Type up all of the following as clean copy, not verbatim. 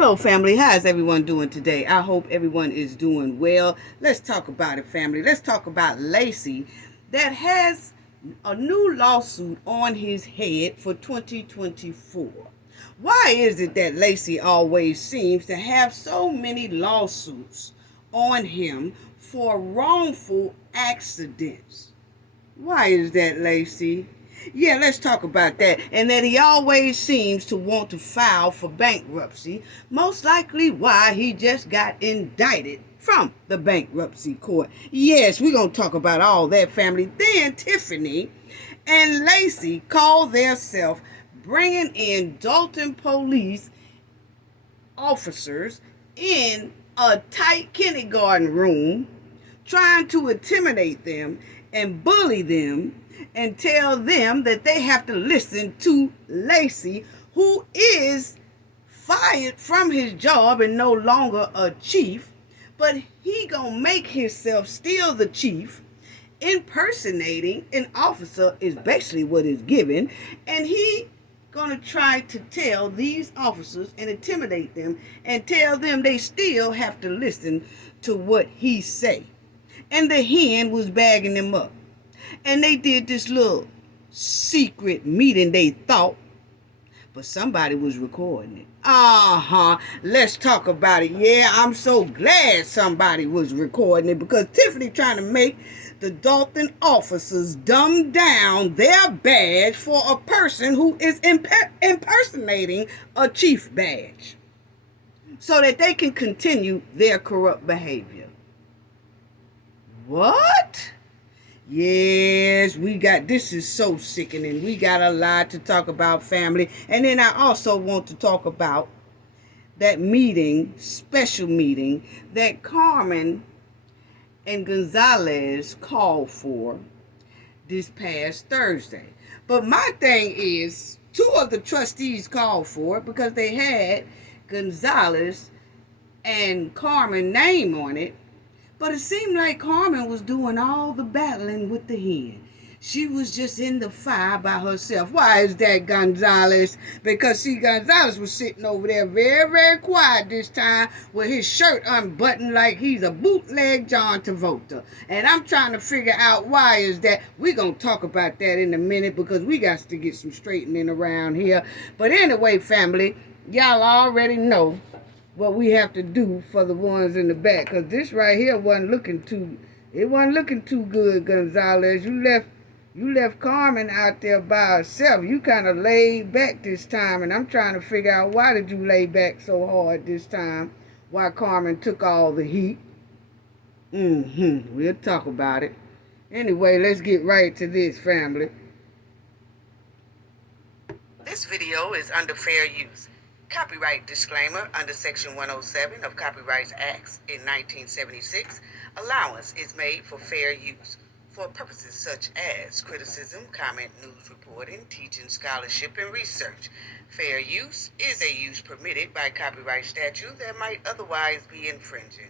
Hello, family. How's everyone doing today? I hope everyone is doing well. Let's talk about it, family. Let's talk about Lacey that has a new lawsuit on his head for 2024. Why is it that Lacey always seems to have so many lawsuits on him for wrongful accidents? Why is that, Lacey? Yeah, let's talk about that. And that he always seems to want to file for bankruptcy. Most likely why he just got indicted from the bankruptcy court. Yes, we're going to talk about all that, family. Then Tiffany and Lacey called themselves bringing in Dolton police officers in a tight kindergarten room, trying to intimidate them and bully them and tell them that they have to listen to Lacey, who is fired from his job and no longer a chief, but he gonna make himself still the chief, impersonating an officer is basically what is given, and he gonna try to tell these officers and intimidate them and tell them they still have to listen to what he say. And the hen was bagging them up. And they did this little secret meeting, they thought, but somebody was recording it. Let's talk about it. Yeah, I'm so glad somebody was recording it, because Tiffany trying to make the Dolton officers dumb down their badge for a person who is impersonating a chief badge so that they can continue their corrupt behavior. What? Yes, this is so sickening. We got a lot to talk about, family. And then I also want to talk about that meeting, special meeting, that Carmen and Gonzalez called for this past Thursday. But my thing is, two of the trustees called for it because they had Gonzalez and Carmen name on it. But it seemed like Carmen was doing all the battling with the hen. She was just in the fire by herself. Why is that, Gonzalez? Because, see, Gonzalez was sitting over there very, very quiet this time with his shirt unbuttoned like he's a bootleg John Travolta. And I'm trying to figure out why is that. We're going to talk about that in a minute because we got to get some straightening around here. But anyway, family, y'all already know what we have to do for the ones in the back, because this right here wasn't looking too good, Gonzalez. You left Carmen out there by herself. You kind of laid back this time, and I'm trying to figure out why did you lay back so hard this time, why Carmen took all the heat. We'll talk about it. Anyway, let's get right to this, family. This video is under fair use. Copyright disclaimer under Section 107 of Copyright Acts in 1976. Allowance is made for fair use for purposes such as criticism, comment, news reporting, teaching, scholarship, and research. Fair use is a use permitted by copyright statute that might otherwise be infringing.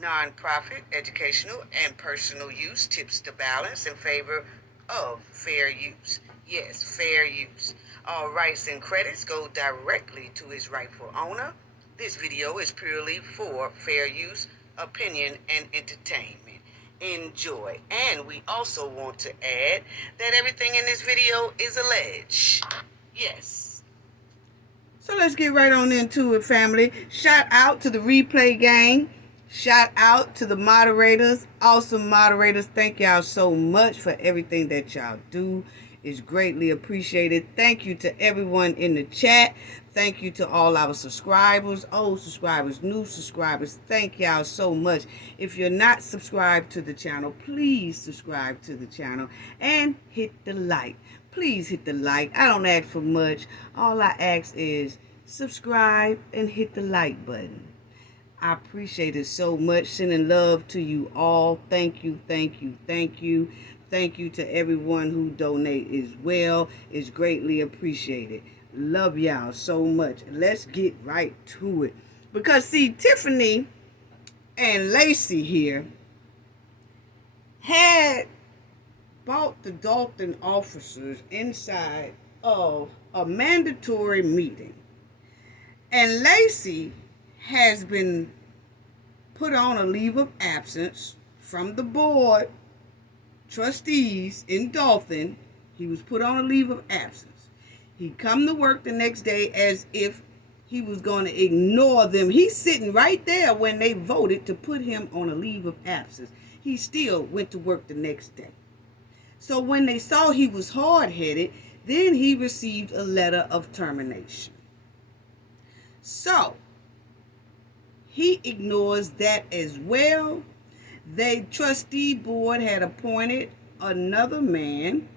Non-profit, educational, and personal use tips the balance in favor of fair use. Yes, fair use. All rights and credits go directly to its rightful owner. This video is purely for fair use, opinion, and entertainment. Enjoy. And we also want to add that everything in this video is alleged. Yes. So let's get right on into it, family. Shout out to the replay gang. Shout out to the moderators. Awesome moderators. Thank y'all so much for everything that y'all do. Is greatly appreciated. Thank you to everyone in the chat. Thank you to all our subscribers, old subscribers, new subscribers. Thank y'all so much. If you're not subscribed to the channel, please subscribe to the channel and hit the like. Please hit the like. I don't ask for much. All I ask is subscribe and hit the like button. I appreciate it so much. Sending love to you all. Thank you, thank you, thank you. Thank you to everyone who donate as well. It's greatly appreciated. Love y'all so much. Let's get right to it. Because, see, Tiffany and Lacey here had brought the Dolton officers inside of a mandatory meeting. And Lacey has been put on a leave of absence from the board trustees in Dolton. He was put on a leave of absence. He come to work the next day as if he was going to ignore them. He's sitting right there when they voted to put him on a leave of absence. He still went to work the next day. So when they saw he was hard-headed, then he received a letter of termination. So he ignores that as well. The trustee board had appointed another man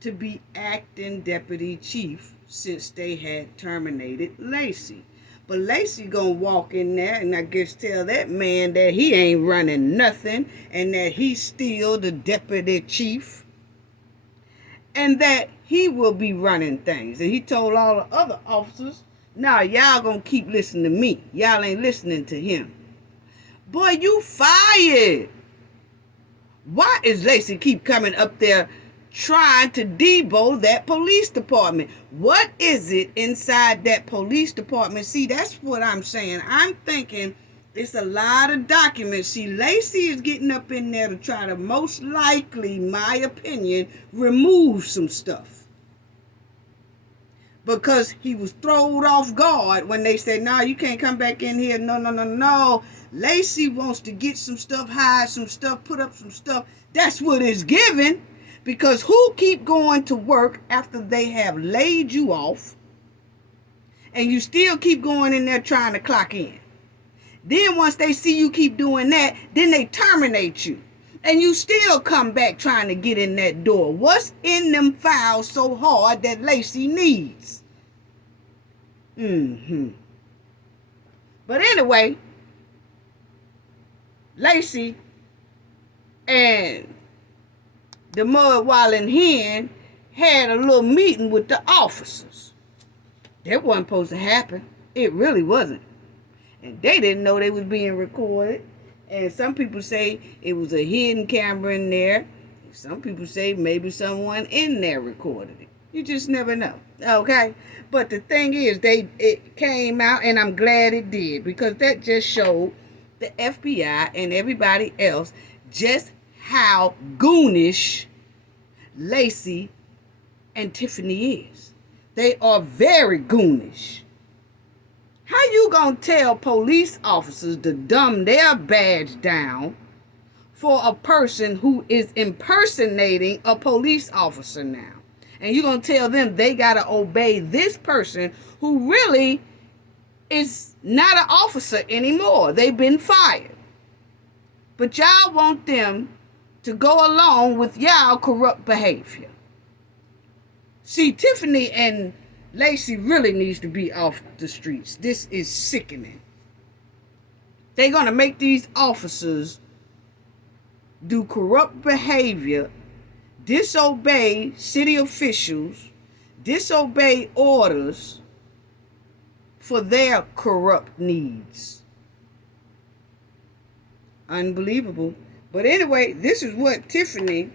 to be acting deputy chief since they had terminated Lacey. But Lacey gonna walk in there and I guess tell that man that he ain't running nothing and that he's still the deputy chief and that he will be running things. And he told all the other officers, nah, y'all gonna keep listening to me. Y'all ain't listening to him. Boy, you fired. Why is Lacey keep coming up there trying to debo that police department? What is it inside that police department? See, that's what I'm saying. I'm thinking it's a lot of documents. See, Lacey is getting up in there to try to, most likely, my opinion, remove some stuff. Because he was thrown off guard when they said, no, you can't come back in here. No. Lacey wants to get some stuff, hide some stuff, put up some stuff. That's what it's given. Because who keep going to work after they have laid you off and you still keep going in there trying to clock in? Then once they see you keep doing that, then they terminate you. And you still come back trying to get in that door. What's in them files so hard that Lacey needs? But anyway, Lacey and the mud-walling hen had a little meeting with the officers. That wasn't supposed to happen. It really wasn't. And they didn't know they was being recorded. And some people say it was a hidden camera in there. Some people say maybe someone in there recorded it. You just never know. Okay? But the thing is, it came out, and I'm glad it did, because that just showed the FBI and everybody else just how goonish Lacey and Tiffany is. They are very goonish. How you gonna tell police officers to dumb their badge down for a person who is impersonating a police officer now? And you gonna tell them they gotta obey this person who really is not an officer anymore. They've been fired. But y'all want them to go along with y'all corrupt behavior. See, Tiffany and Lacey really needs to be off the streets. This is sickening. They're going to make these officers do corrupt behavior, disobey city officials, disobey orders for their corrupt needs. Unbelievable. But anyway, this is what Tiffany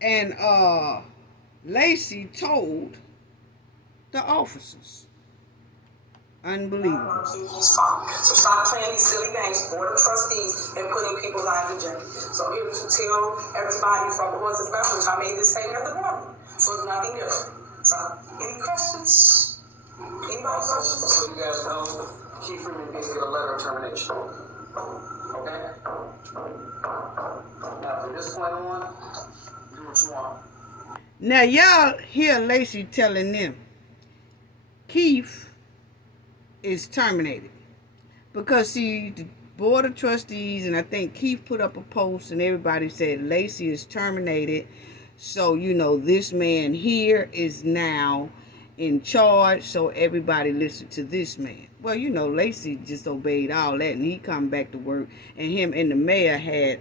and Lacey told the officers. Unbelievable. So stop playing these silly games, board of trustees, and putting people's lives in jeopardy. So here to tell everybody from the horse's mouth, which I made this statement at the morning. So it's nothing different. So, any questions? Anybody questions? So you guys know Keith Freeman needs to get a letter of termination. Okay? Now from this point on, do what you want. Now y'all hear Lacey telling them Keith is terminated. Because see, the board of trustees, and I think Keith put up a post and everybody said Lacey is terminated. So, you know, this man here is now in charge, so everybody listen to this man. Well, you know, Lacey just obeyed all that, and he come back to work, and him and the mayor had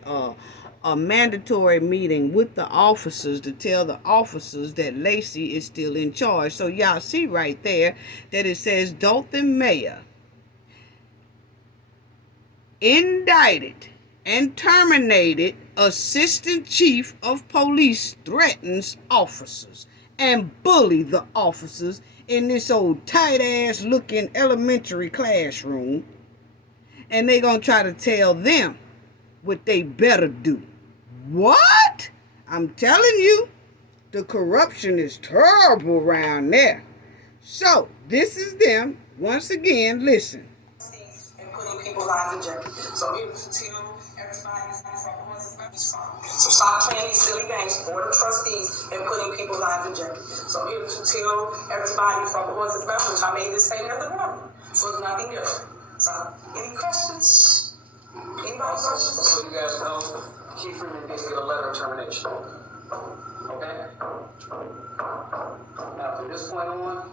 a mandatory meeting with the officers to tell the officers that Lacey is still in charge. So y'all see right there that it says Dolton Mayor indicted and terminated Assistant Chief of Police threatens officers and bully the officers in this old tight-ass looking elementary classroom, and they gonna try to tell them what they better do. What? I'm telling you, the corruption is terrible around there. So, this is them. Once again, listen. And putting people's lives in jeopardy. So here to tell everybody from who is from. So stop playing these silly games, board of trustees, and putting people's lives in jeopardy. So here to tell everybody from who is which I made this statement at the morning. So it's nothing different. So any questions? Anybody questions? So you guys know, Keith Freeman did get a letter of termination. Okay? Now, from this point on,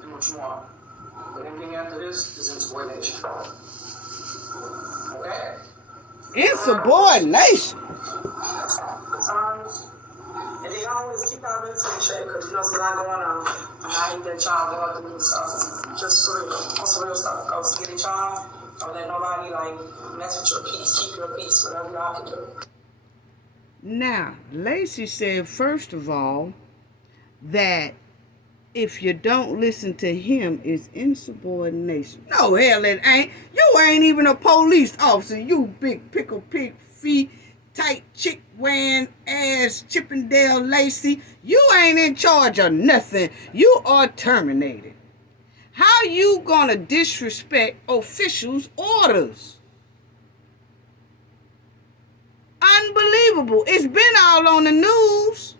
do what you want. But anything after this is insubordination. Okay? Insubordination. And they always keep our mental in shape because you know there's a lot going on. And I hate that y'all going through stuff. Just for real. On some real stuff. Go see the child. Don't let nobody mess with your peace. Keep your peace. Whatever y'all can do. Now, Lacey said, first of all, that if you don't listen to him, it's insubordination. No, hell, it ain't. You ain't even a police officer, you big pickle pig feet, tight chick wearing ass Chippendale Lacey. You ain't in charge of nothing. You are terminated. How you gonna disrespect officials' orders? Unbelievable. It's been all on the news.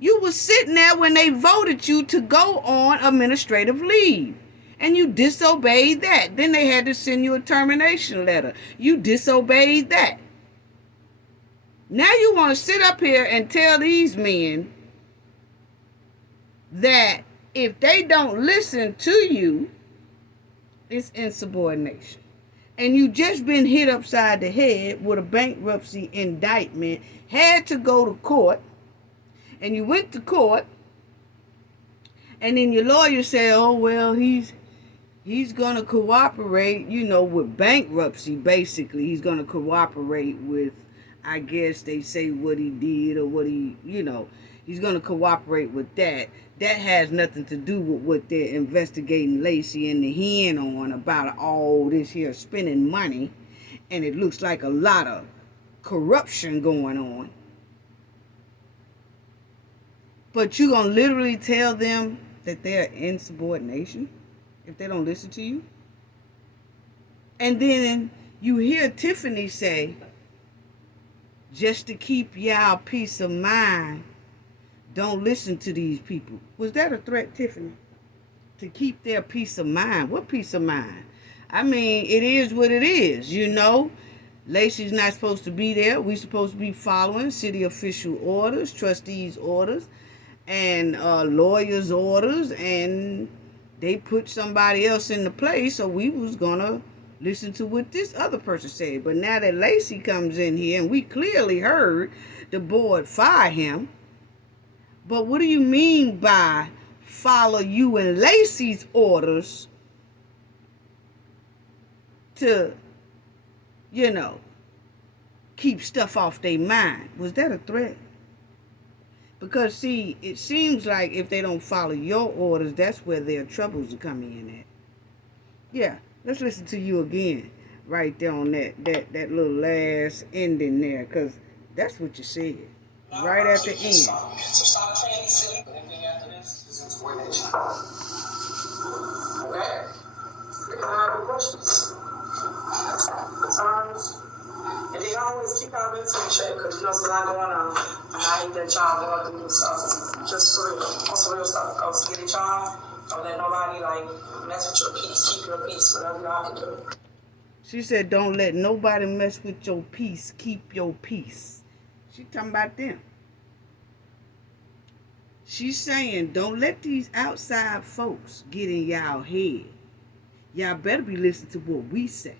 You were sitting there when they voted you to go on administrative leave. And you disobeyed that. Then they had to send you a termination letter. You disobeyed that. Now you want to sit up here and tell these men that if they don't listen to you, it's insubordination. And you just been hit upside the head with a bankruptcy indictment, had to go to court, and you went to court, and then your lawyer said, oh, well, he's going to cooperate, with bankruptcy, basically. He's going to cooperate with, I guess they say what he did or what he's going to cooperate with that. That has nothing to do with what they're investigating Lacey and the hen on about all this here spending money. And it looks like a lot of corruption going on. But you going to literally tell them that they're insubordination if they don't listen to you? And then you hear Tiffany say, just to keep y'all peace of mind, don't listen to these people. Was that a threat, Tiffany? To keep their peace of mind? What peace of mind? I mean, it is what it is, Lacey's not supposed to be there. We're supposed to be following city official orders, trustees' orders, and lawyers' orders, and they put somebody else in the place, so we was going to listen to what this other person said. But now that Lacey comes in here, and we clearly heard the board fire him, but what do you mean by follow you and Lacey's orders to, keep stuff off their mind? Was that a threat? Because, see, it seems like if they don't follow your orders, that's where their troubles are coming in at. Yeah, let's listen to you again right there on that little last ending there, because that's what you said. Right at the end. So stop playing these silly. Anything after this is insubordination. Okay? If I have any questions. And they always keep our mental in shape because there's a lot going on. And I hate that y'all going through stuff. Just for real. On some real stuff. Go see the child. Don't let nobody mess with your peace. Keep your peace. Whatever y'all can do. She said, don't let nobody mess with your peace. Keep your peace. She talking about them. She's saying, don't let these outside folks get in y'all head. Y'all better be listening to what we say.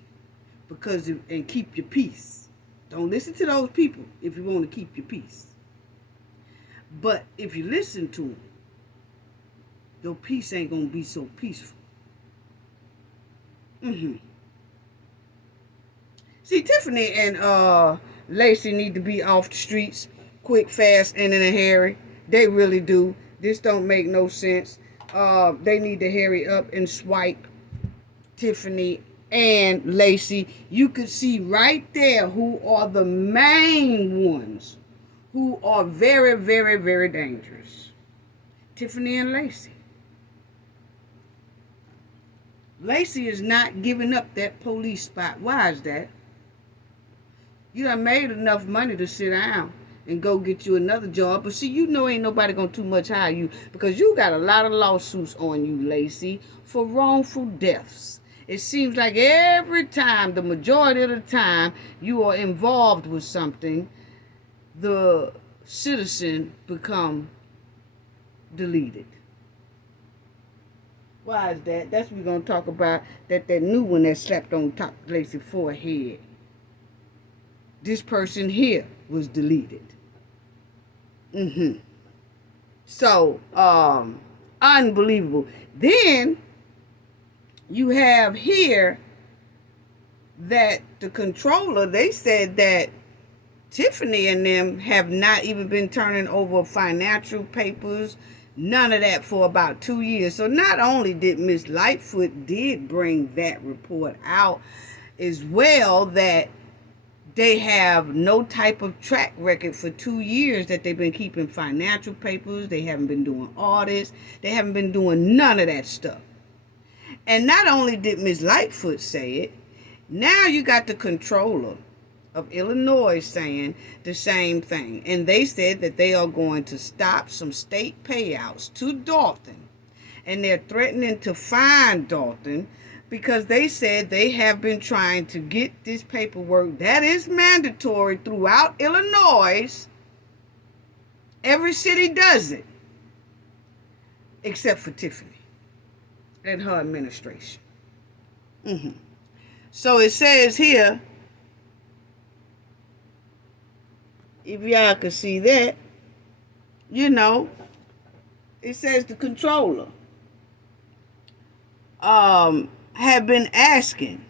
And keep your peace. Don't listen to those people if you want to keep your peace. But if you listen to them, your peace ain't going to be so peaceful. See, Tiffany and Lacey need to be off the streets quick, fast, and in a hurry. They really do. This don't make no sense. They need to hurry up and swipe Tiffany and Lacey. You could see right there who are the main ones who are very, very, very dangerous. Tiffany and Lacey. Lacey is not giving up that police spot. Why is that? You done made enough money to sit down and go get you another job. But see, you know ain't nobody gonna too much hire you because you got a lot of lawsuits on you, Lacey, for wrongful deaths. It seems like every time, the majority of the time, you are involved with something, the citizen become deleted. Why is that? That's what we're going to talk about, that new one that slapped on top of Lacey's forehead. This person here was deleted. So, unbelievable. Then, you have here that the controller, they said that Tiffany and them have not even been turning over financial papers, none of that for about 2 years. So not only did Miss Lightfoot did bring that report out, as well that they have no type of track record for 2 years that they've been keeping financial papers. They haven't been doing audits. They haven't been doing none of that stuff. And not only did Miss Lightfoot say it, now you got the controller of Illinois saying the same thing. And they said that they are going to stop some state payouts to Dolton. And they're threatening to fine Dolton because they said they have been trying to get this paperwork that is mandatory throughout Illinois. Every city does it, except for Tiffany and her administration. So it says here, if y'all could see that, it says the controller had been asking,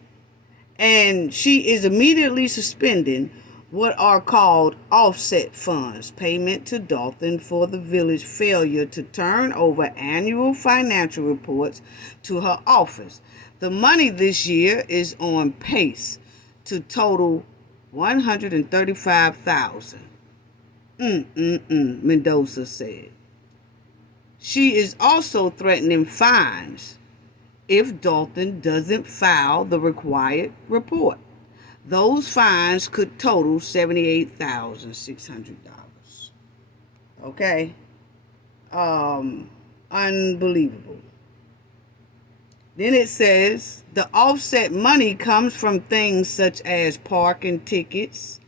and she is immediately suspending what are called offset funds, payment to Dolton for the village failure to turn over annual financial reports to her office. The money this year is on pace to total $135,000. Mendoza said. She is also threatening fines if Dolton doesn't file the required report. Those fines could total $78,600. Okay? Unbelievable. Then it says the offset money comes from things such as parking tickets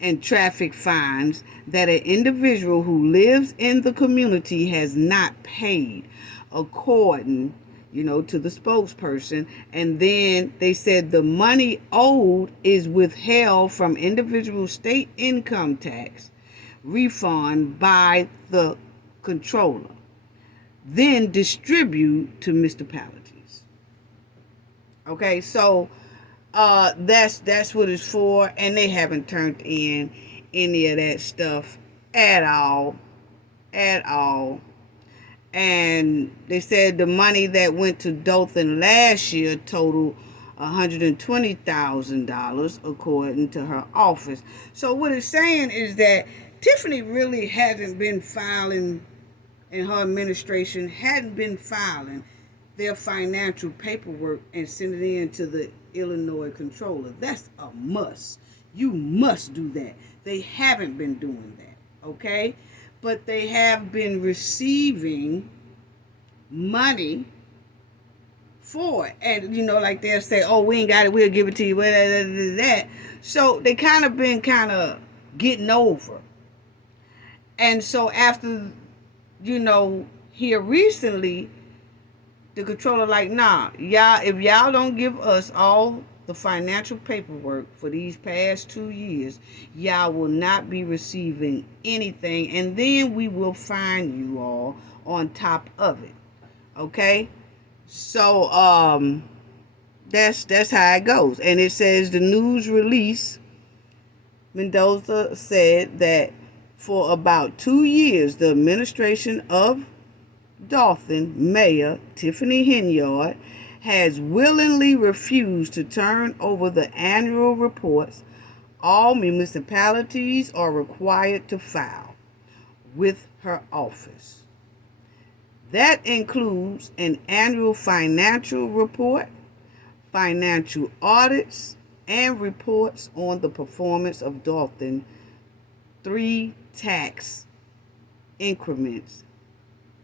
and traffic fines that an individual who lives in the community has not paid, according to the spokesperson. And then they said the money owed is withheld from individual state income tax refund by the controller, then distribute to municipalities. Okay, so that's what it's for, and they haven't turned in any of that stuff at all. And they said the money that went to Dolton last year totaled $120,000 according to her office. So what it's saying is that Tiffany really hasn't been filing, and her administration hadn't been filing their financial paperwork and sending it in to the Illinois controller. That's a must. You must do that. They haven't been doing that, okay? But they have been receiving money for it. And, like they'll say, oh, we ain't got it, we'll give it to you, that. So they kind of been getting over. And so after, here recently, the controller nah, y'all, if y'all don't give us all the financial paperwork for these past 2 years, y'all will not be receiving anything, and then we will fine you all on top of it. Okay? So that's how it goes. And it says the news release, Mendoza said that for about 2 years the administration of Dolton Mayor Tiffany Henyard has willingly refused to turn over the annual reports all municipalities are required to file with her office. That includes an annual financial report, financial audits, and reports on the performance of Dolton 3 tax increments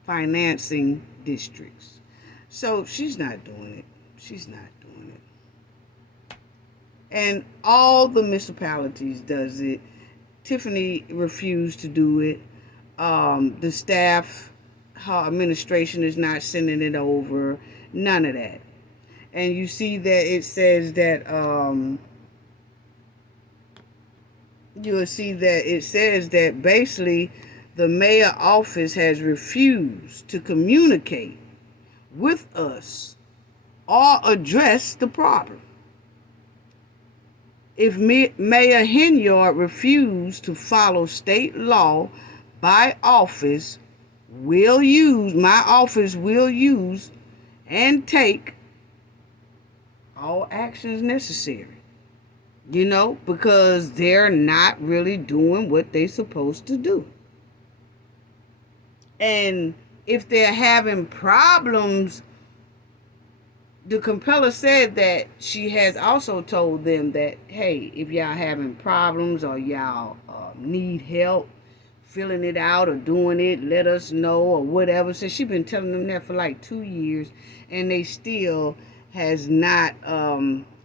financing districts. So she's not doing it. She's not doing it. And all the municipalities does it. Tiffany refused to do it. The staff, her administration is not sending it over. None of that. And you see that it says that you'll see that it says that basically the mayor office has refused to communicate with us or address the problem. If Mayor Henyard refused to follow state law, my office will use and take all actions necessary. Because they're not really doing what they're supposed to do. And if they're having problems, the compeller said that she has also told them that, hey, if y'all having problems or y'all need help filling it out or doing it, let us know or whatever. So she's been telling them that for like 2 years, and they still has not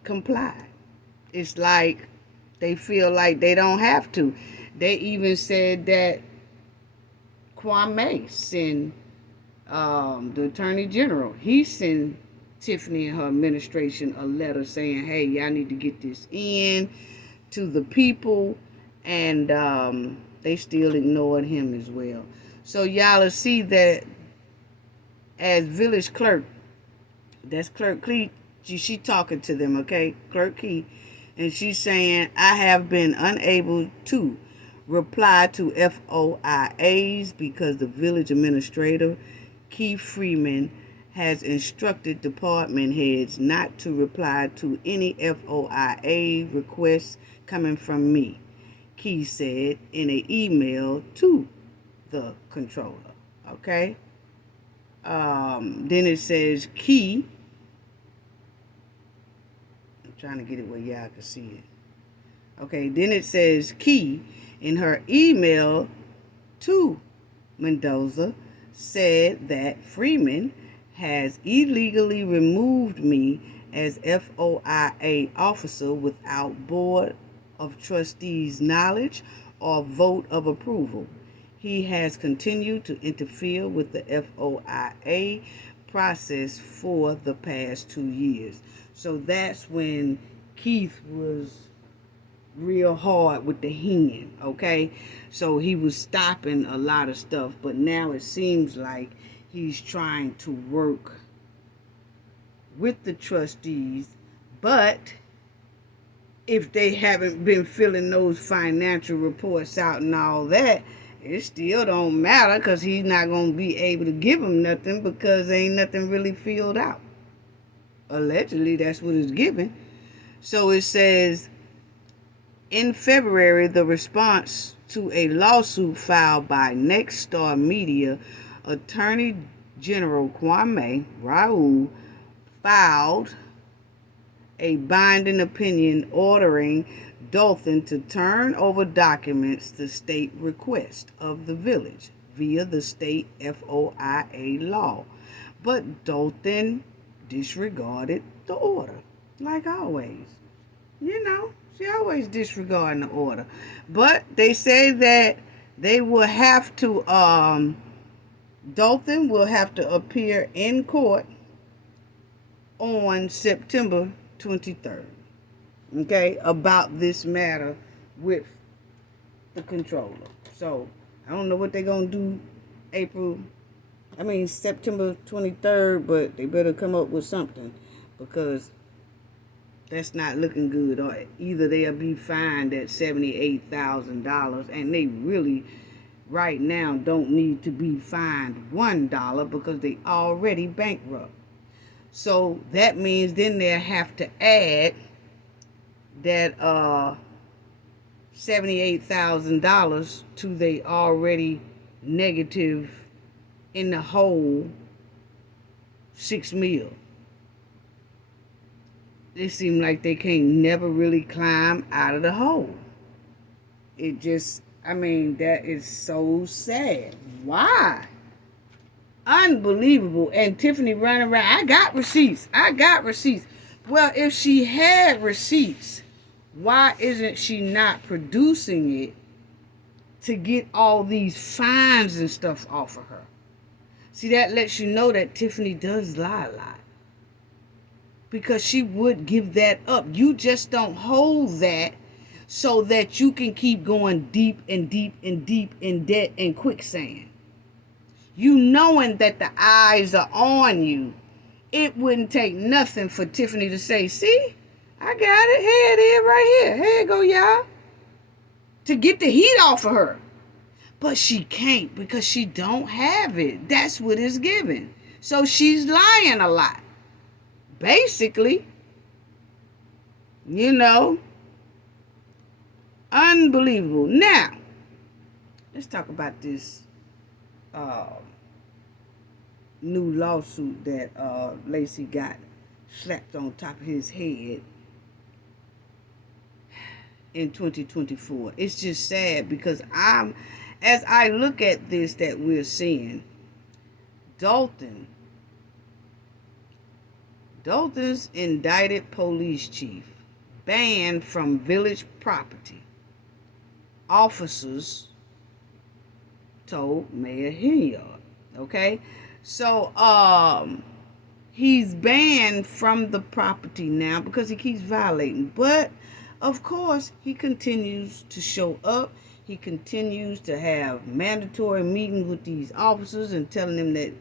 complied. It's like they feel like they don't have to. They even said that Kwame sent the Attorney General. He sent Tiffany and her administration a letter saying, hey, y'all need to get this in to the people. And they still ignored him as well. So y'all will see that as village clerk, that's Clerk Key, she talking to them, okay? Clerk Key. And she's saying, I have been unable to reply to FOIAs because the village administrator, Keith Freeman, has instructed department heads not to reply to any FOIA requests coming from me, Key said in an email to the controller. Okay? Then it says Key. I'm trying to get it where y'all can see it. Okay, then it says Key in her email to Mendoza said that Freeman has illegally removed me as FOIA officer without Board of Trustees knowledge or vote of approval. He has continued to interfere with the FOIA process for the past 2 years. So that's when Keith was real hard with the hen, okay? So he was stopping a lot of stuff, but now it seems like he's trying to work with the trustees, but if they haven't been filling those financial reports out and all that, it still don't matter because he's not going to be able to give them nothing because ain't nothing really filled out. Allegedly, that's what it's given. So it says, in February, the response to a lawsuit filed by Next Star Media, Attorney General Kwame Raoul filed a binding opinion ordering Dolton to turn over documents to state request of the village via the state FOIA law. But Dolton disregarded the order, like always. She always disregarding the order. But they say that they will have to, Dolton will have to appear in court on September 23rd, okay, about this matter with the controller. So, I don't know what they're going to do September 23rd, but they better come up with something because that's not looking good. Or either they'll be fined at $78,000, and they really right now don't need to be fined $1 because they already bankrupt. So that means then they'll have to add that $78,000 to they already negative in the hole $6 million. It seems like they can't never really climb out of the hole. It just, that is so sad. Why? Unbelievable. And Tiffany running around, I got receipts. Well, if she had receipts, why isn't she not producing it to get all these fines and stuff off of her? See, that lets you know that Tiffany does lie a lot. Because she would give that up. You just don't hold that so that you can keep going deep and deep and deep in debt and quicksand. You knowing that the eyes are on you, it wouldn't take nothing for Tiffany to say, see, I got it. Here it is right here. Here you go, y'all. To get the heat off of her. But she can't because she don't have it. That's what it's given. So she's lying a lot. Basically, unbelievable. Now, let's talk about this new lawsuit that Lacey got slapped on top of his head in 2024. It's just sad because as I look at this that we're seeing, Dolton's indicted police chief banned from village property. Officers told Mayor Henyard. Okay? So, he's banned from the property now because he keeps violating. But, of course, he continues to show up. He continues to have mandatory meetings with these officers and telling them that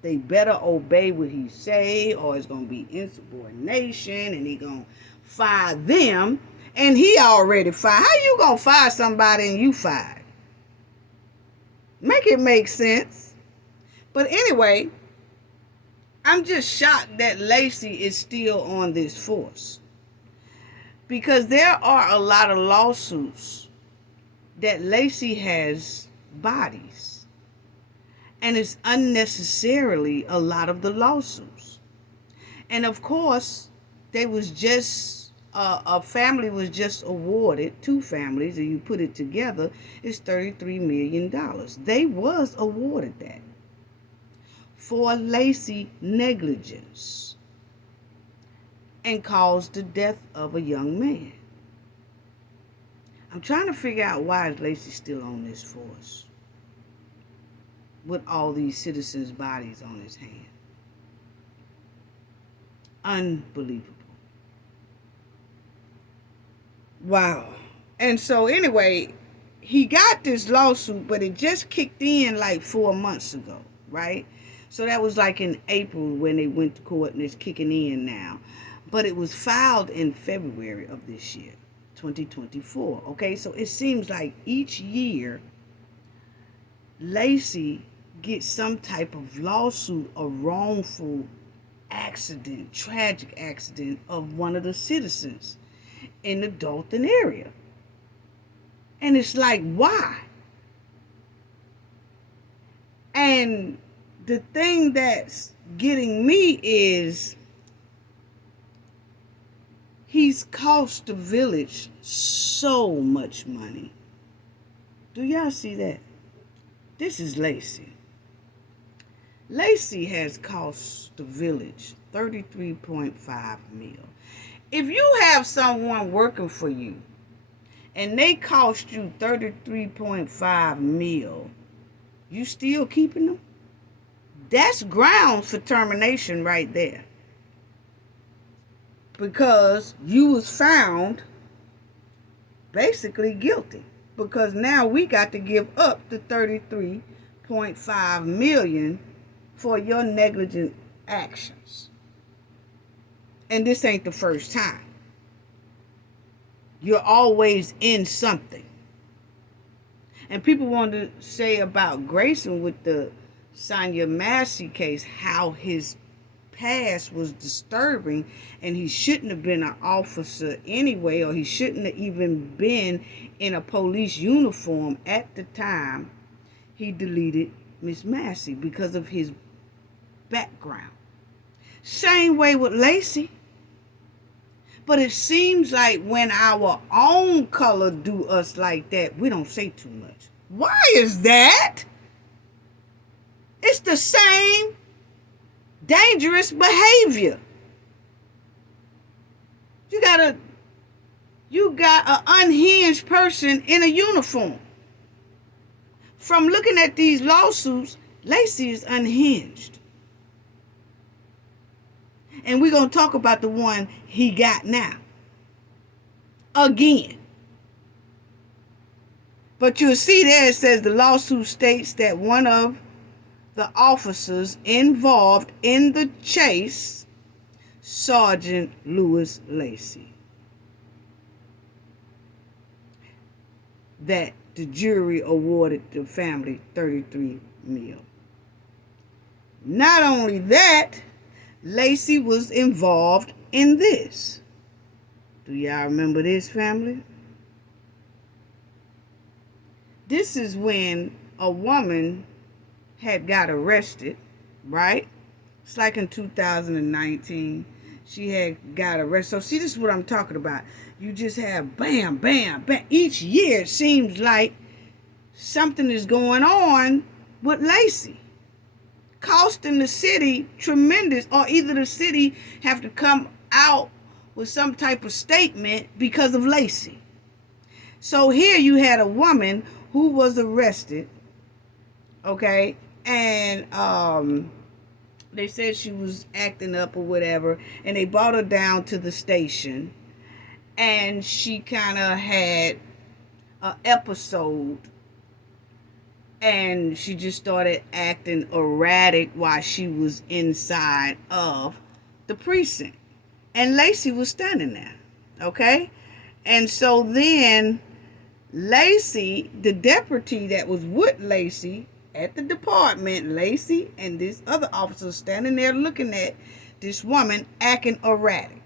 they better obey what he say or it's going to be insubordination and he going to fire them. And he already fired. How you going to fire somebody and you fired? Make it make sense. But anyway, I'm just shocked that Lacey is still on this force. Because there are a lot of lawsuits that Lacey has bodies. And it's unnecessarily a lot of the lawsuits. And of course, they was just, a family was just awarded, 2 families, and you put it together, it's $33 million. They was awarded that for Lacey negligence and caused the death of a young man. I'm trying to figure out why is Lacey still on this force with all these citizens' bodies on his hand. Unbelievable. Wow. And so anyway, he got this lawsuit, but it just kicked in like 4 months ago, right? So that was like in April when they went to court and it's kicking in now. But it was filed in February of this year, 2024. Okay, so it seems like each year, Lacey gets some type of lawsuit or wrongful accident, tragic accident of one of the citizens in the Dolton area. And it's like, why? And the thing that's getting me is he's cost the village so much money. Do y'all see that? This is Lacey. Lacey has cost the village $33.5 million. If you have someone working for you and they cost you $33.5 million, you still keeping them? That's grounds for termination right there. Because you was found basically guilty. Because now we got to give up the $33.5 million for your negligent actions. And this ain't the first time. You're always in something. And people want to say about Grayson with the Sonya Massey case, how his past was disturbing and he shouldn't have been an officer anyway, or he shouldn't have even been in a police uniform at the time he deleted Miss Massey because of his background. Same way with Lacey. But it seems like when our own color do us like that, we don't say too much. Why is that? It's the same dangerous behavior. You got an unhinged person in a uniform. From looking at these lawsuits, Lacey is unhinged. And we're going to talk about the one he got now. Again. But you'll see there it says the lawsuit states that one of the officers involved in the chase, Sergeant Lewis Lacey, that the jury awarded the family $33 million. Not only that, Lacey was involved in this. Do y'all remember this, family? This is when a woman had got arrested, right? It's like in 2019. She had got arrested. So see, this is what I'm talking about. You just have bam, bam, bam. Each year it seems like something is going on with Lacey, costing the city tremendous, or either the city have to come out with some type of statement because of Lacey. So here you had a woman who was arrested, okay, and they said she was acting up or whatever, and they brought her down to the station, and she kind of had an episode, and she just started acting erratic while she was inside of the precinct. And Lacey was standing there, okay? And so then Lacey, the deputy that was with Lacey at the department, Lacey and this other officer standing there looking at this woman acting erratic.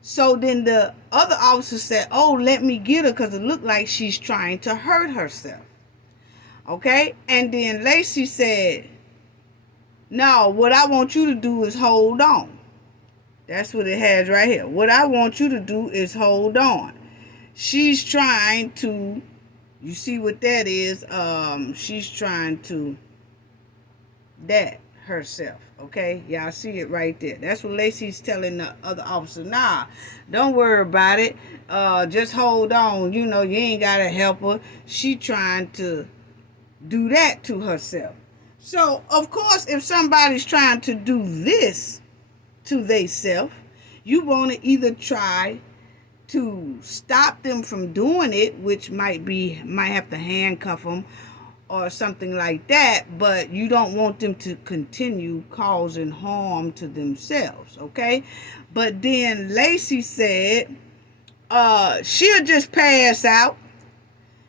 So then the other officer said, oh, let me get her because it looked like she's trying to hurt herself. Okay? And then Lacey said, no, what I want you to do is hold on. That's what it has right here. What I want you to do is hold on. She's trying to, you see what that is? She's trying to that herself. Okay? Y'all see it right there. That's what Lacey's telling the other officer. Nah, don't worry about it. Just hold on. You know, you ain't got to help her. She trying to do that to herself. So, of course, if somebody's trying to do this to theyself, you want to either try to stop them from doing it, which might have to handcuff them or something like that, but you don't want them to continue causing harm to themselves, okay? But then Lacey said, she'll just pass out.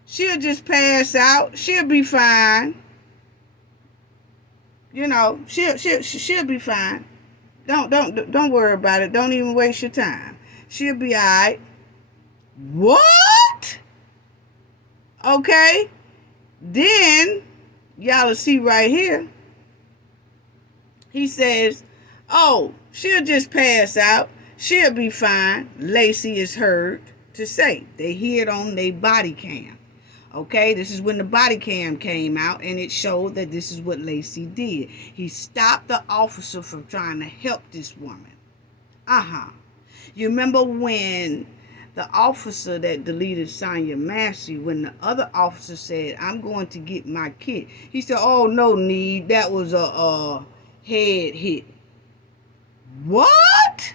She'll just pass out. She'll be fine. You know, she'll be fine. Don't worry about it. Don't even waste your time. She'll be all right. What? Okay. Then, y'all will see right here. He says, oh, she'll just pass out. She'll be fine. Lacey is heard to say. They hear it on their body cam. Okay, this is when the body cam came out, and it showed that this is what Lacey did. He stopped the officer from trying to help this woman. You remember when the officer that deleted Sonya Massey, when the other officer said, I'm going to get my kid. He said, oh, no need. That was a head hit. What?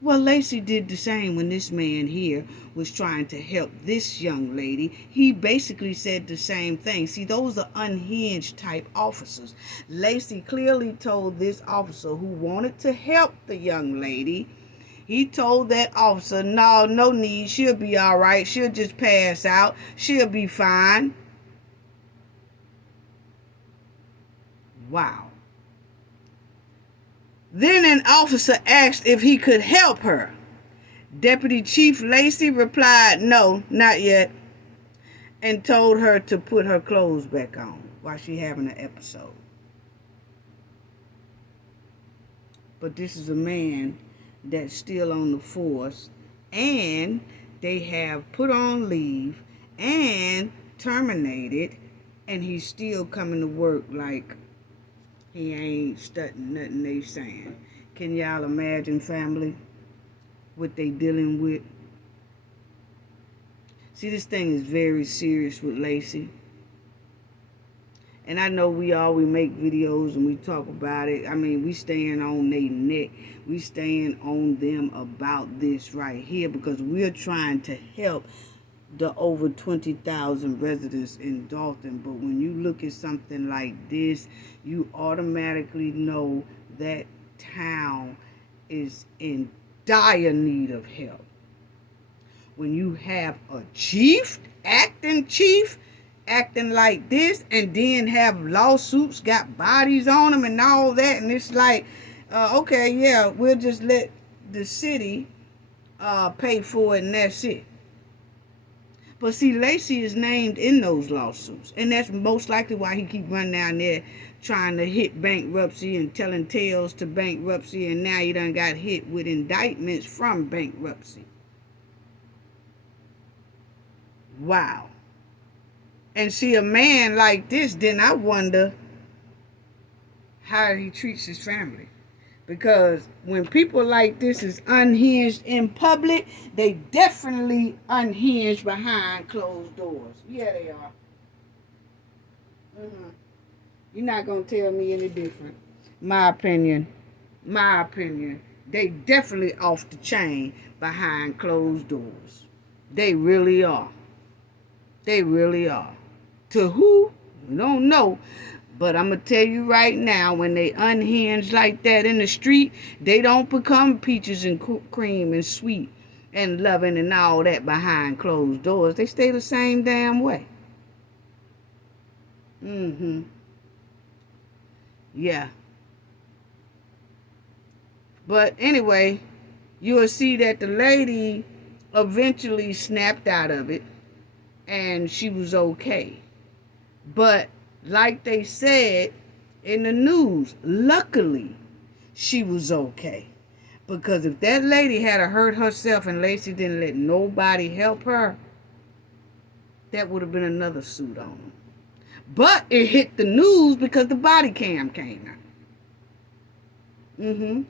Well, Lacey did the same when this man here was trying to help this young lady. He basically said the same thing. See, those are unhinged type officers. Lacey clearly told this officer who wanted to help the young lady, He told that officer, no, no need. She'll be all right. She'll just pass out. She'll be fine. Wow. Then an officer asked if he could help her. Deputy Chief Lacey replied, no, not yet, and told her to put her clothes back on while she having an episode. But this is a man that's still on the force, and they have put on leave and terminated, and he's still coming to work like he ain't studying nothing they saying. Can y'all imagine, family, what they dealing with? See, this thing is very serious with Lacey. And I know we make videos and we talk about it. I mean, we staying on their neck. We staying on them about this right here because we're trying to help the over 20,000 residents in Dolton. But when you look at something like this, you automatically know that town is in dire need of help. When you have a acting like this, and then have lawsuits, got bodies on them and all that, and it's like, okay, yeah, we'll just let the city pay for it and that's it. But see, Lacey is named in those lawsuits, and that's most likely why he keep running down there trying to hit bankruptcy and telling tales to bankruptcy, and now he done got hit with indictments from bankruptcy. Wow. And see, a man like this, then I wonder how he treats his family. Because when people like this is unhinged in public, they definitely unhinged behind closed doors. Yeah, they are. You're not going to tell me any different. My opinion. They definitely off the chain behind closed doors. They really are. They really are. To who? We don't know. But I'm going to tell you right now, when they unhinge like that in the street, they don't become peaches and cream and sweet and loving and all that behind closed doors. They stay the same damn way. Yeah. But anyway, you'll see that the lady eventually snapped out of it and she was okay. But like they said in the news, luckily she was okay. Because if that lady had hurt herself and Lacey didn't let nobody help her, that would have been another suit on them. But it hit the news because the body cam came out. And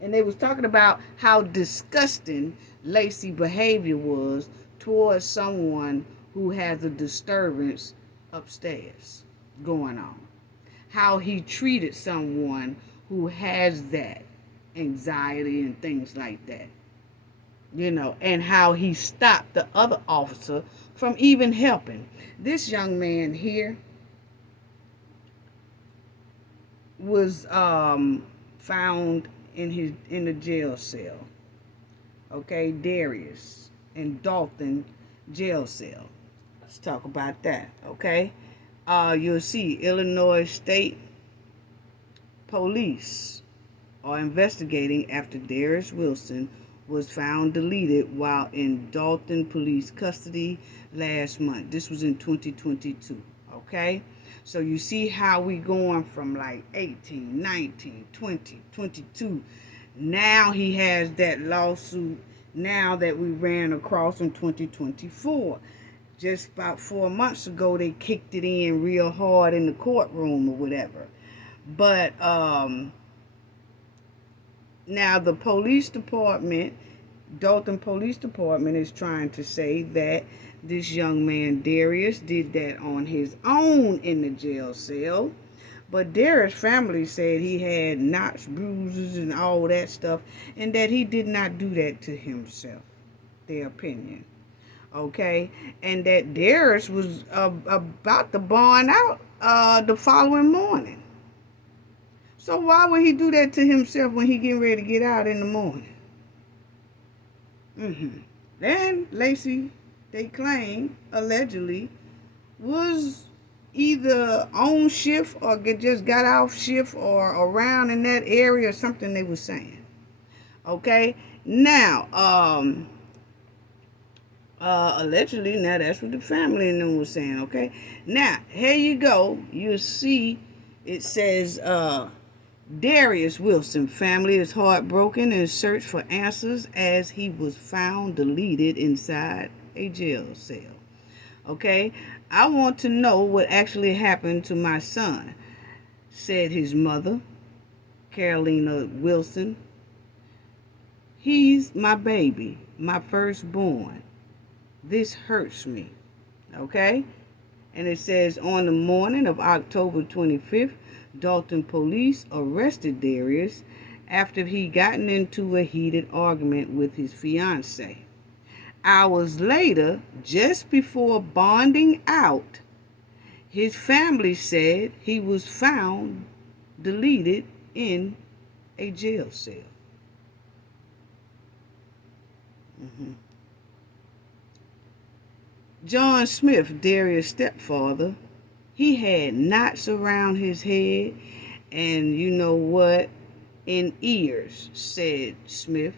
they was talking about how disgusting Lacey's behavior was towards someone who has a disturbance upstairs going on. How he treated someone who has that anxiety and things like that. You know, and how he stopped the other officer from even helping. This young man here was found in the jail cell. Okay, Darius in Dolton jail cell. Let's talk about that, okay? You'll see Illinois State Police are investigating after Darius Wilson was found deleted while in Dolton police custody last month. This was in 2022, okay? So you see how we going from like 18, 19, 20, 22. Now he has that lawsuit now that we ran across in 2024. Just about 4 months ago, they kicked it in real hard in the courtroom or whatever. But now the police department, Dolton Police Department, is trying to say that this young man, Darius, did that on his own in the jail cell. But Darius' family said he had knots, bruises, and all that stuff, and that he did not do that to himself. Their opinion. Okay? And that Darius was about to bond out the following morning. So why would he do that to himself when he getting ready to get out in the morning? Then Lacey, they claim, allegedly, was either on shift or just got off shift or around in that area or something they were saying. Okay? Now, allegedly, now that's what the family and them was saying, okay? Now, here you go. You'll see it says, Darius Wilson family is heartbroken and search for answers as he was found deleted inside a jail cell. Okay? I want to know what actually happened to my son, said his mother, Carolina Wilson. He's my baby, my firstborn. This hurts me. Okay? And it says, on the morning of October 25th, Dolton police arrested Darius after he gotten into a heated argument with his fiancée. Hours later, just before bonding out, his family said he was found deleted in a jail cell. John Smith, Darius' stepfather, he had knots around his head and you know what? In ears, said Smith.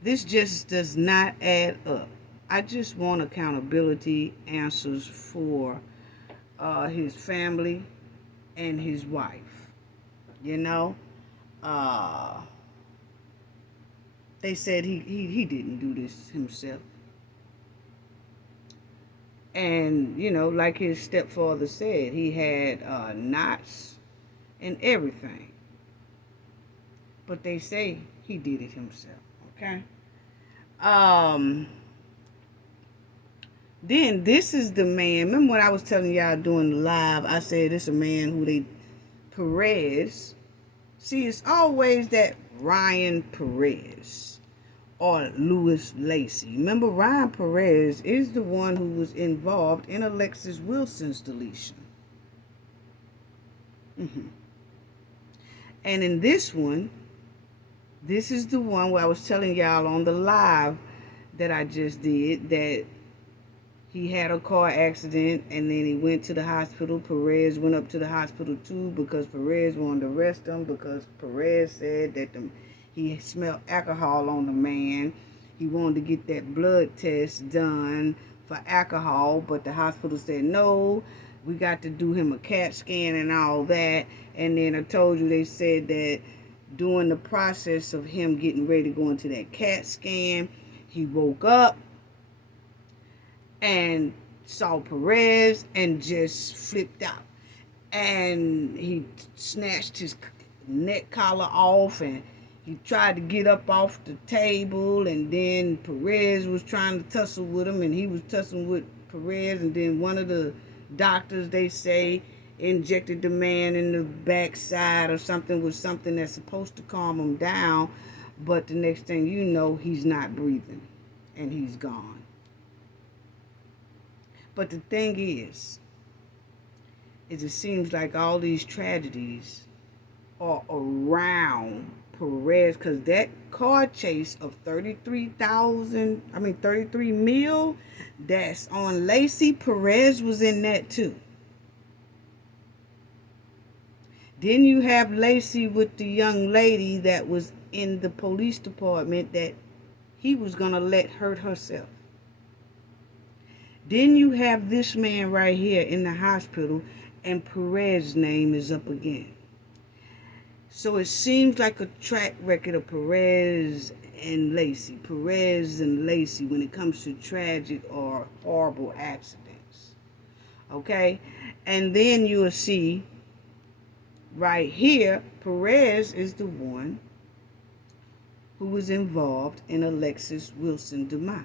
This just does not add up. I just want accountability answers for his family and his wife. You know? They said he didn't do this himself. And, you know, like his stepfather said, he had knots and everything. But they say he did it himself, okay? Then this is the man. Remember when I was telling y'all doing the live, I said this is a man who they, Perez. See, it's always that Ryan Perez or Louis Lacey. Remember, Ryan Perez is the one who was involved in Alexis Wilson's deletion. And in this one, this is the one where I was telling y'all on the live that I just did that he had a car accident and then he went to the hospital. Perez went up to the hospital too because Perez wanted to arrest him because Perez said that he smelled alcohol on the man. He wanted to get that blood test done for alcohol, but the hospital said, no, we got to do him a CAT scan and all that. And then I told you they said that during the process of him getting ready to go into that CAT scan, he woke up and saw Perez and just flipped out. And he snatched his neck collar off and he tried to get up off the table, and then Perez was trying to tussle with him, and he was tussling with Perez, and then one of the doctors, they say, injected the man in the backside or something with something that's supposed to calm him down, but the next thing you know, he's not breathing, and he's gone. But the thing is it seems like all these tragedies are around Perez, because that car chase of 33 mil that's on Lacey, Perez was in that too. Then you have Lacey with the young lady that was in the police department that he was going to let hurt herself. Then you have this man right here in the hospital, and Perez's name is up again. So it seems like a track record of Perez and Lacey when it comes to tragic or horrible accidents. Okay? And then you'll see right here, Perez is the one who was involved in Alexis Wilson's demise.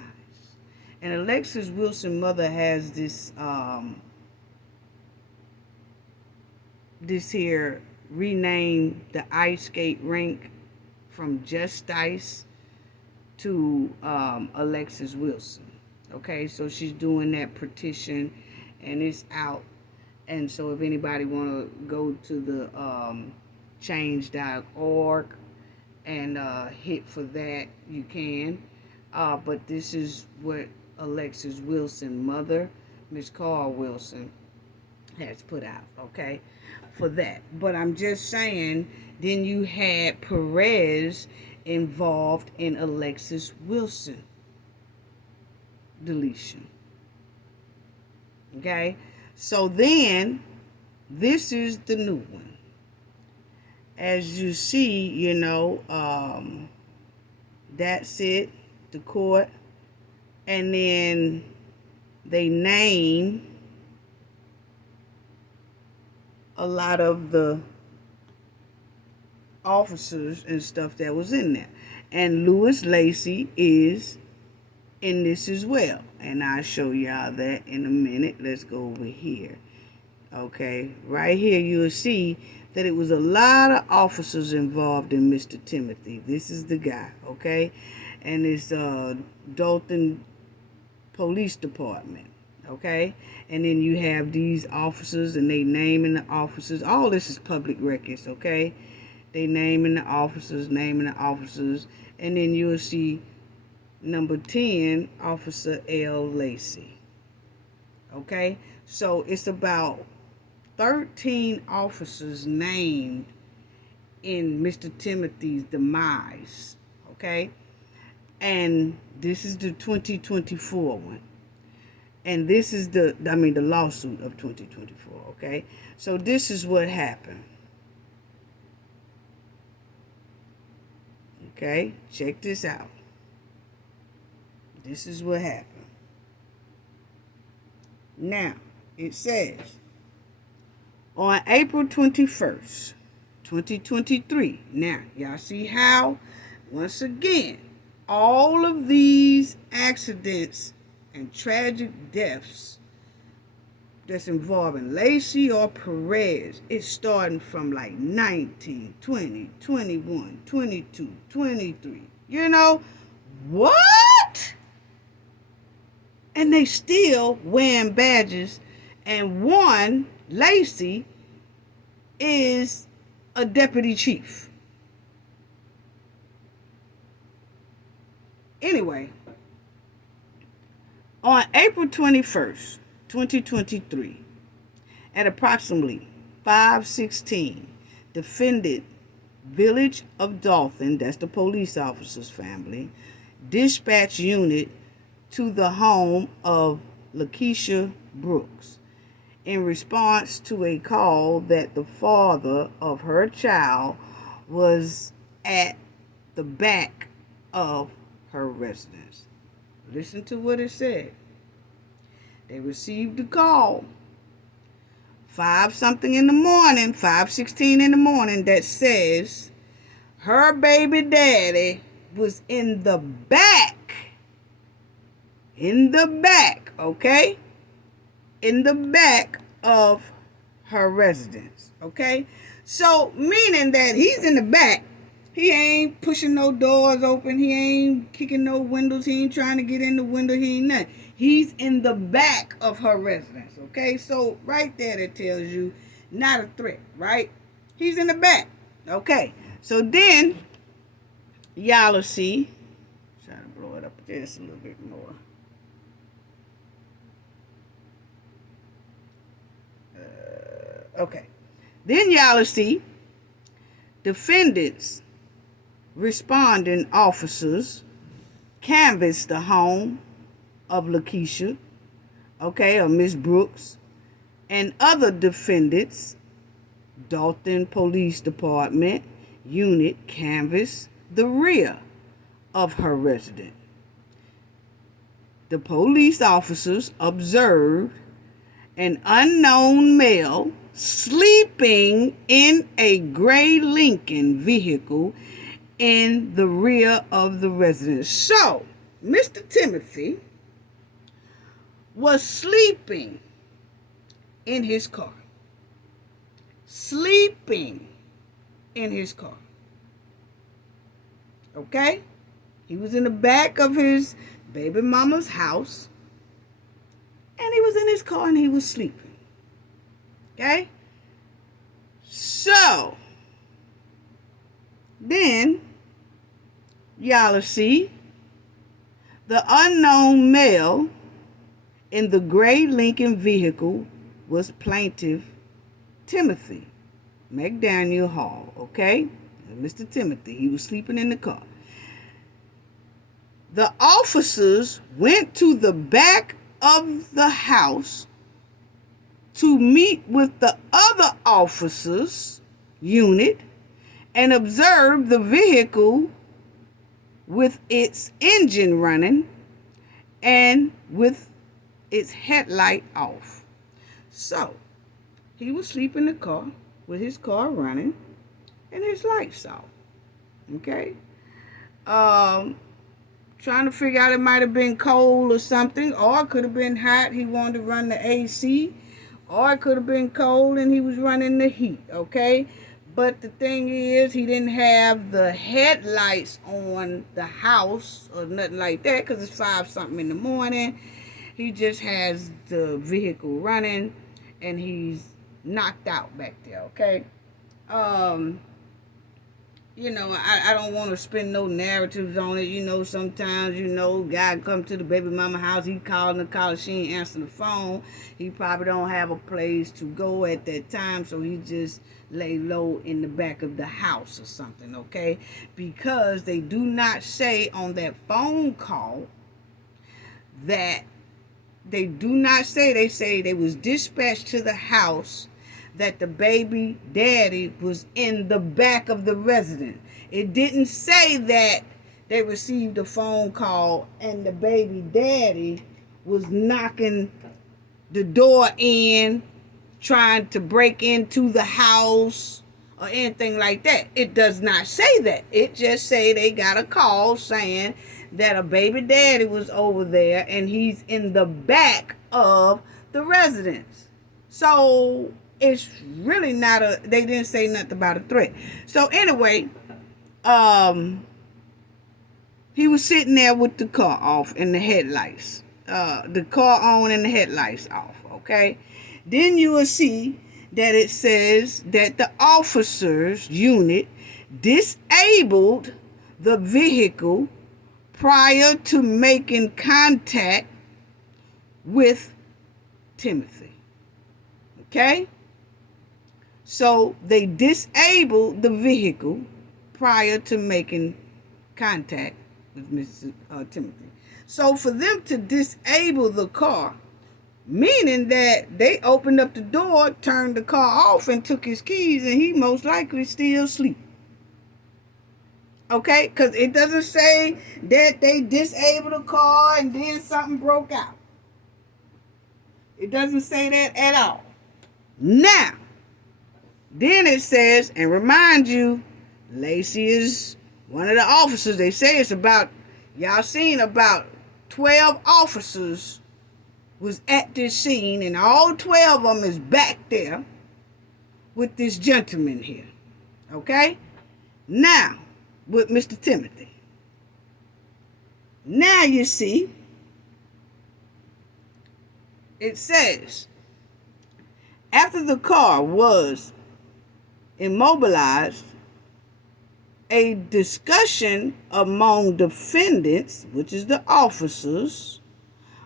And Alexis Wilson's mother has this here renamed the ice skate rink from Just Ice to Alexis Wilson. Okay, so she's doing that petition and it's out. And so if anybody want to go to the change.org and hit for that, you can. But this is what Alexis Wilson, mother, Miss Carl Wilson, has put out, okay, for that. But I'm just saying, then you had Perez involved in Alexis Wilson deletion. Okay, so then this is the new one. As you see, that's it, the court, and then they name a lot of the officers and stuff that was in there. And Lacey is in this as well. And I'll show y'all that in a minute. Let's go over here. Okay, right here you'll see that it was a lot of officers involved in Mr. Timothy. This is the guy, okay? And it's Dolton Police Department, okay? And then you have these officers and they naming the officers. All this is public records, okay? They naming the officers. And then you'll see number 10, Officer L. Lacey. Okay? So it's about 13 officers named in Mr. Timothy's demise. Okay? And this is the 2024 one. And this is the lawsuit of 2024. Okay? So this is what happened. Okay? Check this out. This is what happened. Now, it says, on April 21st, 2023. Now, y'all see how, once again, all of these accidents and tragic deaths that's involving Lacey or Perez, it's starting from like 19, 20, 21, 22, 23. You know, what? And they still wearing badges. And one, Lacey, is a deputy chief. Anyway, on April 21st, 2023, at approximately 5:16, defendant Village of Dolton, that's the police officer's family, dispatch unit to the home of Lakeisha Brooks in response to a call that the father of her child was at the back of her residence. Listen to what it said. They received a call 5:16 in the morning that says her baby daddy was in the back, okay? In the back of her residence, okay? So, meaning that he's in the back. He ain't pushing no doors open. He ain't kicking no windows. He ain't trying to get in the window. He ain't nothing. He's in the back of her residence, okay? So, right there, that tells you not a threat, right? He's in the back, okay? So then, y'all will see. Try to blow it up just a little bit more. Okay. Then y'all will see defendants, responding officers, canvassed the home of Lakeisha, okay, or Miss Brooks, and other defendants. Dolton Police Department unit canvassed the rear of her residence. The police officers observed an unknown male sleeping in a gray Lincoln vehicle in the rear of the residence. So, Mr. Timothy was sleeping in his car. Okay? He was in the back of his baby mama's house. And he was in his car and he was sleeping. Okay? So, then, y'all will see The unknown male in the gray Lincoln vehicle was plaintiff Timothy McDaniel Hall, okay? Mr. Timothy, he was sleeping in the car. The officers went to the back of the house to meet with the other officers' unit and observe the vehicle with its engine running and with its headlight off. So, he was sleeping in the car with his car running and his lights off. Okay? Trying to figure out, it might have been cold or something, or it could have been hot. He wanted to run the AC, or it could have been cold and he was running the heat. Okay? But the thing is, he didn't have the headlights on the house or nothing like that because it's 5-something in the morning. He just has the vehicle running and he's knocked out back there, okay? You know, I don't want to spend no narratives on it. You know, sometimes, you know, guy come to the baby mama house, he calling the call, she ain't answering the phone. He probably don't have a place to go at that time, so he just lay low in the back of the house or something, okay? Because they do not say on that phone call that they do not say, they say they was dispatched to the house that the baby daddy was in the back of the residence. It didn't say that they received a phone call and the baby daddy was knocking the door in, trying to break into the house or anything like that. It does not say that. It just say they got a call saying that a baby daddy was over there and he's in the back of the residence. So it's really not they didn't say nothing about a threat. So anyway, he was sitting there with the car off and the headlights. The car on and the headlights off, okay? Then you will see that it says that the officers' unit disabled the vehicle prior to making contact with Timothy. Okay? So they disabled the vehicle prior to making contact with Mr. Timothy. So for them to disable the car, meaning that they opened up the door, turned the car off, and took his keys, and he most likely still asleep. Okay? Because it doesn't say that they disabled the car and then something broke out. It doesn't say that at all. Now, then it says, and remind you, Lacey is one of the officers. They say it's about, y'all seen about 12 officers was at this scene, and all 12 of them is back there with this gentleman here. Okay? Now, with Mr. Timothy. Now you see, it says, after the car was immobilized, a discussion among defendants, which is the officers,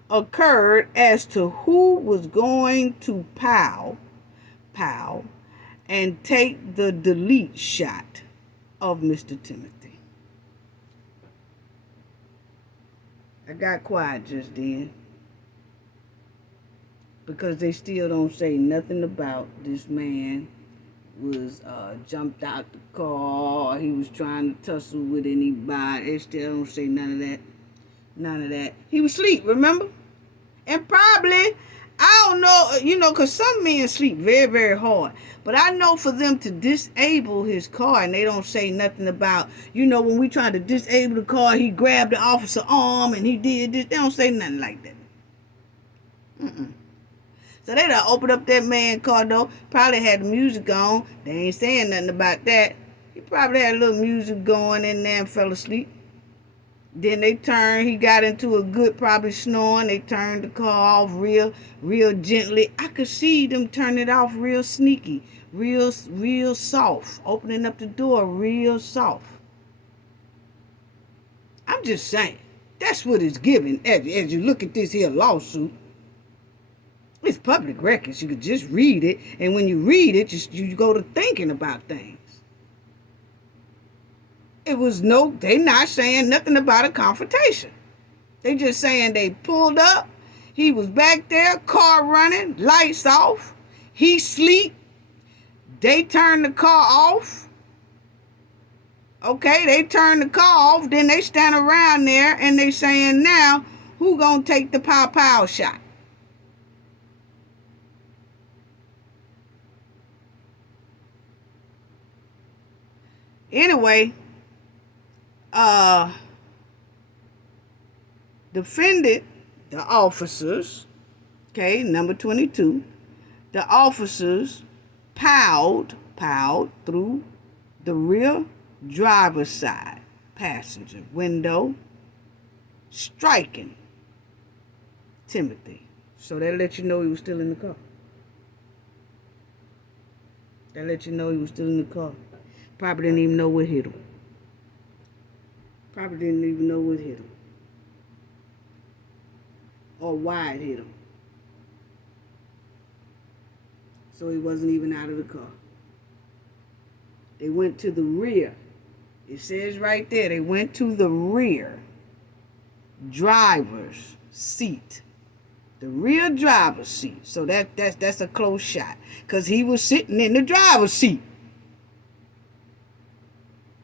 occurred as to who was going to pow and take the delete shot of Mr. Timothy. I got quiet just then because they still don't say nothing about this man was jumped out the car, he was trying to tussle with anybody. They still don't say none of that. None of that. He was asleep, remember? And probably, I don't know, you know, because some men sleep very, very hard. But I know for them to disable his car, and they don't say nothing about, you know, when we tried to disable the car, he grabbed the officer's arm and he did this. They don't say nothing like that. So they done opened up that man's car door, probably had the music on. They ain't saying nothing about that. He probably had a little music going in there and fell asleep. Then they turned, he got into a good, probably snoring. They turned the car off real gently. I could see them turn it off real sneaky, real soft, opening up the door real soft. I'm just saying. That's what it's giving as you look at this here lawsuit. It's public records. You could just read it, and when you read it, you go to thinking about things. They not saying nothing about a confrontation. They just saying they pulled up, he was back there, car running, lights off, he sleep, they turned the car off. Okay, they turned the car off, then they stand around there and they saying now, who gonna take the pow shot? Anyway, defended the officers, okay, number 22, the officers piled through the rear driver's side passenger window, striking Timothy. So that let you know he was still in the car. Probably didn't even know what hit him. Or why it hit him. So he wasn't even out of the car. They went to the rear. It says right there, they went to the rear driver's seat. The rear driver's seat. So that's a close shot. Because he was sitting in the driver's seat.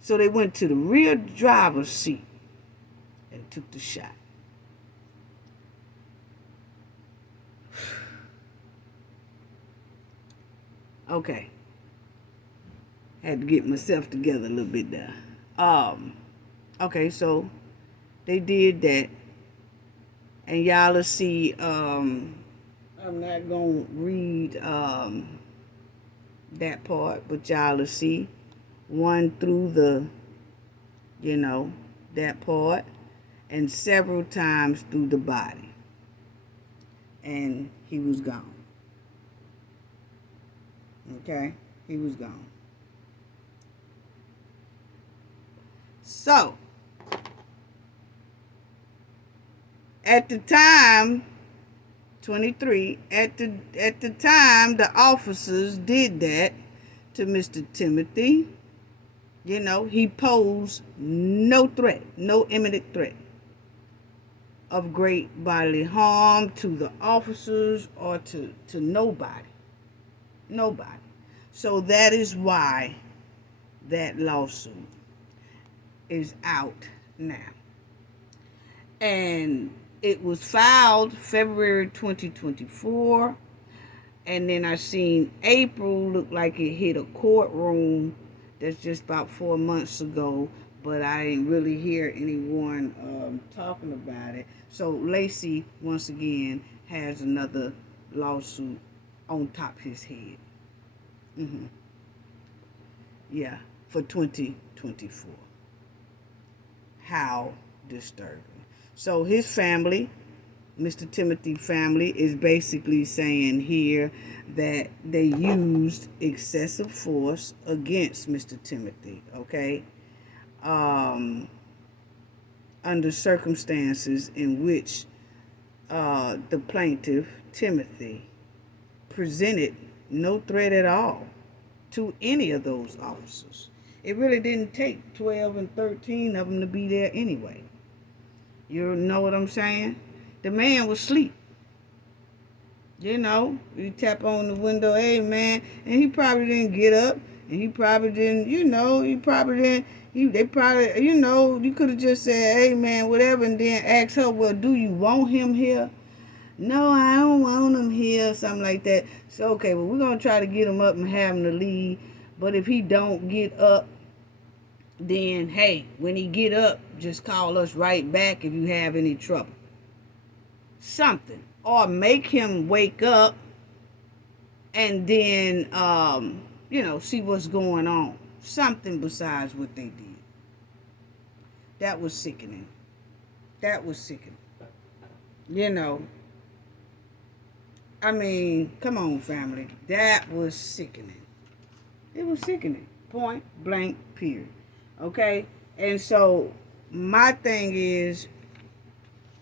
So they went to the rear driver's seat and took the shot. Okay. Had to get myself together a little bit there. Okay, so they did that. And y'all will see, I'm not going to read that part, but y'all will see one through the, that part, and several times through the body. And he was gone. Okay? He was gone. So, at the time, 23, at the time the officers did that to Mr. Timothy, he posed no threat, no imminent threat of great bodily harm to the officers or to nobody. Nobody. So that is why that lawsuit is out now. And it was filed February 2024. And then I seen April look like it hit a courtroom. That's just about 4 months ago. But I didn't really hear anyone talking about it. So Lacey, once again, has another lawsuit on top of his head. Yeah, for 2024. How disturbing. So his family, Mr. Timothy family, is basically saying here that they used excessive force against Mr. Timothy, okay? Under circumstances in which the plaintiff, Timothy, presented no threat at all to any of those officers. It really didn't take 12 and 13 of them to be there anyway. You know what I'm saying? The man was asleep. You tap on the window, hey man, and he probably didn't get up, and he probably didn't, you could have just said, hey man, whatever, and then ask her, well, do you want him here? No, I don't want him here, something like that. So, okay, well, we're going to try to get him up and have him to leave. But if he don't get up, then, hey, when he get up, just call us right back if you have any trouble. Something. Or make him wake up and then, see what's going on. Something besides what they did. That was sickening. I mean, come on, family. That was sickening. It was sickening. Point blank, period. Okay? And so, my thing is,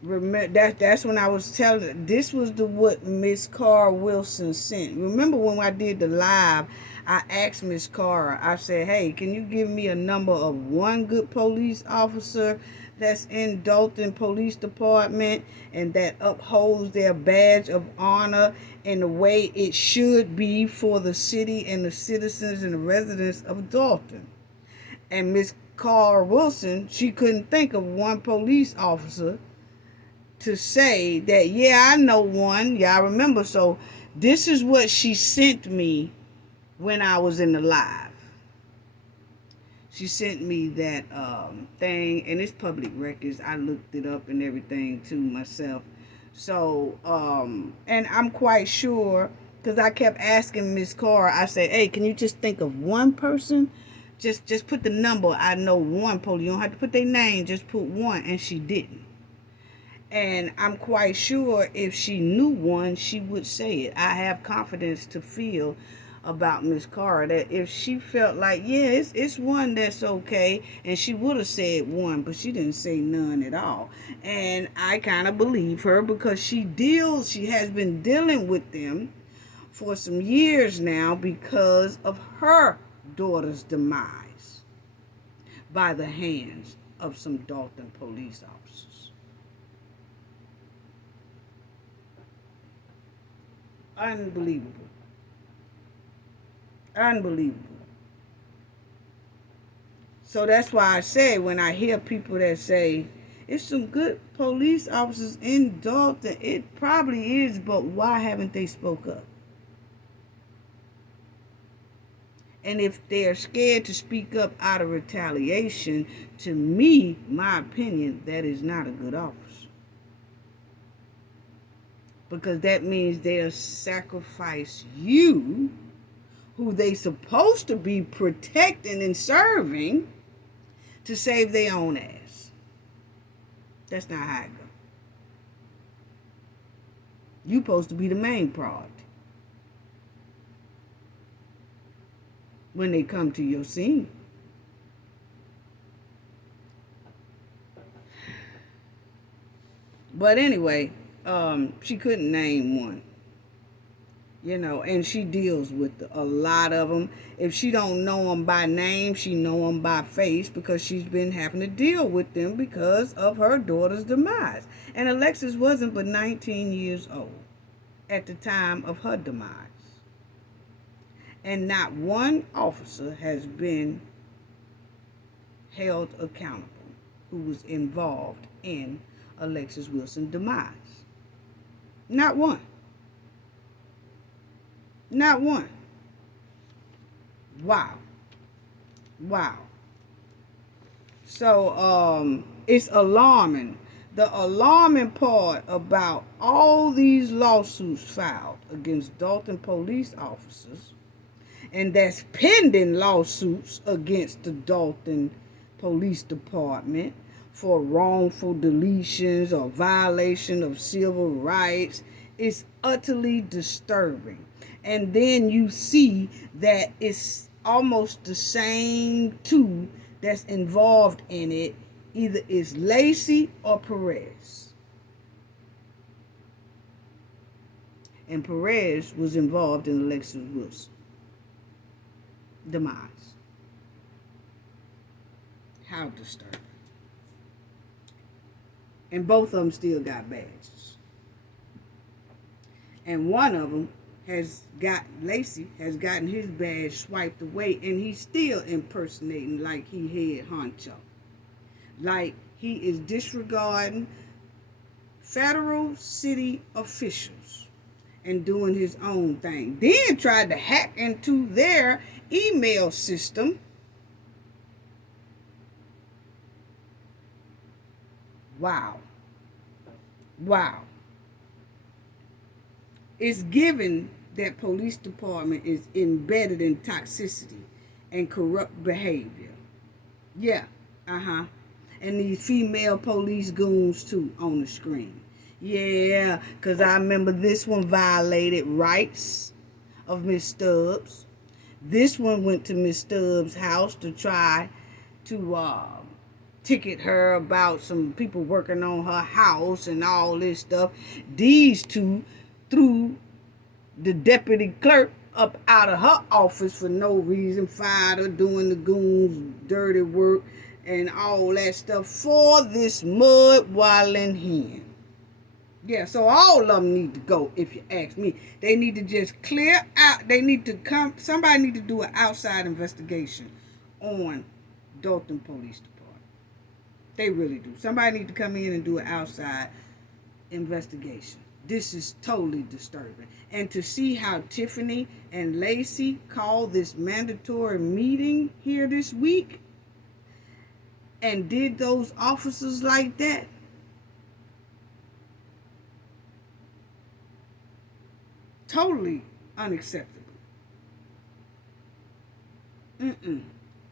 remember that's when I was telling. This was the what Miss Carr Wilson sent. Remember when I did the live? I asked Miss Carr. I said, "Hey, can you give me a number of one good police officer that's in Dolton Police Department and that upholds their badge of honor in the way it should be for the city and the citizens and the residents of Dolton?" And Miss Carr Wilson, she couldn't think of one police officer to say that, yeah, I know one. Yeah, I remember. So this is what she sent me when I was in the live. She sent me that thing, and it's public records. I looked it up and everything too myself. So, and I'm quite sure, because I kept asking Miss Carr, I said, hey, can you just think of one person? Just put the number. I know one police. You don't have to put their name, just put one. And she didn't. And I'm quite sure if she knew one, she would say it. I have confidence to feel about Miss Carr that if she felt like, yeah, it's one that's okay, and she would have said one, but she didn't say none at all. And I kind of believe her because she has been dealing with them for some years now because of her daughter's demise by the hands of some Dolton police officers. Unbelievable. Unbelievable. So that's why I say, when I hear people that say, it's some good police officers in Dolton, it probably is, but why haven't they spoke up? And if they're scared to speak up out of retaliation, to me, my opinion, that is not a good officer. Because that means they'll sacrifice you, who they supposed to be protecting and serving, to save their own ass. That's not how it goes. You supposed to be the main priority when they come to your scene. But anyway, she couldn't name one. And she deals with a lot of them. If she don't know them by name, she know them by face, because she's been having to deal with them because of her daughter's demise. And Alexis wasn't but 19 years old at the time of her demise. And not one officer has been held accountable who was involved in Alexis Wilson's demise. Not one. Not one. Wow. So, it's alarming. The alarming part about all these lawsuits filed against Dolton police officers, and that's pending lawsuits against the Dolton Police Department for wrongful deletions or violation of civil rights, is utterly disturbing. And then you see that it's almost the same two that's involved in it. Either it's Lacey or Perez. And Perez was involved in Alexis Wilson's demise. How disturbing. And both of them still got badges. And one of them Lacey has gotten his badge swiped away, and he's still impersonating like he head honcho. Like he is disregarding federal city officials and doing his own thing. Then tried to hack into their email system. Wow. It's given that police department is embedded in toxicity and corrupt behavior. Yeah, and these female police goons too on the screen. Yeah, because I remember this one violated rights of Miss Stubbs. This one went to Miss Stubbs' house to try to ticket her about some people working on her house and all this stuff. These two threw the deputy clerk up out of her office for no reason, fired her doing the goons' dirty work and all that stuff for this mud waddling hen. Yeah, so all of them need to go, if you ask me. They need to just clear out. They need to come. Somebody need to do an outside investigation on Dolton Police Department. They really do. Somebody need to come in and do an outside investigation. This is totally disturbing. And to see how Tiffany and Lacey called this mandatory meeting here this week and did those officers like that. Totally unacceptable.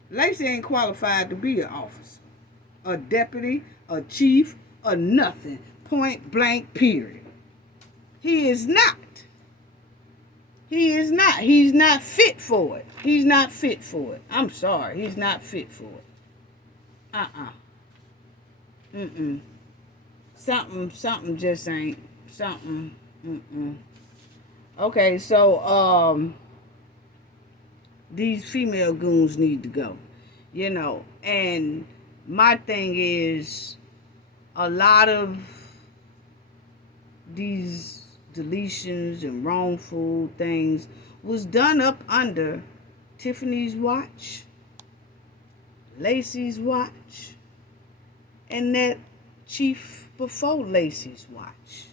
Lacey ain't qualified to be an officer, a deputy, a chief, or nothing. Point blank, period. He is not. He is not. He's not fit for it. He's not fit for it. I'm sorry. He's not fit for it. Something just ain't. Something. Okay, so these female goons need to go, and my thing is a lot of these deletions and wrongful things was done up under Tiffany's watch, Lacey's watch, and that chief before Lacey's watch.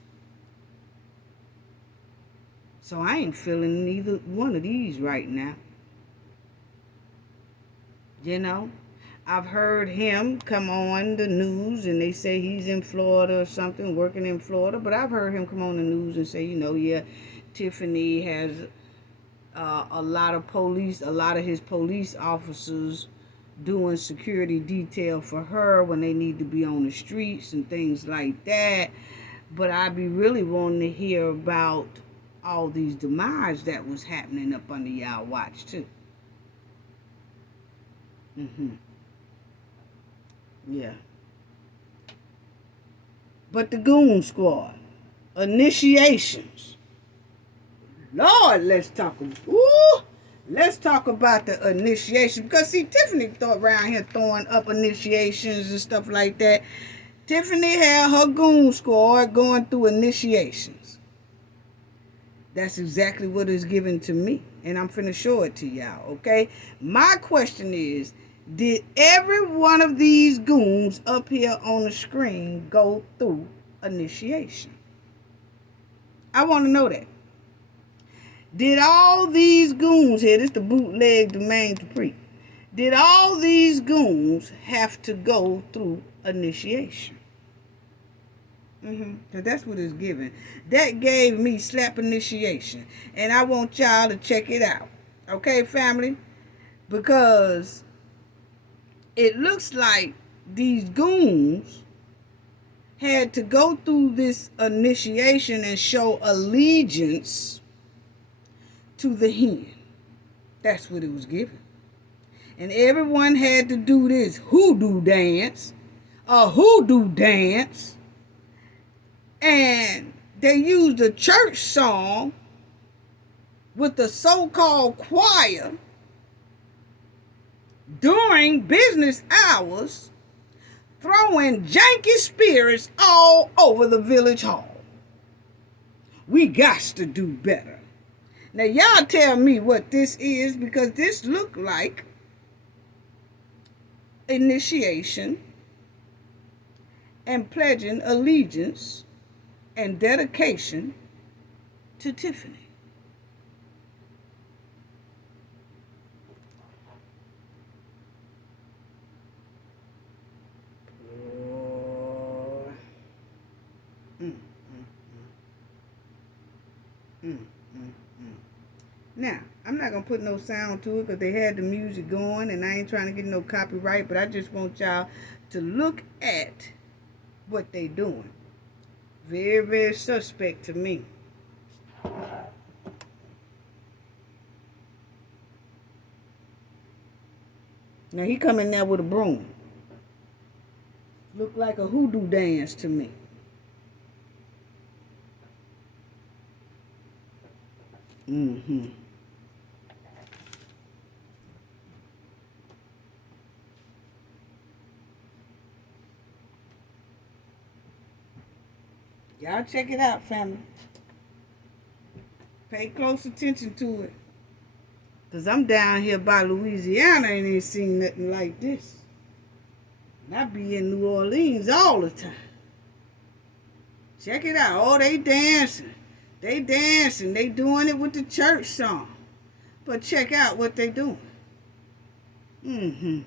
So I ain't feeling neither one of these right now. I've heard him come on the news and they say he's in Florida or something, working in Florida. But I've heard him come on the news and say, Tiffany has a lot of his police officers doing security detail for her when they need to be on the streets and things like that. But I'd be really wanting to hear about all these demise that was happening up under y'all watch too. Yeah. But the Goon Squad, initiations. Lord, let's talk about the initiation. Because see, Tiffany around here throwing up initiations and stuff like that. Tiffany had her Goon Squad going through initiations. That's exactly what is given to me. And I'm finna show it to y'all, okay? My question is, did every one of these goons up here on the screen go through initiation? I want to know that. Did all these goons here, this the bootleg domain to pre, did all these goons have to go through initiation? Because that's what it's given. That gave me slap initiation. And I want y'all to check it out. Okay, family? Because it looks like these goons had to go through this initiation and show allegiance to the hen. That's what it was given. And everyone had to do this hoodoo dance. A hoodoo dance. And they used a church song with the so-called choir during business hours, throwing janky spirits all over the village hall. We got to do better. Now, y'all tell me what this is, because this looked like initiation and pledging allegiance and dedication to Tiffany. Now, I'm not going to put no sound to it because they had the music going and I ain't trying to get no copyright, but I just want y'all to look at what they doing. Very, very suspect to me. Now, he coming there with a broom. Look like a hoodoo dance to me. Mm-hmm. Y'all check it out, family. Pay close attention to it. Because I'm down here by Louisiana and ain't seen nothing like this. And I be in New Orleans all the time. Check it out. Oh, they dancing. They dancing. They doing it with the church song. But check out what they doing. Mm-hmm.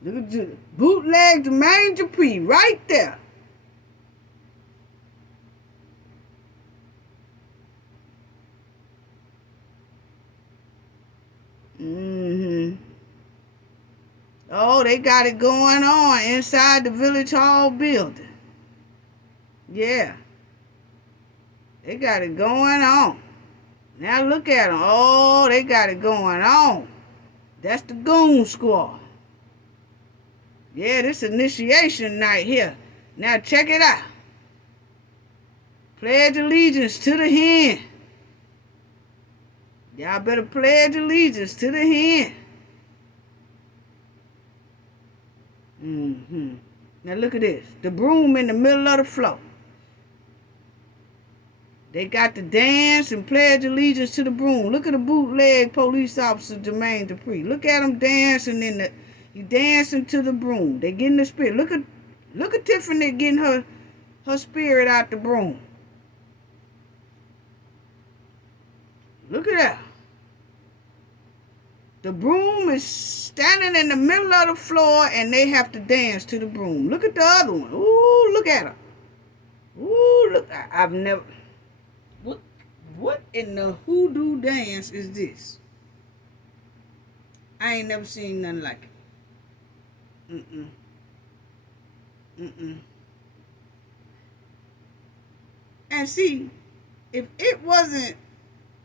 Look at the bootleg the manger P right there. Mm-hmm. Oh, they got it going on inside the Village Hall building. Yeah. They got it going on. Now look at them. Oh, they got it going on. That's the Goon Squad. Yeah, this initiation night here. Now check it out. Pledge allegiance to the hen. Y'all better pledge allegiance to the hen. Mm-hmm. Now look at this. The broom in the middle of the floor. They got to dance and pledge allegiance to the broom. Look at the bootleg police officer Jermaine Dupree. Look at him dancing he dancing to the broom. They getting the spirit. Look at Tiffany getting her spirit out the broom. Look at that. The broom is standing in the middle of the floor and they have to dance to the broom. Look at the other one. Ooh, look at her. Ooh, look. I've never... What in the hoodoo dance is this? I ain't never seen nothing like it. And see, if it wasn't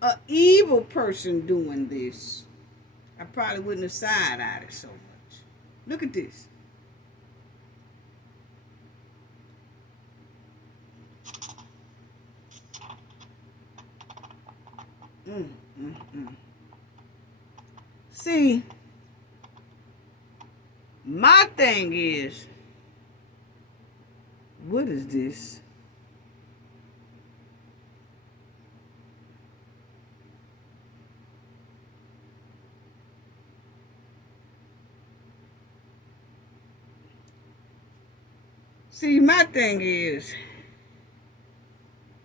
an evil person doing this, I probably wouldn't have side-eyed it so much. Look at this. See, my thing is, what is this? See, my thing is,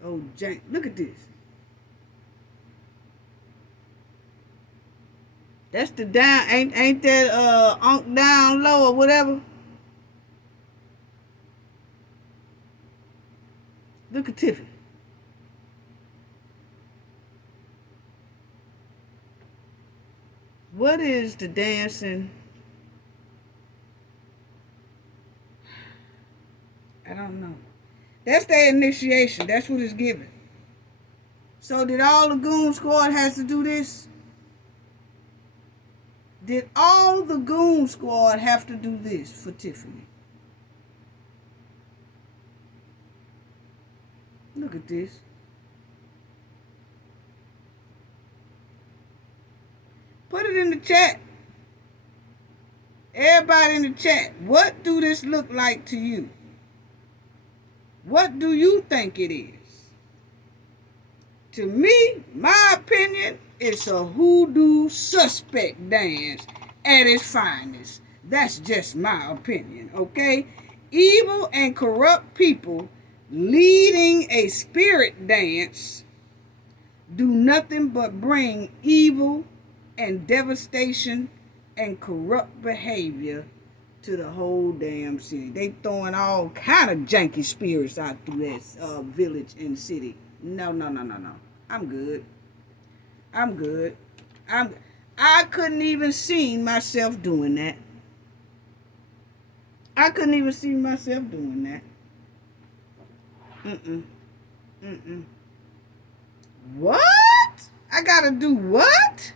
oh, Jane, look at this. That's the down, ain't that unk down low or whatever? Look at Tiffany. What is the dancing? I don't know. That's their initiation. That's what it's given. So did all the Goon Squad has to do this? Did all the Goon Squad have to do this for Tiffany? Look at this. Put it in the chat. Everybody in the chat, what do this look like to you? What do you think it is? To me, my opinion, it's a hoodoo suspect dance at its finest. That's just my opinion, okay? Evil and corrupt people leading a spirit dance do nothing but bring evil and devastation and corrupt behavior to the whole damn city. They throwing all kind of janky spirits out through that village and city. No. I'm good. I couldn't even see myself doing that. What? I gotta do what?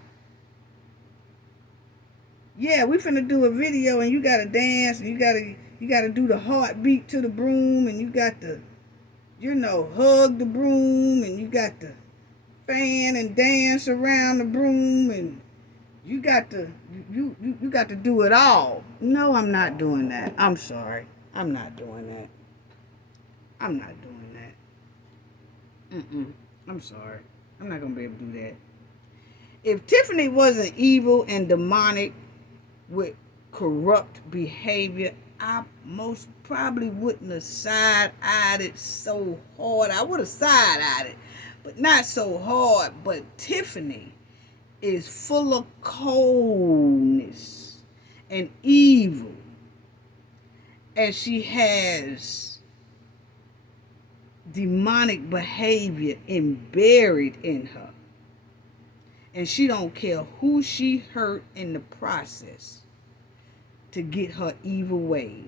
Yeah, we finna do a video and you gotta dance and you gotta do the heartbeat to the broom and you got to, hug the broom and you got to fan and dance around the broom and you got to you got to do it all. No, I'm not doing that. I'm sorry. I'm not doing that. I'm not doing that. I'm sorry. I'm not gonna be able to do that. If Tiffany wasn't evil and demonic with corrupt behavior, I most probably wouldn't have side-eyed it so hard. I would have side-eyed it, but not so hard. But Tiffany is full of coldness and evil. And she has demonic behavior buried in her. And she don't care who she hurt in the process to get her evil ways.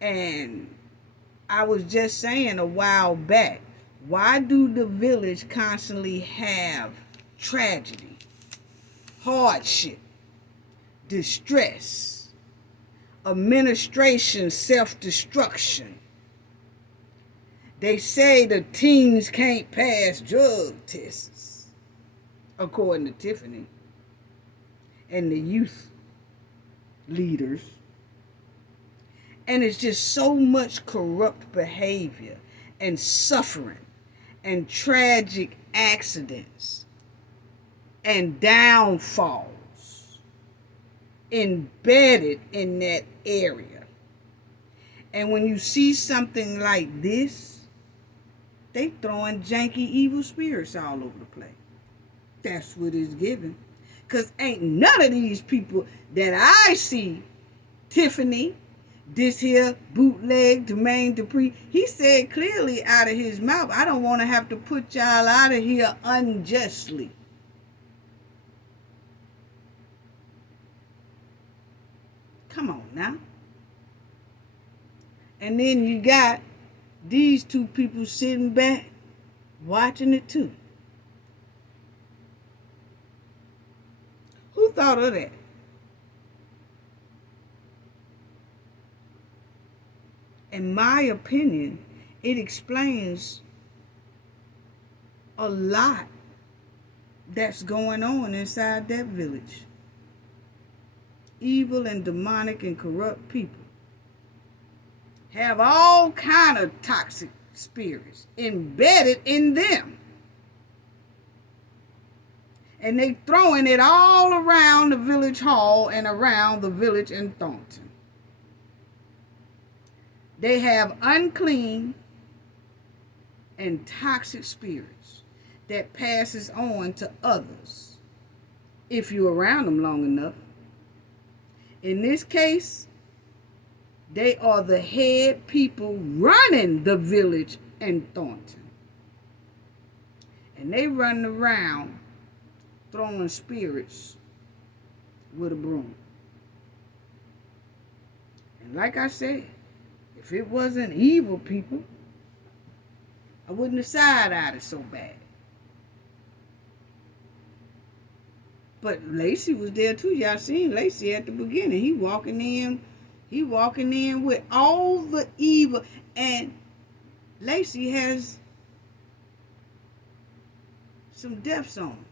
And I was just saying a while back, why do the village constantly have tragedy, hardship, distress, administration, self-destruction? They say the teens can't pass drug tests, according to Tiffany and the youth leaders. And it's just so much corrupt behavior and suffering and tragic accidents and downfalls embedded in that area. And when you see something like this, they throwing janky evil spirits all over the place. That's what it's given. Because ain't none of these people that I see, Tiffany, this here bootleg Jermaine Dupree, he said clearly out of his mouth, I don't want to have to put y'all out of here unjustly. Come on now. And then you got these two people sitting back watching it too. Who thought of that? In my opinion, it explains a lot that's going on inside that village. Evil and demonic and corrupt people have all kind of toxic spirits embedded in them. And they throwing it all around the village hall and around the village in Thornton. They have unclean and toxic spirits that passes on to others if you're around them long enough. In this case, they are the head people running the village in Thornton. And they run around throwing spirits with a broom. And like I said, if it wasn't evil people, I wouldn't have side-eyed it so bad. But Lacey was there too. Y'all seen Lacey at the beginning. He walking in with all the evil. And Lacey has some deaths on him.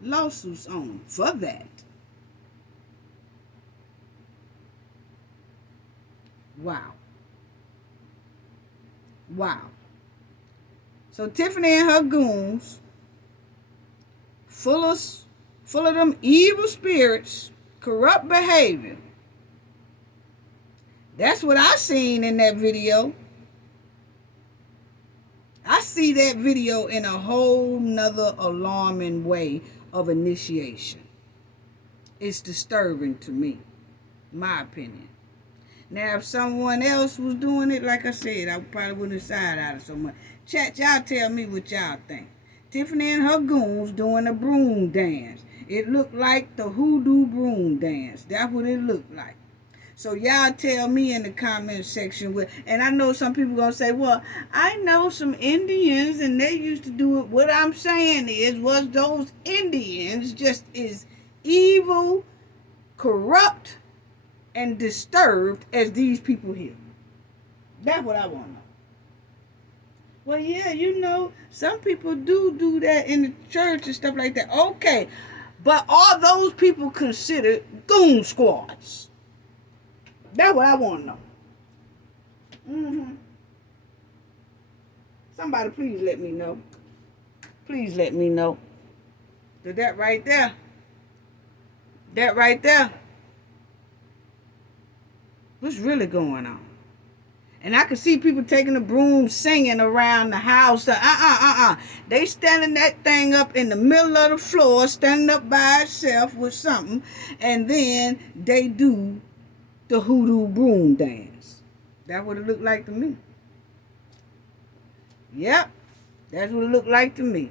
Lawsuits on him for that. Wow. So Tiffany and her goons, full of them evil spirits, corrupt behavior. That's what I seen in that video. I see that video in a whole nother alarming way of initiation. It's disturbing to me, my opinion. Now, if someone else was doing it, like I said, I probably wouldn't have side-eyed it so much. Chat, y'all tell me what y'all think. Tiffany and her goons doing a broom dance. It looked like the hoodoo broom dance. That's what it looked like. So y'all tell me in the comment section. And I know some people going to say, well, I know some Indians and they used to do it. What I'm saying was those Indians just as evil, corrupt, and disturbed as these people here. That's what I want to know. Well, yeah, some people do that in the church and stuff like that. Okay. But are those people considered goon squads? That's what I want to know. Somebody please let me know. Please let me know. So that right there. What's really going on? And I can see people taking the broom singing around the house. They standing that thing up in the middle of the floor, standing up by itself with something. And then they do the hoodoo broom dance. That's what it looked like to me. Yep. That's what it looked like to me.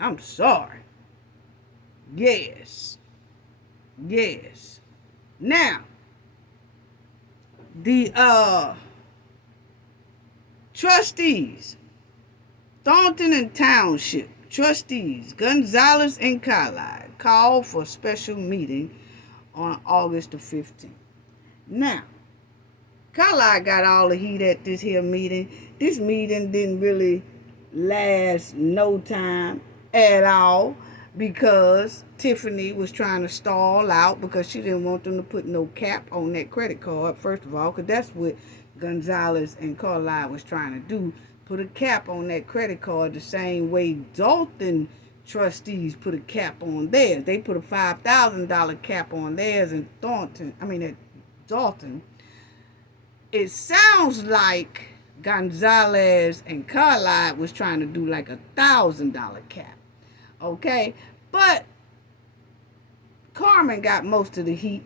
I'm sorry. Yes. Now, the trustees, Thornton and Township, trustees, Gonzalez and Carlisle, called for a special meeting on August the 15th. Now, Carlisle got all the heat at this here meeting. This meeting didn't really last no time at all because Tiffany was trying to stall out because she didn't want them to put no cap on that credit card, first of all, because that's what Gonzalez and Carlisle was trying to do, put a cap on that credit card the same way Dolton trustees put a cap on theirs. They put a $5,000 cap on theirs in at Dolton. It sounds like Gonzalez and Carlisle was trying to do like $1,000 cap. Okay? But Carmen got most of the heat,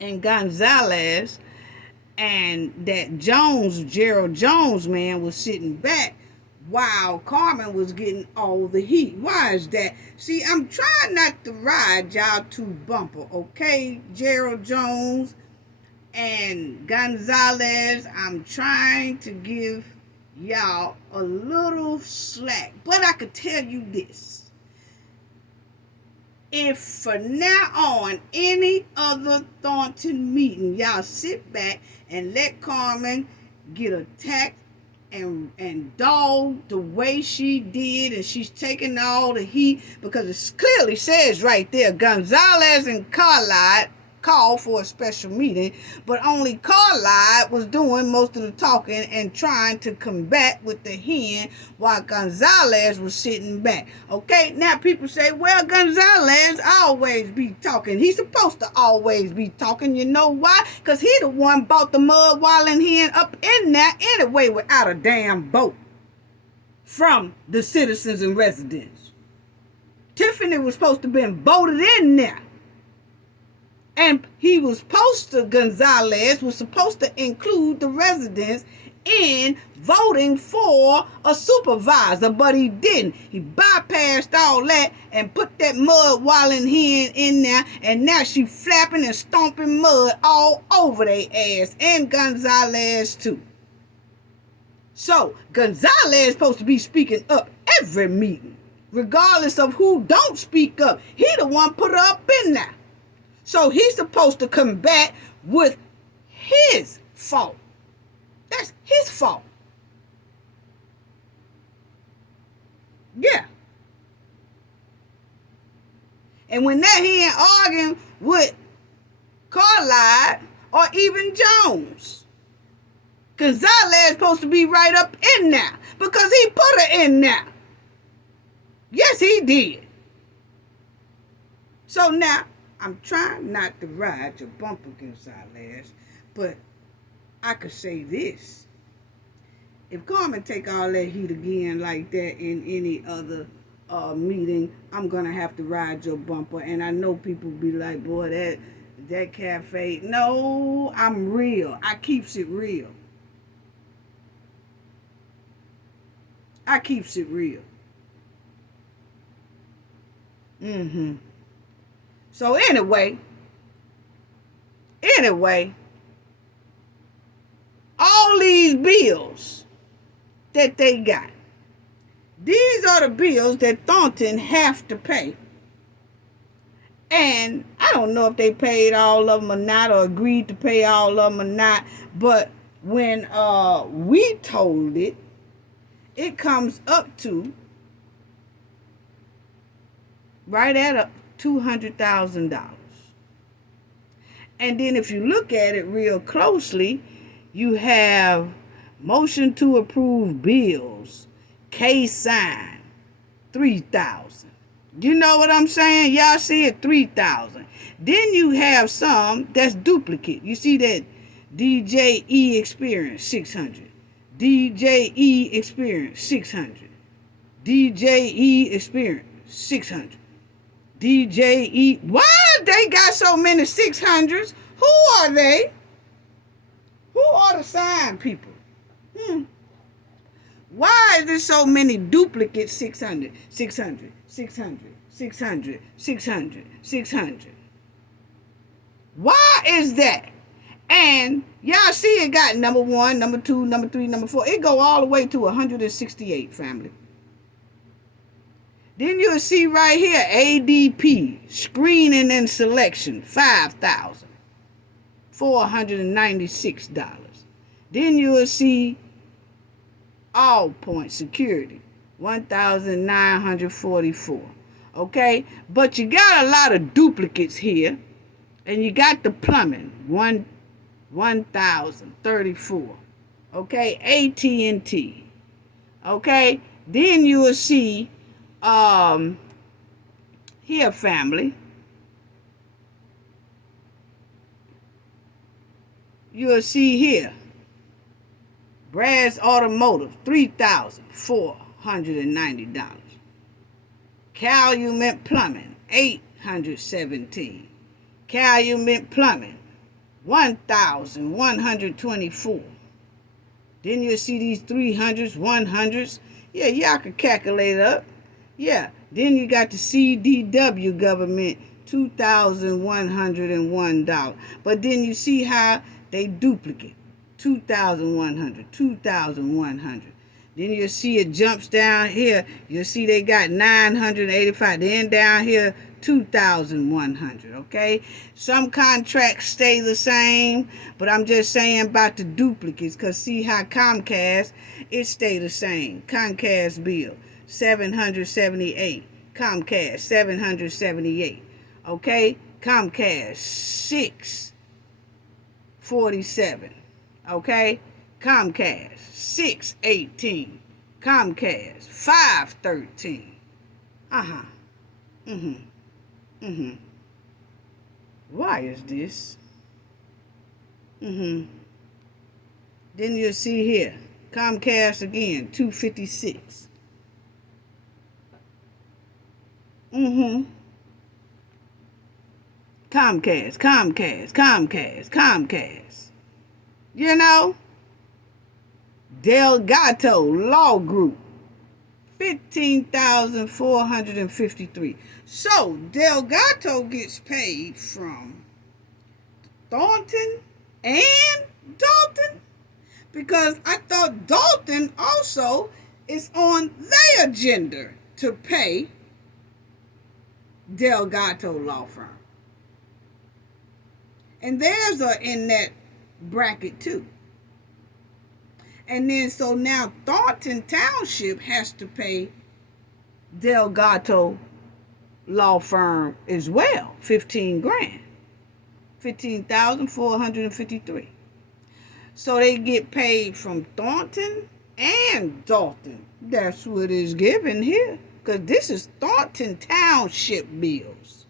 and Gonzalez and that Gerald Jones man was sitting back while Carmen was getting all the heat. Why is that? See, I'm trying not to ride y'all too bumper, okay? Gerald Jones and Gonzalez, I'm trying to give y'all a little slack. But I could tell you this. If from now on, any other Thornton meeting, y'all sit back and let Carmen get attacked and dogged the way she did, and she's taking all the heat, because it clearly says right there, Gonzalez and Carlisle called for a special meeting, but only Carlisle was doing most of the talking and trying to combat with the hen while Gonzalez was sitting back. Okay, now people say, well, Gonzalez always be talking. He's supposed to always be talking. You know why? Because he the one bought the mud walling hen up in there anyway without a damn vote from the citizens and residents. Tiffany was supposed to have been voted in there. And Gonzalez was supposed to include the residents in voting for a supervisor, but he didn't. He bypassed all that and put that mud walling hen in there, and now she flapping and stomping mud all over their ass, and Gonzalez too. So, Gonzalez is supposed to be speaking up every meeting, regardless of who don't speak up. He the one put her up in there. So he's supposed to combat with his fault. That's his fault. Yeah. And when that he ain't arguing with Carlisle or even Jones, Gonzalez supposed to be right up in there because he put her in there. Yes, he did. So now, I'm trying not to ride your bumper, Gonzalez, but I could say this. If Carmen take all that heat again like that in any other meeting, I'm going to have to ride your bumper. And I know people be like, boy, that cafe. No, I'm real. I keeps it real. I keeps it real. So anyway, these bills that they got. These are the bills that Thornton have to pay. And I don't know if they paid all of them or not, or agreed to pay all of them or not. But when we told it, it comes up to right at $200,000. And then if you look at it real closely, you have motion to approve bills, case signed, $3,000. You know what I'm saying? Y'all see it, $3,000. Then you have some that's duplicate. You see that DJE experience, $600. DJE experience, $600. DJE experience, $600. DJE. Why they got so many 600s? Who are they? Who are the signed people? Why is there so many duplicate 600, 600, 600, 600, 600, 600? Why is that? And y'all see it got number 1, number 2, number 3, number 4. It go all the way to 168, family. Then you'll see right here, ADP, screening and selection, $5,496. Then you'll see all point security, $1,944. Okay, but you got a lot of duplicates here, and you got the plumbing, $1,034. Okay, AT&T. Okay, then you will see here, family. You'll see here, Brad's Automotive, $3,490. Calumet Plumbing, $817. Calumet Plumbing, $1,124. Then you'll see these 300s, 100s. Yeah, y'all can calculate it up. Yeah. Then you got the CDW government, $2,101. But then you see how they duplicate. 2,100, 2,100. Then you'll see it jumps down here. You'll see they got 985. Then down here, 2,100, okay? Some contracts stay the same, but I'm just saying about the duplicates, because see how Comcast, it stay the same. Comcast bill, $778. Comcast, $778. Okay? Comcast, $647. Okay? Comcast, $618. Comcast, $513. Why is this? Then you'll see here, Comcast again, $256. Comcast. You know? Delgato Law Group, $15,453. So Delgato gets paid from Thornton and Dolton, because I thought Dolton also is on their agenda to pay Delgato Law Firm. And theirs are in that bracket too. And then so now Thornton Township has to pay Delgato Law Firm as well, $15,000. $15,453. So they get paid from Thornton and Dolton. That's what is given here, because this is Thornton Township bills.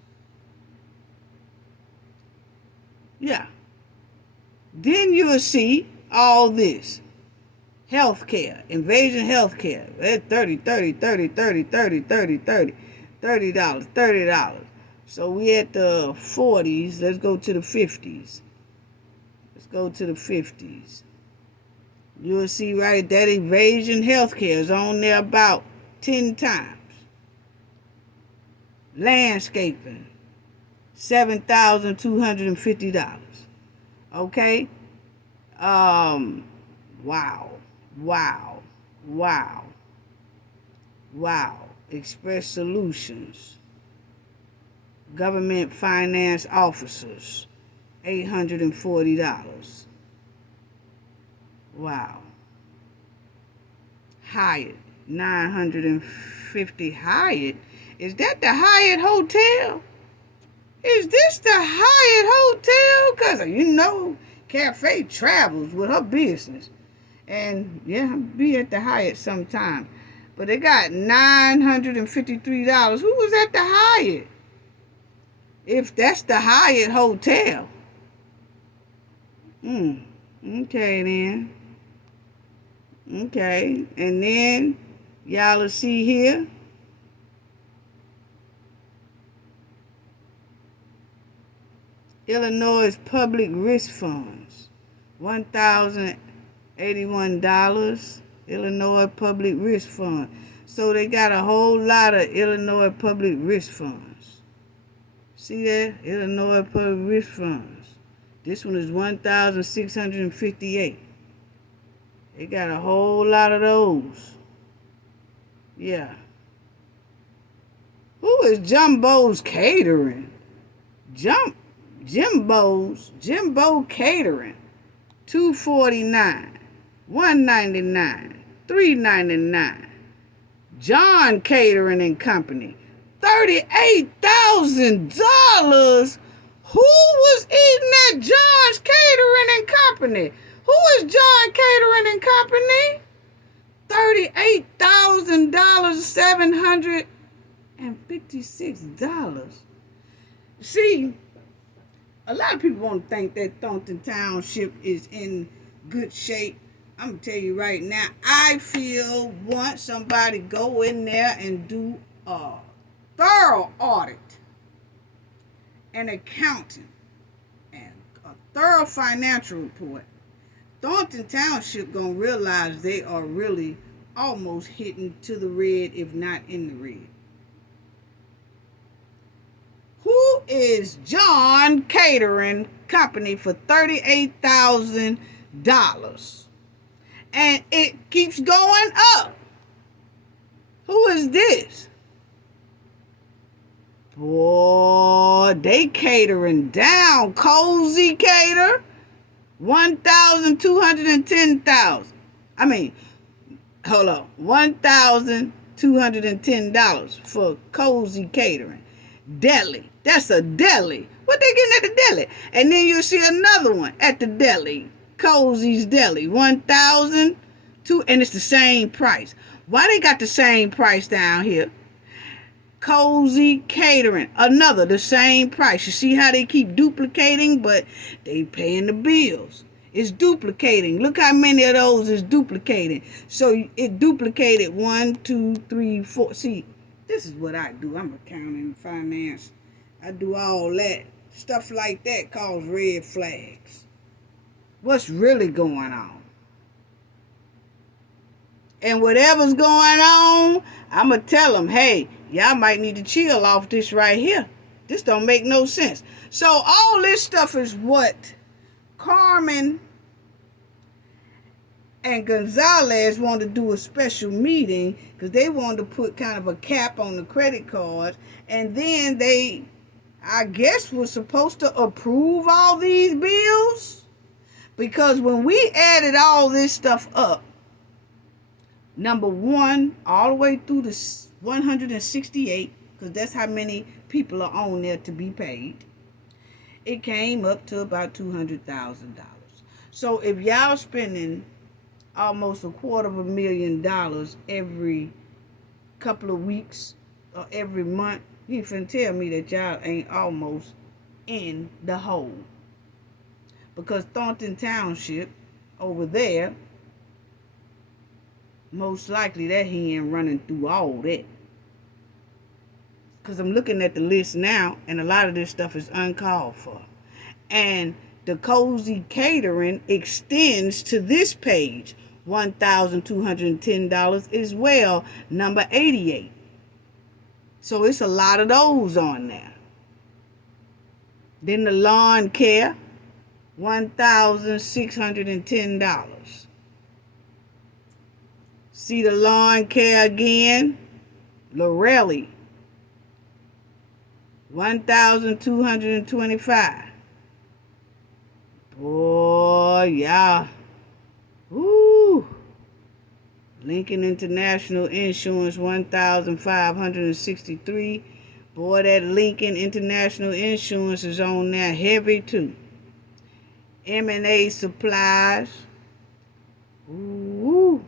Yeah. Then you'll see all this. Healthcare, invasion healthcare, $30. So we at the 40s. Let's go to the 50s. You'll see right that invasion healthcare is on there about 10 times. Landscaping, $7,250. Okay. Wow. Wow. Wow. Wow. Express Solutions. Government Finance Officers. $840. Wow. Hyatt. $950. Hyatt? Is that the Hyatt Hotel? Is this the Hyatt Hotel? Because, you know, Cafe travels with her business. And, yeah, I'll be at the Hyatt sometime. But they got $953. Who was at the Hyatt? If that's the Hyatt Hotel. Okay, then. Okay. And then, y'all will see here. Illinois Public Risk Funds, $1,081. Illinois Public Risk Fund. So they got a whole lot of Illinois Public Risk Funds. See that? Illinois Public Risk Funds. This one is $1,658. They got a whole lot of those. Yeah. Who is Jumbo's Catering? Jimbo Catering, $249, $199, $399. John Catering and Company, $38,000. Who was eating at John's Catering and Company? Who is John Catering and Company? $38,000, $756. See, a lot of people want to think that Thornton Township is in good shape. I'm going to tell you right now, I feel once somebody go in there and do a thorough audit, an accounting, and a thorough financial report, Thornton Township going to realize they are really almost hitting to the red, if not in the red. Who is John Catering Company for $38,000? And it keeps going up. Who is this? Boy, they catering down. Cozy Cater, $1,210 for Cozy Catering. Deli. That's a deli. What they getting at the deli? And then you'll see another one at the deli. Cozy's Deli. $1,002, and it's the same price. Why they got the same price down here? Cozy Catering. Another, the same price. You see how they keep duplicating, but they paying the bills. It's duplicating. Look how many of those is duplicating. So it duplicated 1, 2, 3, 4. See, this is what I do. I'm accounting and finance. I do all that. Stuff like that cause red flags. What's really going on? And whatever's going on, I'm going to tell them, hey, y'all might need to chill off this right here. This don't make no sense. So all this stuff is what Carmen and Gonzalez wanted to do a special meeting because they wanted to put kind of a cap on the credit cards. And then they, I guess, was supposed to approve all these bills. Because when we added all this stuff up, number one, all the way through the 168, because that's how many people are on there to be paid, it came up to about $200,000. So if y'all spending almost $250,000 every couple of weeks or every month, you finna tell me that y'all ain't almost in the hole. Because Thornton Township over there, most likely that he ain't running through all that. Because I'm looking at the list now, and a lot of this stuff is uncalled for. And the Cozy Catering extends to this page, $1,210 as well, number 88. So it's a lot of those on there. Then the lawn care, $1,610. See the lawn care again. Lorelli, 1,225. Boy, yeah. Woo. Lincoln International Insurance, 1,563. Boy, that Lincoln International Insurance is on there heavy too. M&A Supplies. Ooh.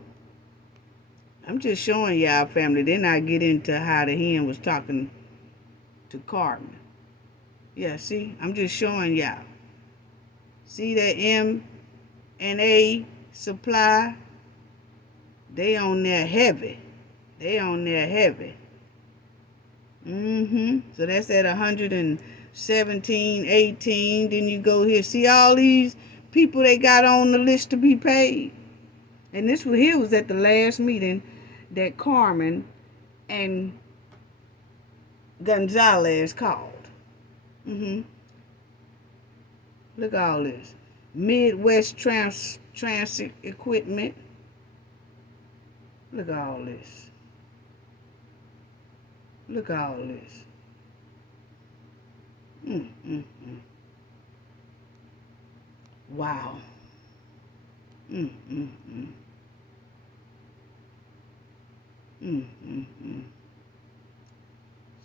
I'm just showing y'all, family. Then I get into how the hen was talking to Carmen. Yeah, see? I'm just showing y'all. See that M&A Supply? They on there heavy. They on there heavy. So that's at 117.18. Then you go here. See all these people they got on the list to be paid? And this one here was at the last meeting that Carmen and Gonzalez called. Look at all this. Midwest Transit Equipment. Look at all this. Look at all this. Wow.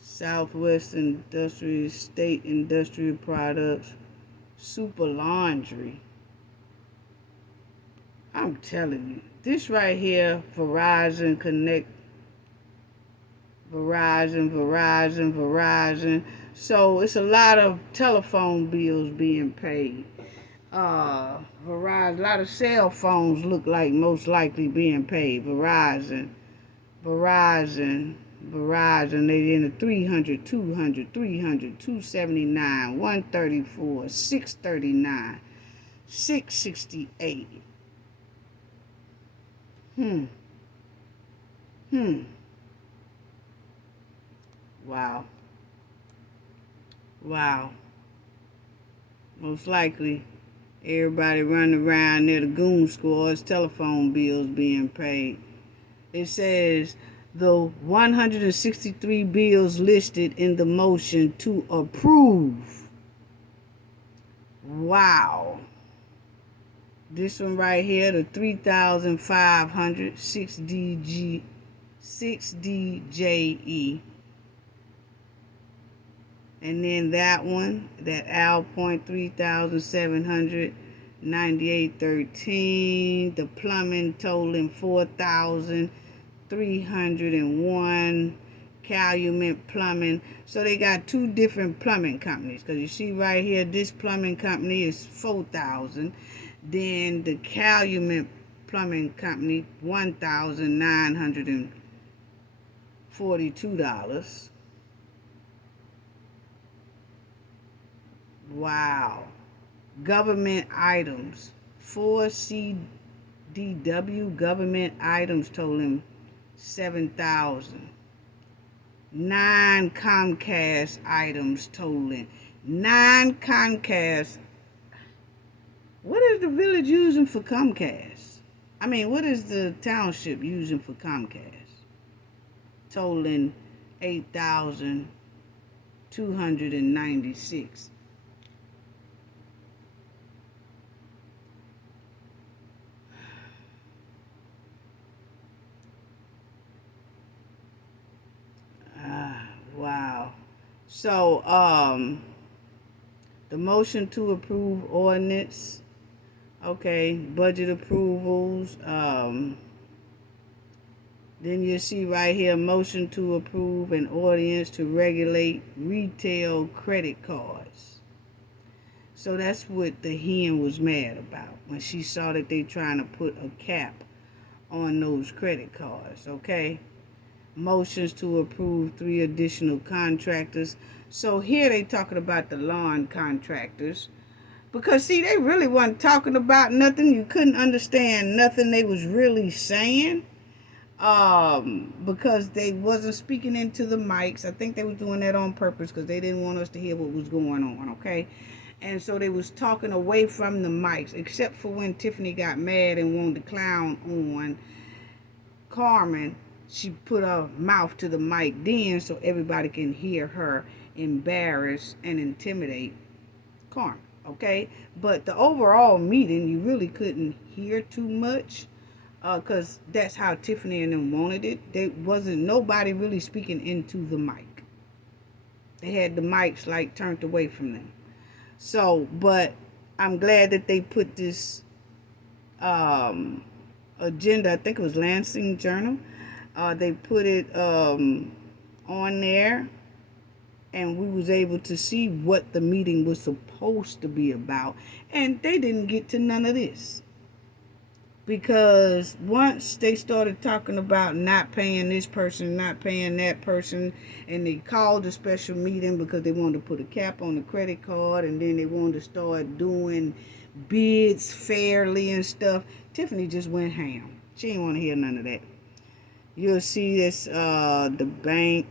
Southwest Industrial State Industrial Products. Super Laundry. I'm telling you. This right here, Verizon Connect. Verizon. So it's a lot of telephone bills being paid. Verizon, a lot of cell phones look like most likely being paid. Verizon, they in the 300, 200, 300, 279, 134, 639, 668. Wow. Most likely, everybody running around near the goon squads, telephone bills being paid. It says the 163 bills listed in the motion to approve. Wow. This one right here, the 3,500, 6DJE. And then that one, that Alpoint, 3,700, 9813. The plumbing totaling 4,301. Calumet Plumbing. So they got two different plumbing companies. Because you see right here, this plumbing company is 4,000. Then the Calumet Plumbing Company, $1,942. Wow. Government items. 4 CDW government items totaling 7,000. 9 Comcast items totaling. 9 Comcast. What is the village using for Comcast? I mean, what is the township using for Comcast? Totaling 8,296. Wow. So, the motion to approve ordinance. Okay, budget approvals. Then you see right here, motion to approve an ordinance to regulate retail credit cards. So that's what the hen was mad about when she saw that they trying to put a cap on those credit cards, okay? Motions to approve 3 additional contractors. So here they talking about the lawn contractors. Because, see, they really wasn't talking about nothing. You couldn't understand nothing they was really saying. Because they wasn't speaking into the mics. I think they was doing that on purpose because they didn't want us to hear what was going on, okay? And so they was talking away from the mics, except for when Tiffany got mad and wanted to clown on Carmen, she put her mouth to the mic then so everybody can hear her embarrass and intimidate Carmen. Okay, but the overall meeting, you really couldn't hear too much, because that's how Tiffany and them wanted it. There wasn't nobody really speaking into the mic. They had the mics like turned away from them. So, but I'm glad that they put this agenda. I think it was Lansing Journal. They put it on there, and we was able to see what the meeting was supposed to be about. And they didn't get to none of this. Because once they started talking about not paying this person, not paying that person, and they called a special meeting because they wanted to put a cap on the credit card, and then they wanted to start doing bids fairly and stuff, Tiffany just went ham. She didn't want to hear none of that. You'll see this, the bank,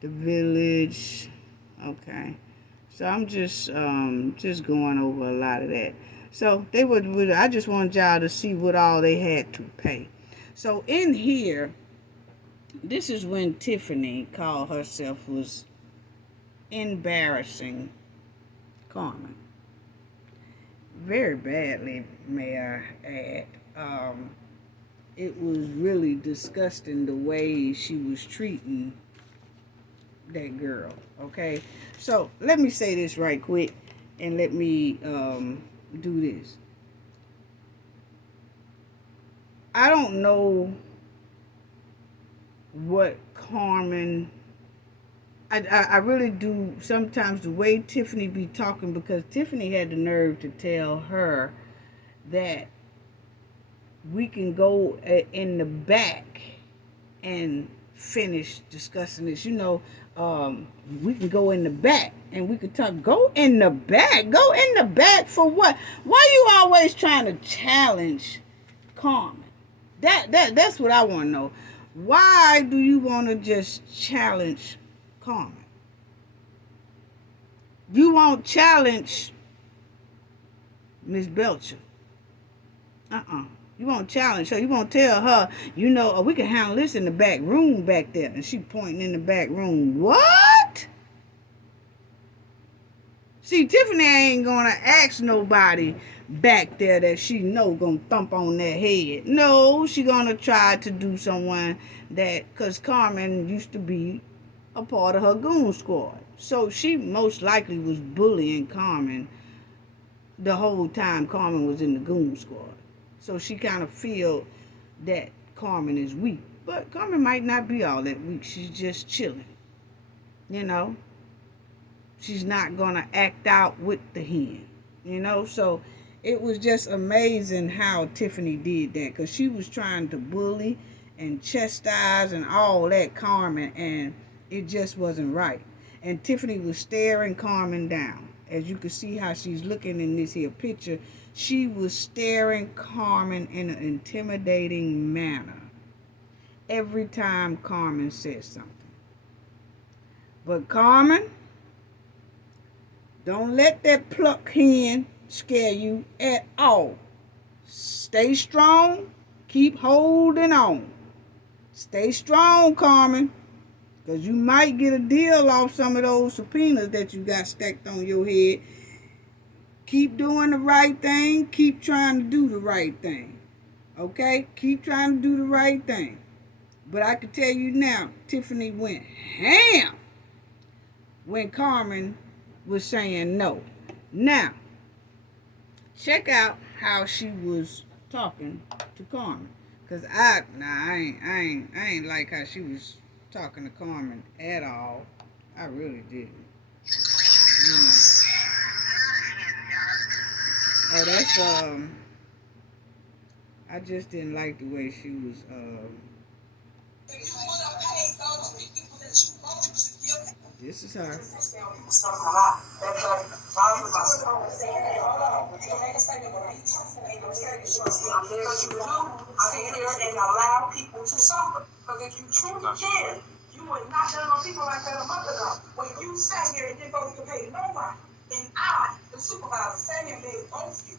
the village. Okay, so I'm just going over a lot of that. So they would I just wanted y'all to see what all they had to pay. So in here, this is when Tiffany called herself was embarrassing Carmen. Very badly, may I add. It was really disgusting the way she was treating that girl. Okay, so let me say this right quick, and let me do this. I don't know what Carmen, I really do sometimes the way Tiffany be talking, because Tiffany had the nerve to tell her that we can go in the back and finish discussing this. You know, we can go in the back and we could talk. Go in the back. Go in the back for what? Why you always trying to challenge Carmen? That's what I want to know. Why do you want to just challenge Carmen? You won't challenge Miss Belcher. You won't challenge her. You won't tell her, you know, oh, we can handle this in the back room back there. And she pointing in the back room. What? See, Tiffany ain't going to ask nobody back there that she know going to thump on their head. No, she going to try to do someone that, because Carmen used to be a part of her goon squad. So she most likely was bullying Carmen the whole time Carmen was in the goon squad. So she kind of feel that Carmen is weak. But Carmen might not be all that weak. She's just chilling. You know? She's not going to act out with the hen. You know? So it was just amazing how Tiffany did that. Because she was trying to bully and chastise and all that Carmen. And it just wasn't right. And Tiffany was staring Carmen down. As you can see how she's looking in this here picture, she was staring Carmen in an intimidating manner every time Carmen said something. But Carmen, don't let that pluck hen scare you at all. Stay strong. Keep holding on. Stay strong, Carmen. Because you might get a deal off some of those subpoenas that you got stacked on your head. Keep doing the right thing. Keep trying to do the right thing. Okay? Keep trying to do the right thing. But I can tell you now, Tiffany went ham when Carmen was saying no. Now, check out how she was talking to Carmen. Because I ain't like how she was talking to Carmen at all. I really didn't. You know. Oh, that's I just didn't like the way she was this is her. And allow people to suffer. Because if you truly care, you would not done on people like that a month ago. When you sat here and didn't go to pay nobody, and I, the supervisor, sat here and made both of you,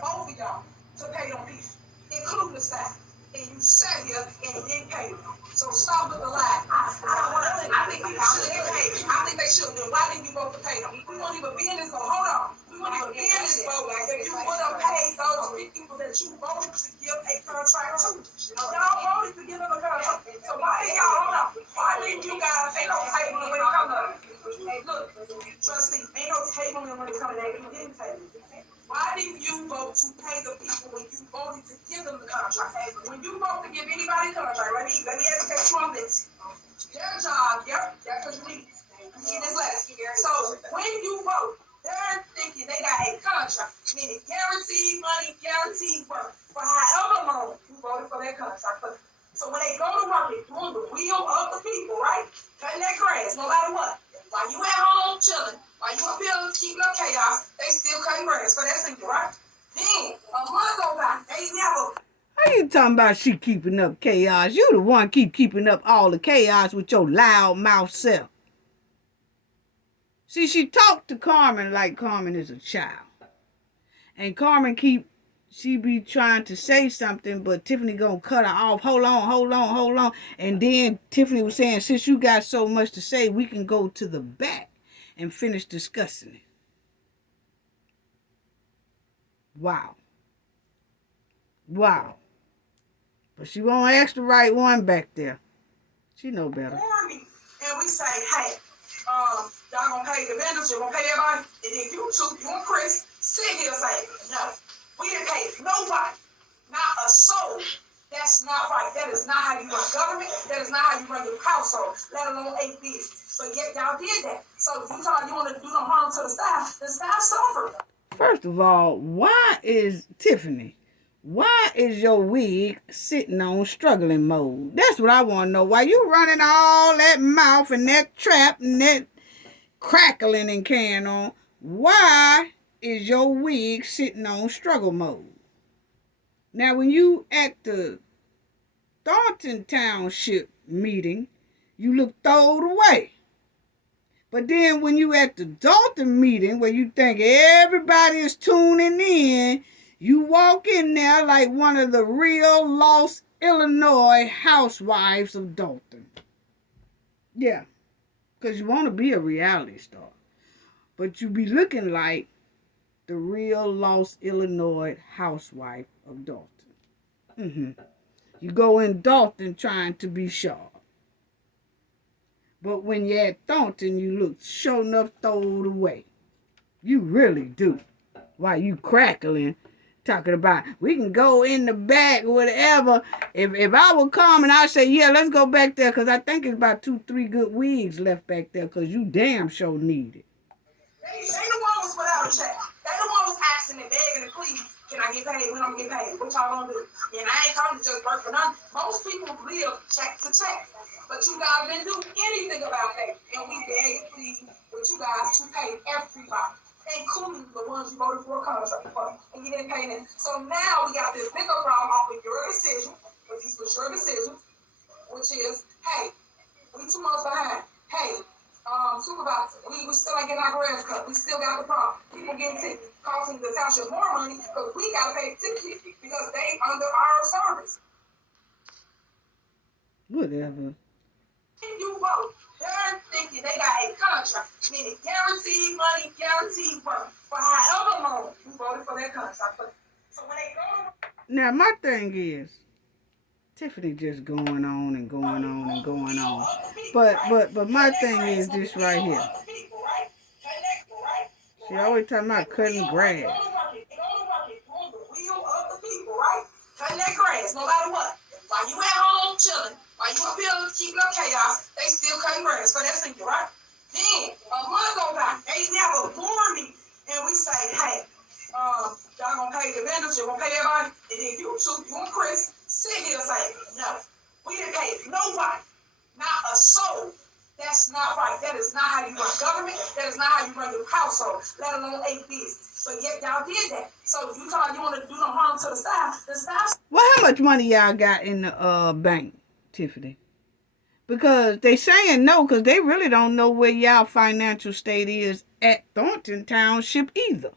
both of y'all, to pay them people, including the staff. and you sat here and didn't pay them. So stop with the lie. I think people should get paid. I think they should. Then why didn't you vote to pay them? We won't even be in this vote. Hold on. We won't even be in this vote if you would have paid those people that you voted to give a contract to. Y'all voted to give them a contract. So why did y'all, hold on, why didn't you guys, ain't no tabling when it comes to, look, trustee, ain't no tabling when it comes to that. You didn't table. Why didn't you vote to pay the people when you voted to give them the contract? When you vote to give anybody a contract, let me educate you on this. Their job, because you need this last year. So when you vote, they're thinking they got a contract, meaning guaranteed money, guaranteed work for however long you voted for their contract. So when they go to work, they're doing the will of the people, right? Cutting that grass, no matter what. While you at home chilling, while you up here keeping up chaos, they still cutting grass for that single, right? Then a month go by, they never. How you talking about she keeping up chaos? You the one keeping up all the chaos with your loud mouth self. See, she talked to Carmen like Carmen is a child. And Carmen she be trying to say something, but Tiffany gonna cut her off. Hold on. And then Tiffany was saying, since you got so much to say, we can go to the back and finish discussing it. Wow. But she won't ask the right one back there. She know better. And we say, hey, y'all gonna pay the vendors, you gonna pay everybody, and then you two, you and Chris, sit here and say, no, we didn't pay nobody, not a soul. That's not right. That is not how you run government. That is not how you run your household, let alone a business. But yet y'all did that. So if you thought you want to do no harm to the staff suffered. First of all, why is your wig sitting on struggling mode? That's what I want to know. Why you running all that mouth and that trap and that crackling and carrying on? Why is your wig sitting on struggle mode? Now, when you at the Thornton Township meeting, you look throwed away. But then when you at the Dolton meeting, where you think everybody is tuning in, you walk in there like one of the real lost Illinois housewives of Dolton. Yeah, because you want to be a reality star. But you be looking like the real lost Illinois housewife of Dolton. You go in Dolton trying to be sharp. But when you're at Thornton, you look sure enough throwed away. You really do. While you crackling, talking about, we can go in the back, whatever. If I would come and I say, yeah, let's go back there, because I think it's about 2-3 good wigs left back there, because you damn sure need it. They the one was without a check. They the one was asking and begging and please, can I get paid? When I'm get paid? What y'all gonna do? And I ain't coming to just work for nothing. Most people live check to check. But you guys didn't do anything about that. And we beg and plead with you guys to pay everybody, including the ones you voted for a contract for. And you didn't pay them. So now we got this bigger problem off of your decision, but these was your decisions, which is, hey, we 2 months behind. Hey, supervisor, we still ain't getting our grass cut. We still got the problem. People getting tickets, costing the township more money, but we got to pay the ticket because they under our service. Whatever. You vote, they're thinking they got a contract, meaning guaranteed money, guaranteed work for however long you voted for their contract. So when they go to... Now, my thing is, Tiffany just going on and going on and going on. But my thing is this right here. She always talking about cutting grass. Cutting that grass, no matter what. While you at home chilling, while you up here keeping up chaos, they still cutting grass for that single, right? Then a month go by, they never warn me, and we say, hey, y'all gonna pay the vendors, you gonna pay everybody, and then you two, you and Chris, sit here and say, no, we didn't pay nobody, not a soul. That's not right. That is not how you run government. That is not how you run your household, let alone a business. But yet y'all did that. So if you thought you want to do no harm to the staff. Well, how much money y'all got in the bank, Tiffany? Because they saying no, because they really don't know where y'all financial state is at Thornton Township either.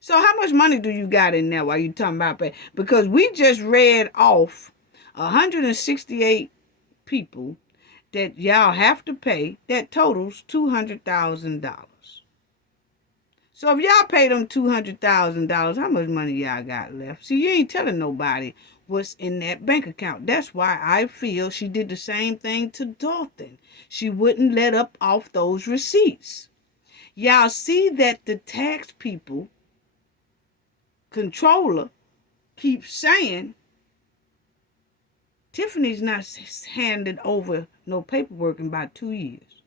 So how much money do you got in there while you talking about pay? Because we just read off 168 people that y'all have to pay. That totals $200,000. So if y'all pay them $200,000, how much money y'all got left? See, you ain't telling nobody what's in that bank account. That's why I feel she did the same thing to Dolton. She wouldn't let up off those receipts. Y'all see that the tax people controller keeps saying Tiffany's not handed over no paperwork in about 2 years.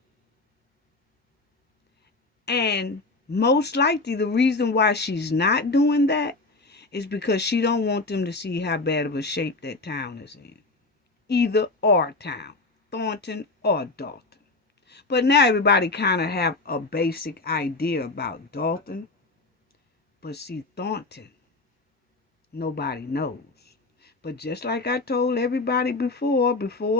And most likely the reason why she's not doing that is because she don't want them to see how bad of a shape that town is in. Either or town, Thornton or Dolton. But now everybody kind of have a basic idea about Dolton. But see, Thornton, nobody knows. But just like I told everybody before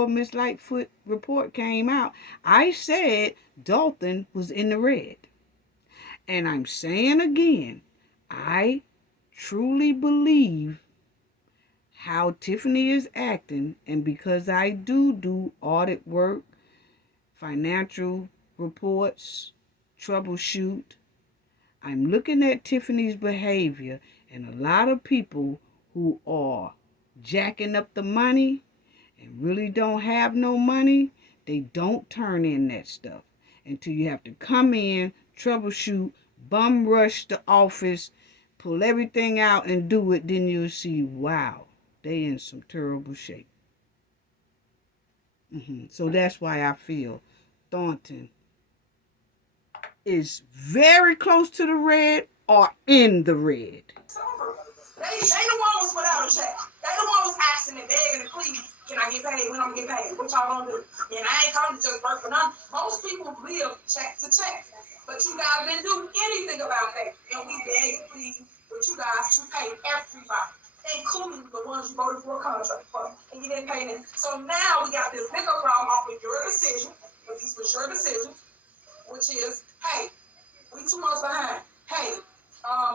Miss Lightfoot report came out, I said Dolton was in the red. And I'm saying again, I truly believe how Tiffany is acting, and because I do audit work, financial reports, troubleshoot, I'm looking at Tiffany's behavior, and a lot of people who are jacking up the money and really don't have no money, they don't turn in that stuff until you have to come in, troubleshoot, bum rush the office, pull everything out and do it. Then you'll see, wow, they in some terrible shape. So that's why I feel Thornton is very close to the red or in the red. They the one was without a check. They the one was asking and begging and pleading, can I get paid? When I'm gonna get paid? What y'all gonna do? And I ain't coming to just work for nothing. Most people live check to check. But you guys didn't do anything about that. And we beg and plead with you guys to pay everybody, including the ones you voted for a contract for. And you didn't pay them. So now we got this nigga problem off of your decision, because these was your decisions, which is, hey, we 2 months behind. Hey,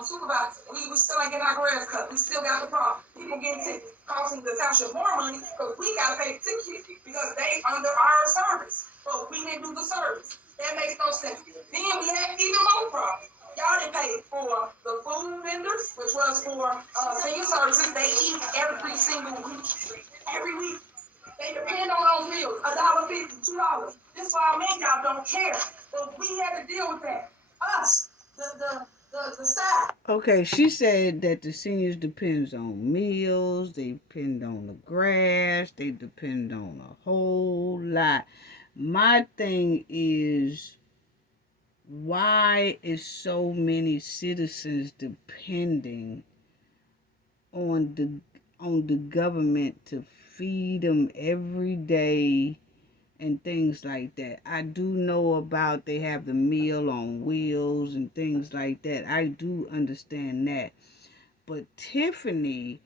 supervisor, we still ain't getting our grass cut. We still got the problem. People getting tickets, costing the township more money because we got to pay the ticket because they under our service. But we didn't do the service. That makes no sense. Then we had even more problems. Y'all didn't pay for the food vendors, which was for senior services. They eat every single week. Every week. They depend on those meals. $1.50, $2. This is why I mean y'all don't care. But we had to deal with that. Us, the staff. Okay, she said that the seniors depends on meals, they depend on the grass, they depend on a whole lot. My thing is, why is so many citizens depending on the government to feed them every day and things like that? I do know about they have the meal on wheels and things like that. I do understand that. But Tiffany,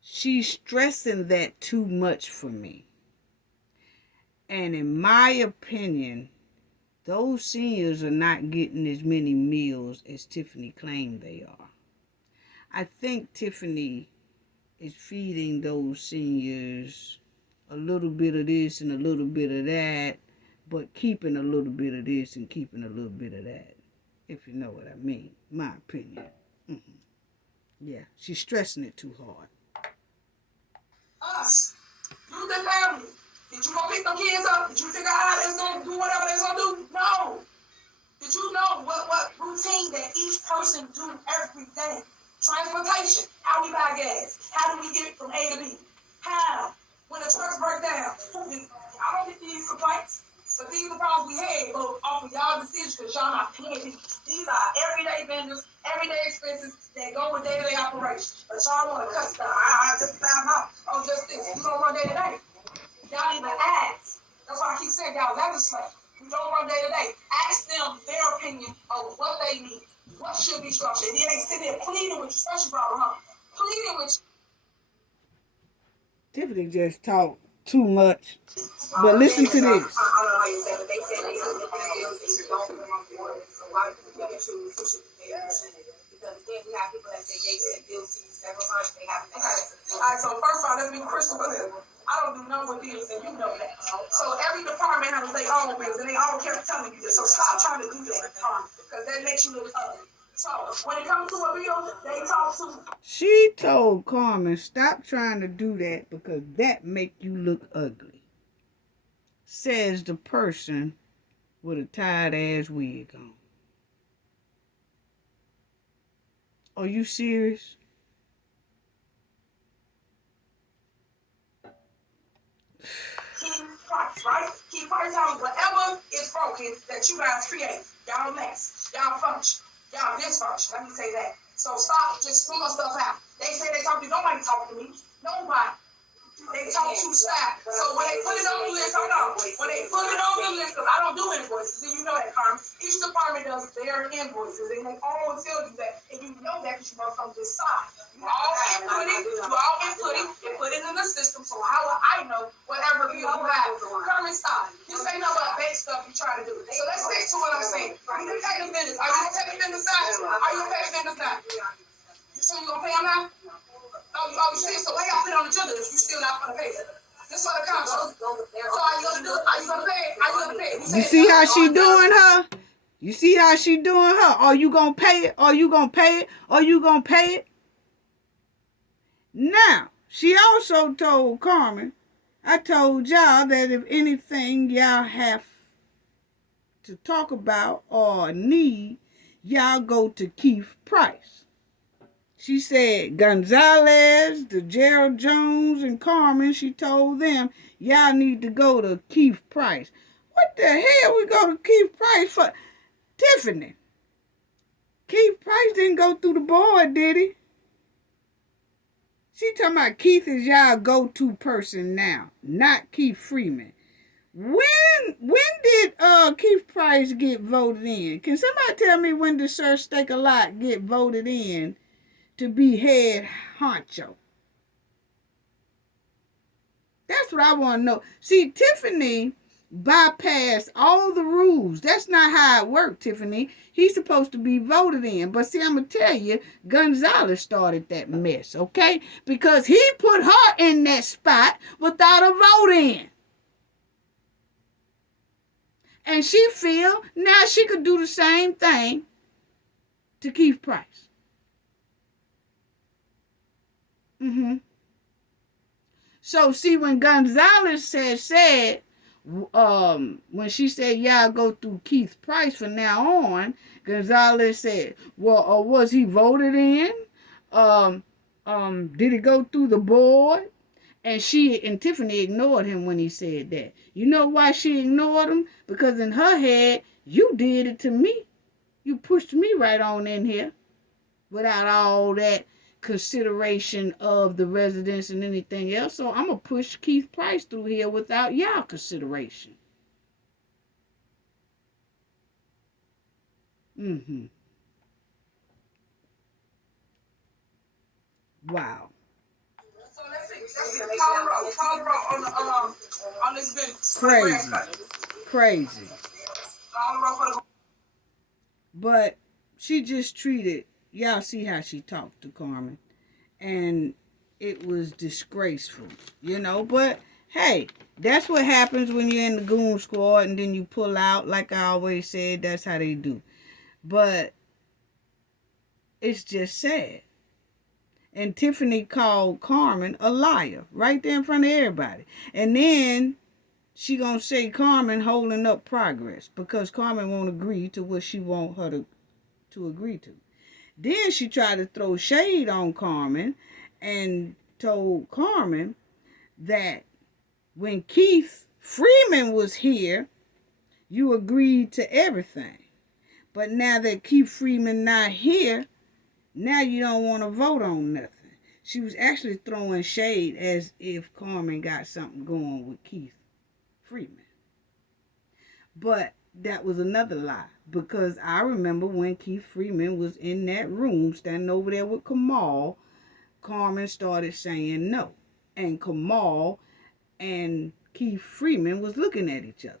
she's stressing that too much for me. And in my opinion, those seniors are not getting as many meals as Tiffany claimed they are. I think Tiffany is feeding those seniors a little bit of this and a little bit of that, but keeping a little bit of this and keeping a little bit of that, if you know what I mean. My opinion. Yeah, she's stressing it too hard. Us. You the family. Did you go pick them kids up? Did you figure out how they was going to do whatever they was going to do? No. Did you know what routine that each person do every day? Transportation. How we buy gas? How do we get it from A to B? How? When the trucks break down. I don't get these complaints. But these are the problems we had off of y'all decisions because y'all not paying these. These are everyday vendors, everyday expenses that go with day-to-day operations. But y'all want to cut stuff. I just found out. Oh, just this. You don't run day-to-day. Y'all need to ask. That's why I keep saying y'all legislate. You don't run day-to-day. Ask them their opinion of what they need, what should be structured. And then they sit there pleading with you, especially Robert Hunt, pleading with you. Tiffany just talked too much. But listen to this. I don't know how you say it, but they said they don't pay bills and you don't put them on board. So why do you get to because then we have people that say they said guilty several times, they haven't been guilty. All right, so first of all, let's be crystal clear. I don't do none with bills, and you know that. So every department has their own bills, and they all kept telling you this. So stop trying to do that, because that makes you look ugly. So when it comes to a bill, they talk to. She told Carmen, stop trying to do that because that make you look ugly. Says the person with a tired ass wig on. Are you serious? Keep price, right? Keep price out whatever is broken that you guys create. Y'all mess. Y'all function. Y'all dysfunction. Let me say that. So stop just throwing stuff out. They say they talk to you. Nobody talk to me. Nobody. They talk to staff. So when they put it on the list, hold on. When they put it on the list, because I don't do invoices, and you know that, Carmen. Each department does their invoices, and they all tell you that, and you know that because you work on this side. You all input it, and put it in the system, so how will I know whatever bill you have? Carmen, stop. This ain't no about base stuff you trying to do. So let's stick to what I'm saying. You pay the vendors. Are you paying the vendors now? Are you paying the vendors now? You sure you gonna pay them now? Oh, you still, so why y'all put it on the agenda if you still not gonna pay it? This for the contract. So are you gonna do it? Are you gonna pay it? Are you gonna pay it? You see how she doing her? You see how she doing her? Are you gonna pay it? Are you gonna pay it? Are you gonna pay it? Now, she also told Carmen, I told y'all that if anything y'all have to talk about or need, y'all go to Keith Price. She said Gonzalez, the Gerald Jones, and Carmen, she told them, y'all need to go to Keith Price. What the hell we go to Keith Price for? Tiffany, Keith Price didn't go through the board, did he? She talking about Keith is y'all go-to person now, not Keith Freeman. When did Keith Price get voted in? Can somebody tell me when did Sir Steak-a-Lot get voted in to be head honcho? That's what I want to know. See, Tiffany bypassed all the rules. That's not how it worked, Tiffany. He's supposed to be voted in. But see, I'm going to tell you, Gonzalez started that mess, okay? Because he put her in that spot without a vote in. And she feel now she could do the same thing to Keith Price. So see, when Gonzalez said when she said y'all go through Keith Price from now on, Gonzalez said, well, was he voted in? Did it go through the board? And Tiffany ignored him when he said that. You know why she ignored him? Because in her head, you did it to me. You pushed me right on in here without all that consideration of the residents and anything else. So I'm going to push Keith Price through here without y'all consideration. Wow. So let's see. On this business. Crazy. But she just treated, y'all see how she talked to Carmen. And it was disgraceful, you know. But, hey, that's what happens when you're in the goon squad and then you pull out. Like I always said, that's how they do. But it's just sad. And Tiffany called Carmen a liar right there in front of everybody. And then she gonna say Carmen holding up progress because Carmen won't agree to what she want her to agree to. Then she tried to throw shade on Carmen and told Carmen that when Keith Freeman was here, you agreed to everything. But now that Keith Freeman not here, now you don't want to vote on nothing. She was actually throwing shade as if Carmen got something going with Keith Freeman. But that was another lie, because I remember when Keith Freeman was in that room standing over there with Kamal, Carmen started saying no. And Kamal and Keith Freeman was looking at each other.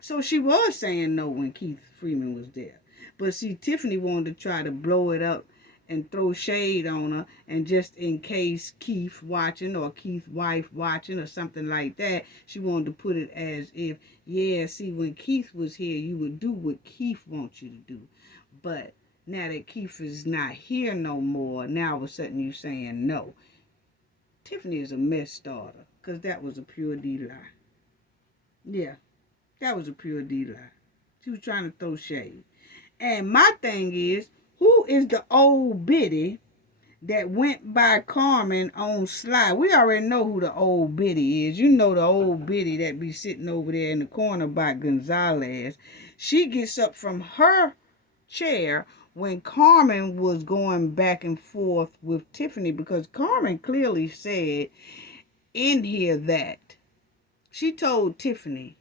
So she was saying no when Keith Freeman was there. But see, Tiffany wanted to try to blow it up and throw shade on her, and just in case Keith watching or Keith's wife watching or something like that, she wanted to put it as if, yeah, see, when Keith was here, you would do what Keith wants you to do. But now that Keith is not here no more, now all of a sudden you saying no. Tiffany is a mess starter, because that was a pure D lie. Yeah, that was a pure D lie. She was trying to throw shade. And my thing is, who is the old biddy that went by Carmen on Sly? We already know who the old biddy is. You know the old biddy that be sitting over there in the corner by Gonzalez. She gets up from her chair when Carmen was going back and forth with Tiffany, because Carmen clearly said in here that she told Tiffany,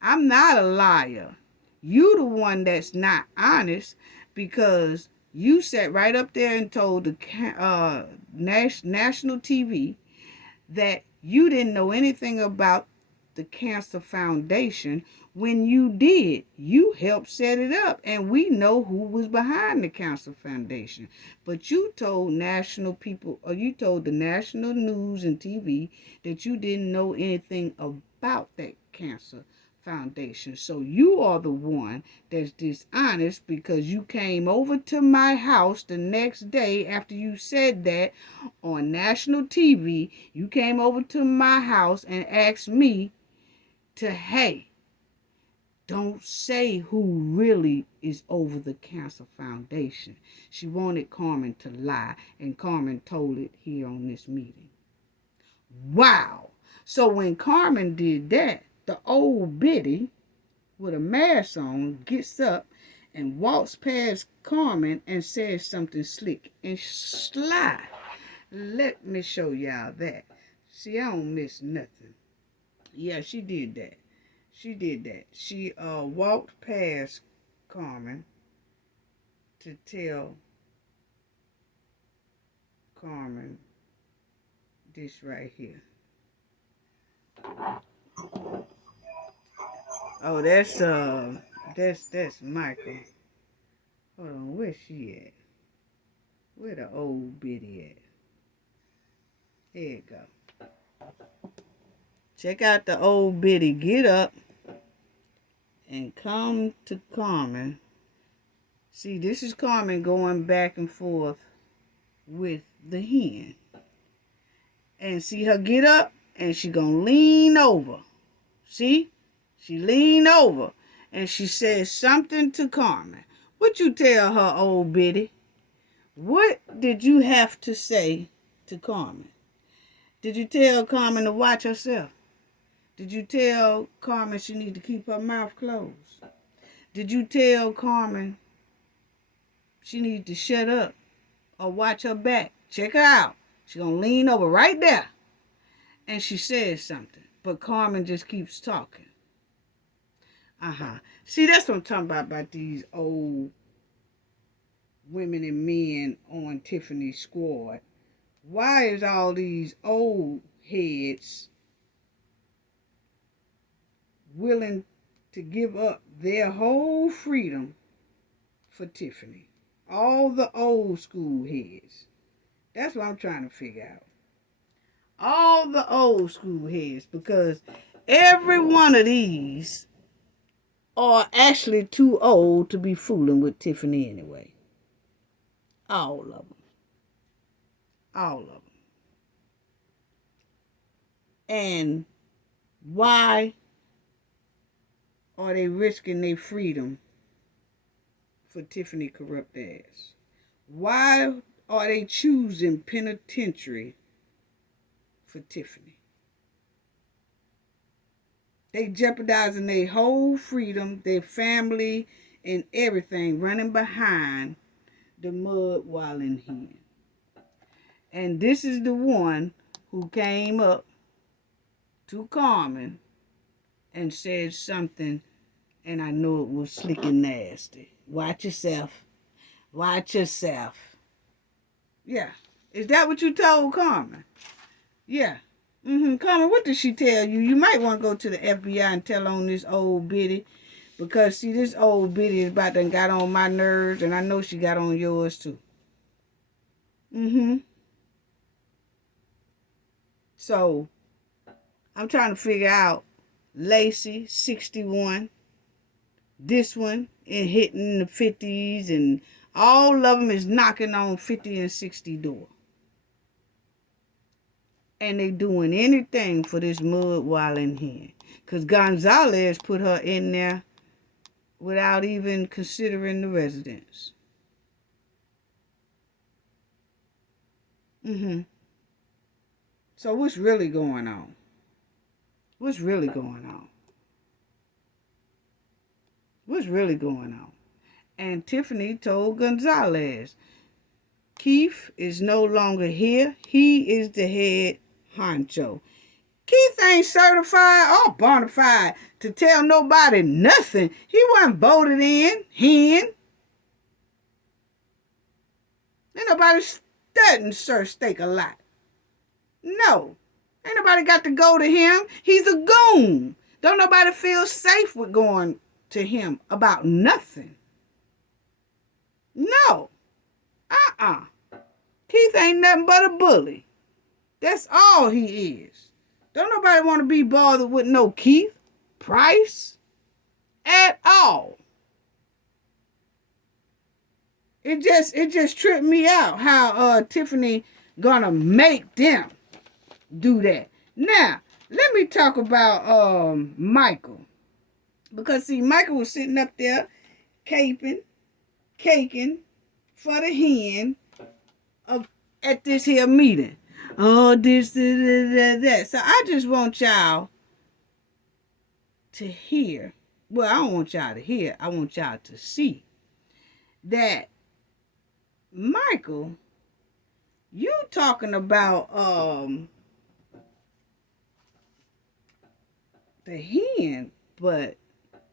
I'm not a liar. You the one that's not honest, because you sat right up there and told the national TV that you didn't know anything about the Cancer Foundation. When you did, you helped set it up, and we know who was behind the Cancer Foundation. But you told national people, or you told the national news and TV that you didn't know anything about that Cancer Foundation. So you are the one that's dishonest, because you came over to my house the next day after you said that on national TV. You came over to my house and asked me to, hey, don't say who really is over the Cancer Foundation. She wanted Carmen to lie, and Carmen told it here on this meeting. Wow. So when Carmen did that, the old biddy with a mask on gets up and walks past Carmen and says something slick and sly. Let me show y'all that. See, I don't miss nothing. Yeah, she did that. She did that. She walked past Carmen to tell Carmen this right here. Oh, that's Michael. Hold on, where's she at? Where the old biddy at? There you go. Check out the old biddy. Get up and come to Carmen. See, this is Carmen going back and forth with the hen. And see her get up, and she gonna lean over. See? She leaned over, and she said something to Carmen. What you tell her, old biddy? What did you have to say to Carmen? Did you tell Carmen to watch herself? Did you tell Carmen she need to keep her mouth closed? Did you tell Carmen she need to shut up or watch her back? Check her out. She gonna lean over right there, and she says something, but Carmen just keeps talking. See, that's what I'm talking about these old women and men on Tiffany's squad. Why is all these old heads willing to give up their whole freedom for Tiffany? All the old school heads. That's what I'm trying to figure out. All the old school heads, because every one of these are actually too old to be fooling with Tiffany anyway. All of them. All of them. And why are they risking their freedom for Tiffany corrupt ass? Why are they choosing penitentiary for Tiffany? They jeopardizing their whole freedom, their family, and everything, running behind the mud while in here. And this is the one who came up to Carmen and said something, and I know it was slick and nasty. Watch yourself. Watch yourself. Yeah. Is that what you told Carmen? Yeah. Carmen, what did she tell you? You might want to go to the FBI and tell on this old biddy, Because, see, this old biddy is about to got on my nerves, and I know she got on yours, too. So, I'm trying to figure out Lacey, 61. This one is hitting the 50s, and all of them is knocking on 50 and 60 door. And they doing anything for this mud while in here. Because Gonzalez put her in there without even considering the residents. So what's really going on? What's really going on? What's really going on? And Tiffany told Gonzalez, Keith is no longer here. He is the head honcho. Keith ain't certified or bona fide to tell nobody nothing. He wasn't voted in. Ain't nobody studying Sir Steak a lot. No. Ain't nobody got to go to him. He's a goon. Don't nobody feel safe with going to him about nothing. No. Keith ain't nothing but a bully. That's all he is. Don't nobody want to be bothered with no Keith Price at all. It just tripped me out how Tiffany gonna make them do that. Now, let me talk about Michael. Because see, Michael was sitting up there caking for the hen at this here meeting. Oh, this, that. So I just want y'all to hear. Well, I don't want y'all to hear. I want y'all to see that Michael, you talking about the hen, but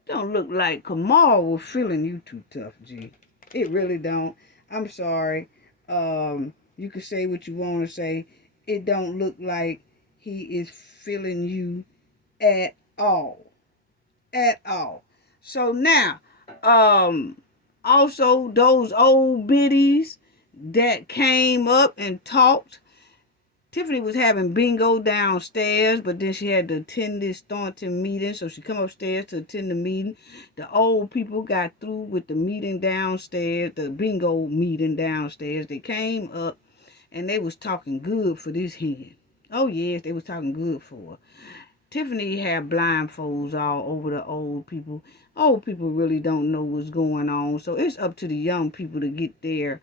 don't look like Kamal was feeling you too tough, G. It really don't. I'm sorry. You can say what you want to say. It don't look like he is feeling you at all. At all. So now, also those old biddies that came up and talked. Tiffany was having bingo downstairs, but then she had to attend this Thornton meeting, so she come upstairs to attend the meeting. The old people got through with the meeting downstairs, the bingo meeting downstairs. They came up, and they was talking good for this hen. Oh, yes, they was talking good for her. Tiffany had blindfolds all over the old people. Old people really don't know what's going on, so it's up to the young people to get their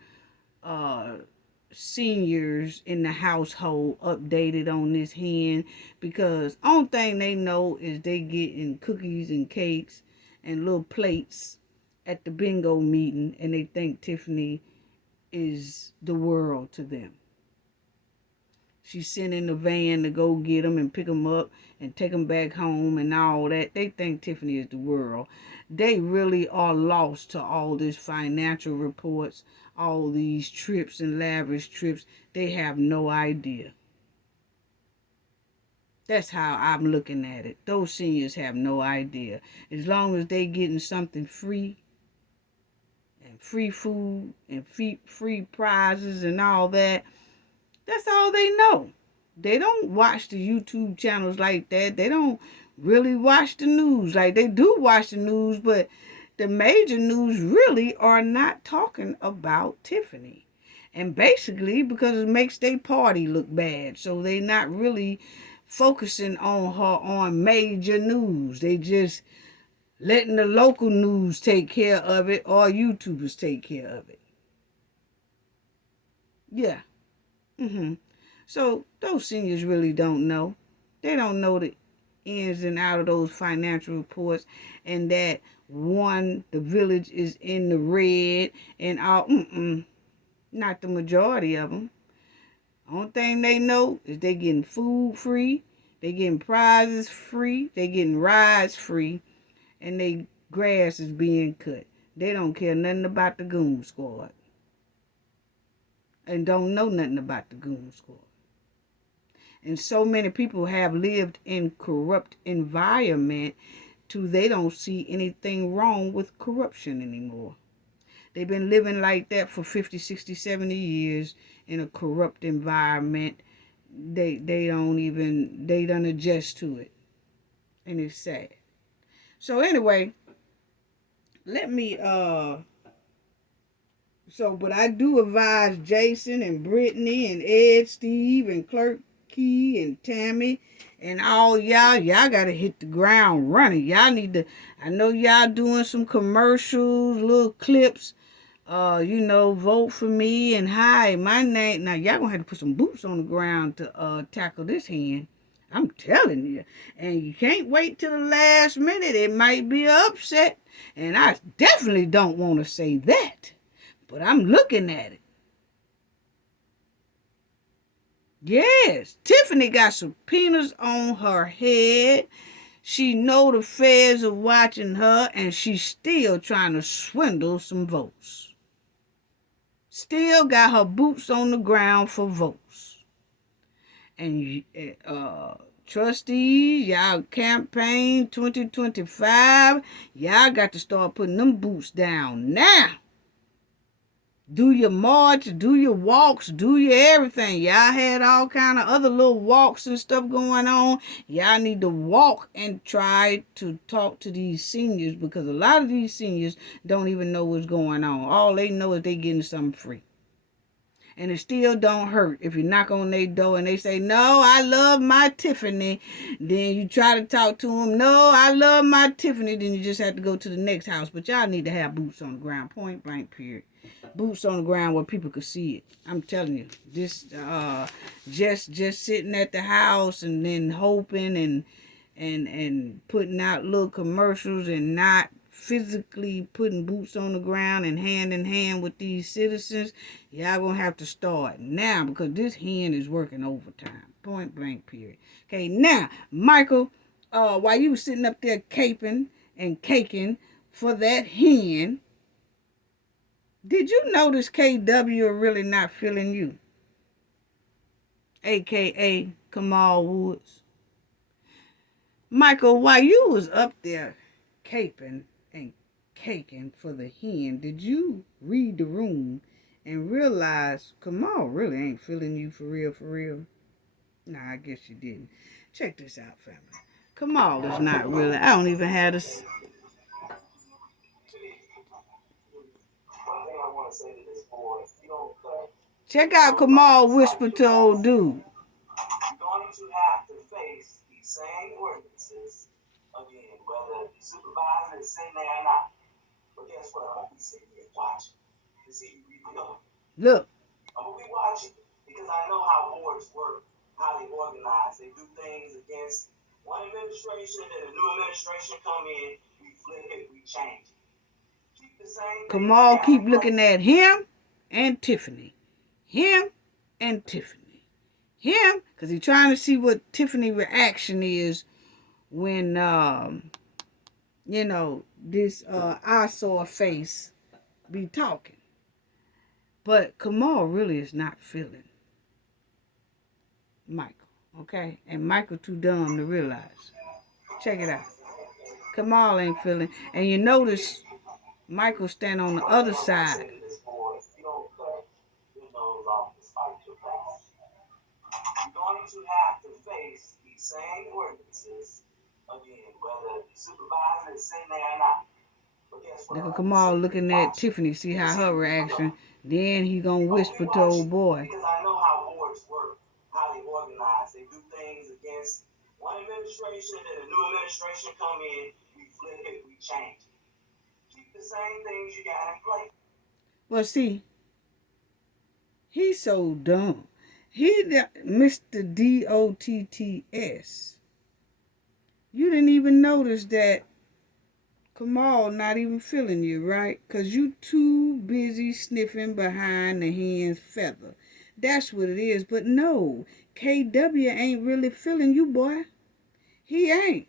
seniors in the household updated on this hen, because only thing they know is they getting cookies and cakes and little plates at the bingo meeting, and they think Tiffany is the world to them. She's sending the van to go get them and pick them up and take them back home and all that. They think Tiffany is the world. They really are lost to all these financial reports, all these trips and lavish trips. They have no idea. That's how I'm looking at it. Those seniors have no idea. As long as they getting something free, and free food, and free prizes and all that, that's all they know. They don't watch the YouTube channels like that. They don't really watch the news. Like, they do watch the news, but the major news really are not talking about Tiffany. And basically because it makes their party look bad. So they not really focusing on her on major news. They just letting the local news take care of it, or YouTubers take care of it. Yeah. So those seniors really don't know. They don't know the ins and out of those financial reports, and that the village is in the red and all. Not the majority of them. Only thing they know is they getting food free, they getting prizes free, they getting rides free, and they grass is being cut. They don't care nothing about the goon squad. And don't know nothing about the goon squad. And so many people have lived in corrupt environment to they don't see anything wrong with corruption anymore. They've been living like that for 50, 60, 70 years in a corrupt environment. They don't adjust to it. And it's sad. So anyway, let me but I do advise Jason and Brittany and Ed, Steve and Clerk Key and Tammy and all y'all gotta hit the ground running. Y'all need to, I know y'all doing some commercials, little clips, vote for me and hi, my name. Now y'all gonna have to put some boots on the ground to tackle this hand. I'm telling you. And you can't wait till the last minute. It might be an upset. And I definitely don't want to say that. But I'm looking at it. Yes, Tiffany got subpoenas on her head. She know the feds are watching her, and she's still trying to swindle some votes. Still got her boots on the ground for votes. And trustees, y'all campaign 2025, y'all got to start putting them boots down now. Do your march, do your walks, do your everything. Y'all had all kind of other little walks and stuff going on. Y'all need to walk and try to talk to these seniors, because a lot of these seniors don't even know what's going on. All they know is they getting something free. And it still don't hurt if you knock on their door and they say, no, I love my Tiffany. Then you try to talk to them. No, I love my Tiffany. Then you just have to go to the next house. But y'all need to have boots on the ground, point blank, period. Boots on the ground where people could see it. I'm telling you, this just sitting at the house and then hoping and putting out little commercials and not physically putting boots on the ground and hand in hand with these citizens, y'all gonna have to start now, because this hand is working overtime. Point blank, period. Okay, now, Michael, while you was sitting up there caping and caking for that hen, did you notice KW are really not feeling you? AKA Kamal Woods. Michael, while you was up there caping and caking for the hen, did you read the room and realize Kamal really ain't feeling you for real, for real? Nah, I guess you didn't. Check this out, family. Kamal is not really, I don't even have this. Check out Kamal whisper to old dude. You're going to have to face these same ordinances again, whether the supervisor is sitting there or not. But guess what? I'm going to be sitting here watching to see you rebuild. Look. I'm going to be watching because I know how boards work, how they organize. They do things against one administration, and a new administration come in, we flip it, we change it. Keep the same. Kamal keep looking at him and Tiffany. Him and Tiffany. Him, because he's trying to see what Tiffany's reaction is when, this eyesore face be talking. But Kamal really is not feeling Michael, okay? And Michael too dumb to realize. Check it out. Kamal ain't feeling. And you notice Michael stand on the other side. You're going to have to face these same ordinances again, whether the supervisor is sitting there or not. But guess what? Look at Kamal looking at Tiffany, see how her reaction. Then he gonna whisper to old boy. Because I know how boards work, how they organize. They do things against one administration, and a new administration come in, we flip it, we change it. Keep the same things you got in place. Well, see, he's so dumb. He, Mr. DOTTS. You didn't even notice that Kamal not even feeling you, right? Because you too busy sniffing behind the hen's feather. That's what it is. But no, KW ain't really feeling you, boy. He ain't.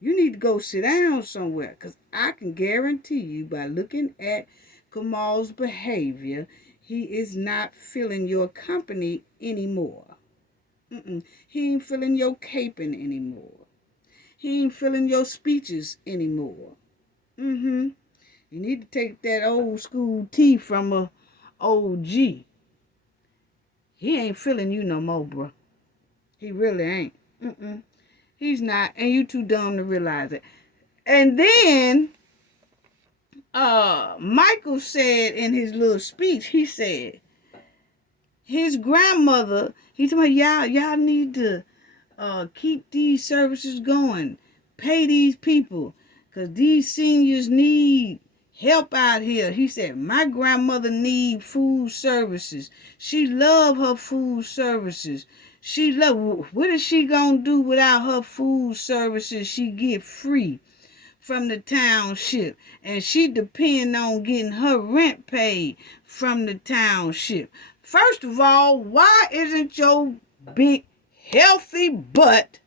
You need to go sit down somewhere, because I can guarantee you by looking at Kamal's behavior, he is not feeling your company anymore. He ain't feeling your caping anymore. He ain't feeling your speeches anymore. You need to take that old school tea from a OG. He ain't feeling you no more, bro. He really ain't. He's not, and you too dumb to realize it. And then Michael said in his little speech, he said his grandmother, he told me, y'all need to keep these services going, pay these people, because these seniors need help out here. He said, my grandmother need food services. She love her food services. What is she gonna do without her food services she get free from the township? And she depend on getting her rent paid from the township. First of all, why isn't your big healthy butt,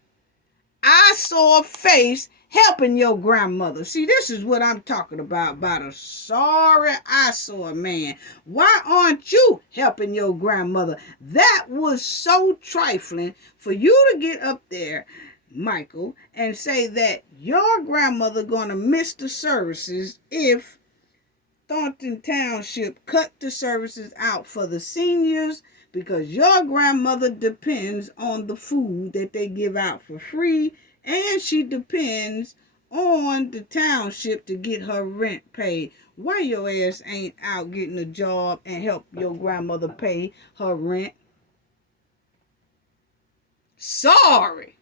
eyesore face helping your grandmother? See, this is what I'm talking about a sorry eyesore man. Why aren't you helping your grandmother? That was so trifling for you to get up there, Michael, and say that your grandmother gonna miss the services if Thornton Township cut the services out for the seniors, because your grandmother depends on the food that they give out for free, and she depends on the township to get her rent paid. Why your ass ain't out getting a job and help your grandmother pay her rent? Sorry.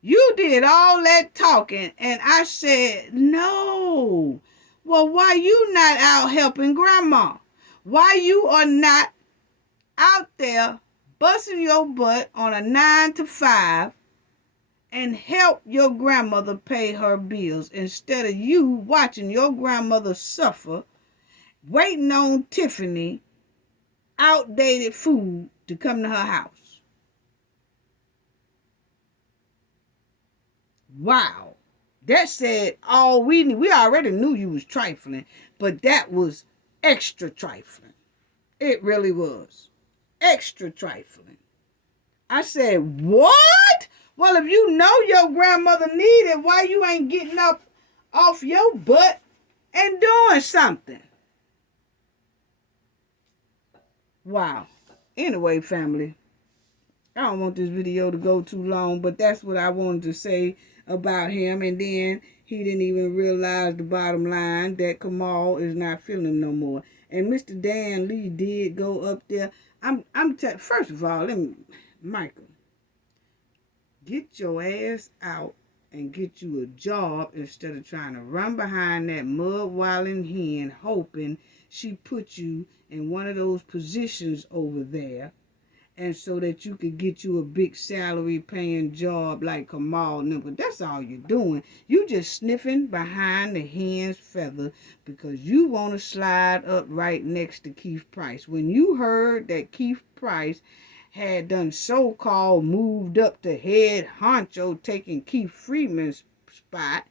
You did all that talking, and I said, no. Well, why you not out helping grandma? Why you are not out there busting your butt on a 9 to 5 and help your grandmother pay her bills, instead of you watching your grandmother suffer, waiting on Tiffany outdated food to come to her house? Wow. That said all we knew. We already knew you was trifling, but that was extra trifling. It really was. Extra trifling. I said, what? Well, if you know your grandmother needed, why you ain't getting up off your butt and doing something? Wow. Anyway, family, I don't want this video to go too long, but that's what I wanted to say about him. And then he didn't even realize the bottom line, that Kamal is not feeling him no more. And Mr. Dan Lee did go up there. First of all, Michael, get your ass out and get you a job instead of trying to run behind that mud-walling hen hoping she put you in one of those positions over there, and so that you could get you a big salary paying job like Kamal Nimble. That's all you're doing. You just sniffing behind the hen's feather because you want to slide up right next to Keith Price. When you heard that Keith Price had done so-called moved up to head honcho, taking Keith Freeman's spot,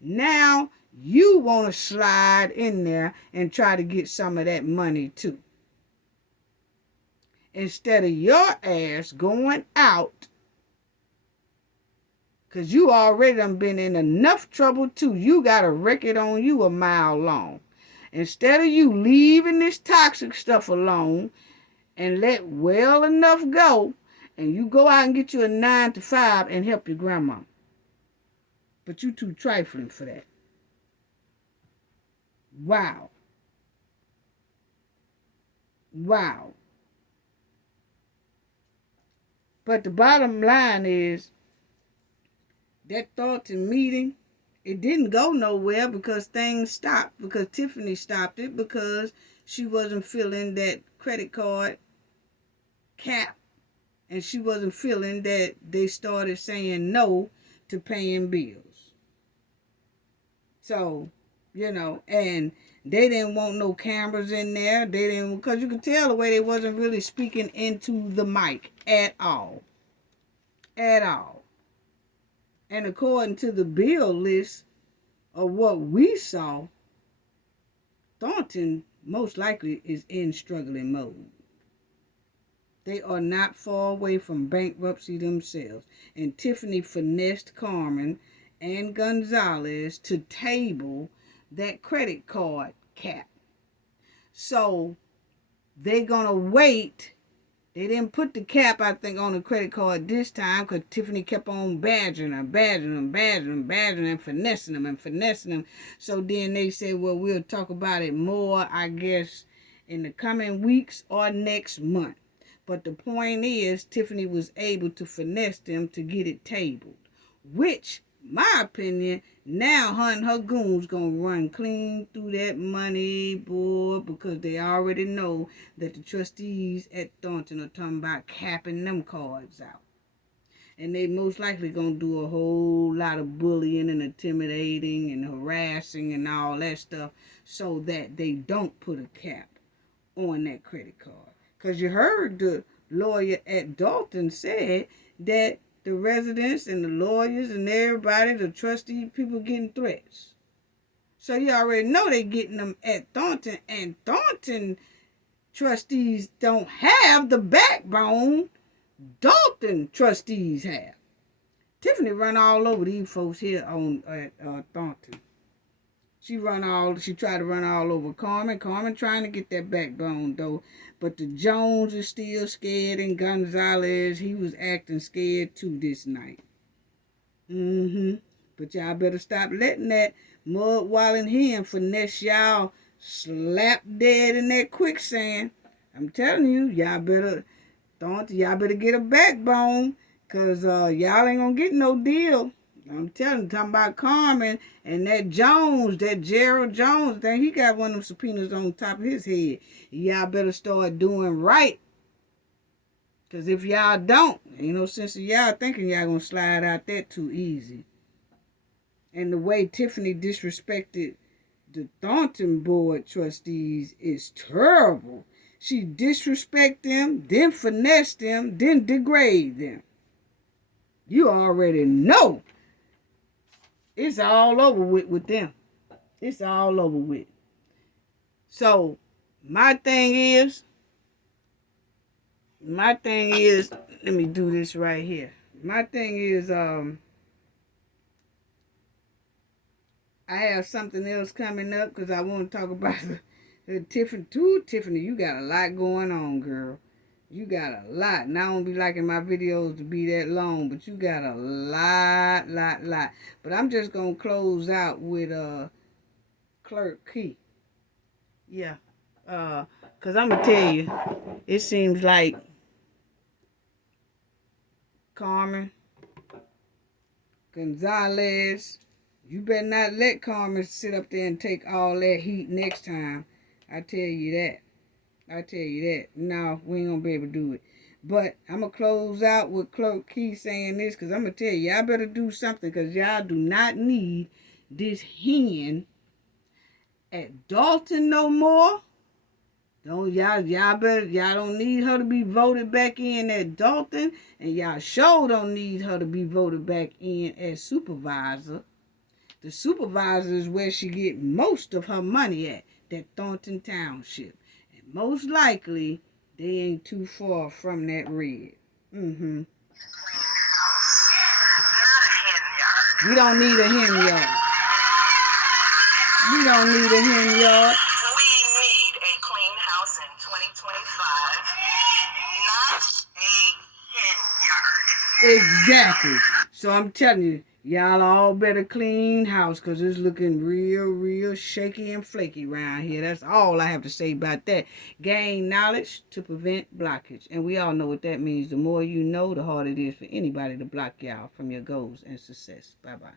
now you want to slide in there and try to get some of that money too. Instead of your ass going out, because you already done been in enough trouble too. You got a record on you a mile long. Instead of you leaving this toxic stuff alone and let well enough go, and you go out and get you a 9 to 5 and help your grandma. But you too trifling for that. Wow. Wow. But the bottom line is that Thornton meeting, it didn't go nowhere because things stopped, because Tiffany stopped it, because she wasn't feeling that credit card cap, and she wasn't feeling that they started saying no to paying bills. So, and they didn't want no cameras in there. They didn't, because you could tell the way they wasn't really speaking into the mic at all. At all. And according to the bill list of what we saw, Thornton most likely is in struggling mode. They are not far away from bankruptcy themselves. And Tiffany finessed Carmen and Gonzalez to table that credit card cap. So they're going to wait. They didn't put the cap, I think, on the credit card this time because Tiffany kept on badgering them, and finessing them. So then they said, well, we'll talk about it more, I guess, in the coming weeks or next month. But the point is, Tiffany was able to finesse them to get it tabled, which, my opinion, now her and her goons gonna run clean through that money, boy, because they already know that the trustees at Thornton are talking about capping them cards out. And they most likely gonna do a whole lot of bullying and intimidating and harassing and all that stuff so that they don't put a cap on that credit card. Because you heard the lawyer at Dolton said that the residents and the lawyers and everybody, the trustee people getting threats. So you already know they getting them at Thornton. And Thornton trustees don't have the backbone Dolton trustees have. Tiffany run all over these folks here on Thornton. She tried to run all over Carmen. Carmen trying to get that backbone though. But the Jones is still scared, and Gonzalez, he was acting scared too this night. But y'all better stop letting that mud-walling hen finesse y'all slap dead in that quicksand. I'm telling you, y'all better get a backbone, because y'all ain't gonna get no deal. I'm telling you, talking about Carmen and that Jones, that Gerald Jones thing, he got one of them subpoenas on top of his head. Y'all better start doing right. Because if y'all don't, ain't no sense of y'all thinking y'all gonna slide out that too easy. And the way Tiffany disrespected the Thornton board trustees is terrible. She disrespect them, then finesse them, then degrade them. You already know. It's all over with them. It's all over with. So, my thing is, let me do this right here. My thing is, I have something else coming up because I want to talk about Tiffany, you got a lot going on, girl. You got a lot. And I don't be liking my videos to be that long, but you got a lot. But I'm just going to close out with Clerk Key. Yeah. Because I'm going to tell you, it seems like Carmen, Gonzalez, you better not let Carmen sit up there and take all that heat next time. I tell you that. No, we ain't gonna be able to do it. But I'm gonna close out with Clerk Key saying this, because I'm gonna tell you, y'all better do something, because y'all do not need this hen at Dolton no more. Y'all don't need her to be voted back in at Dolton, and y'all sure don't need her to be voted back in as supervisor. The supervisor is where she get most of her money at, that Thornton Township. And most likely, they ain't too far from that red. Not a Henyard. We don't need a Henyard. We don't need a Henyard. We need a clean house in 2025, not a Henyard. Exactly. So I'm telling you, y'all all better clean house, because it's looking real shaky and flaky around here. That's all I have to say about that. Gain knowledge to prevent blockage. And we all know what that means. The more you know, the harder it is for anybody to block y'all from your goals and success. Bye-bye.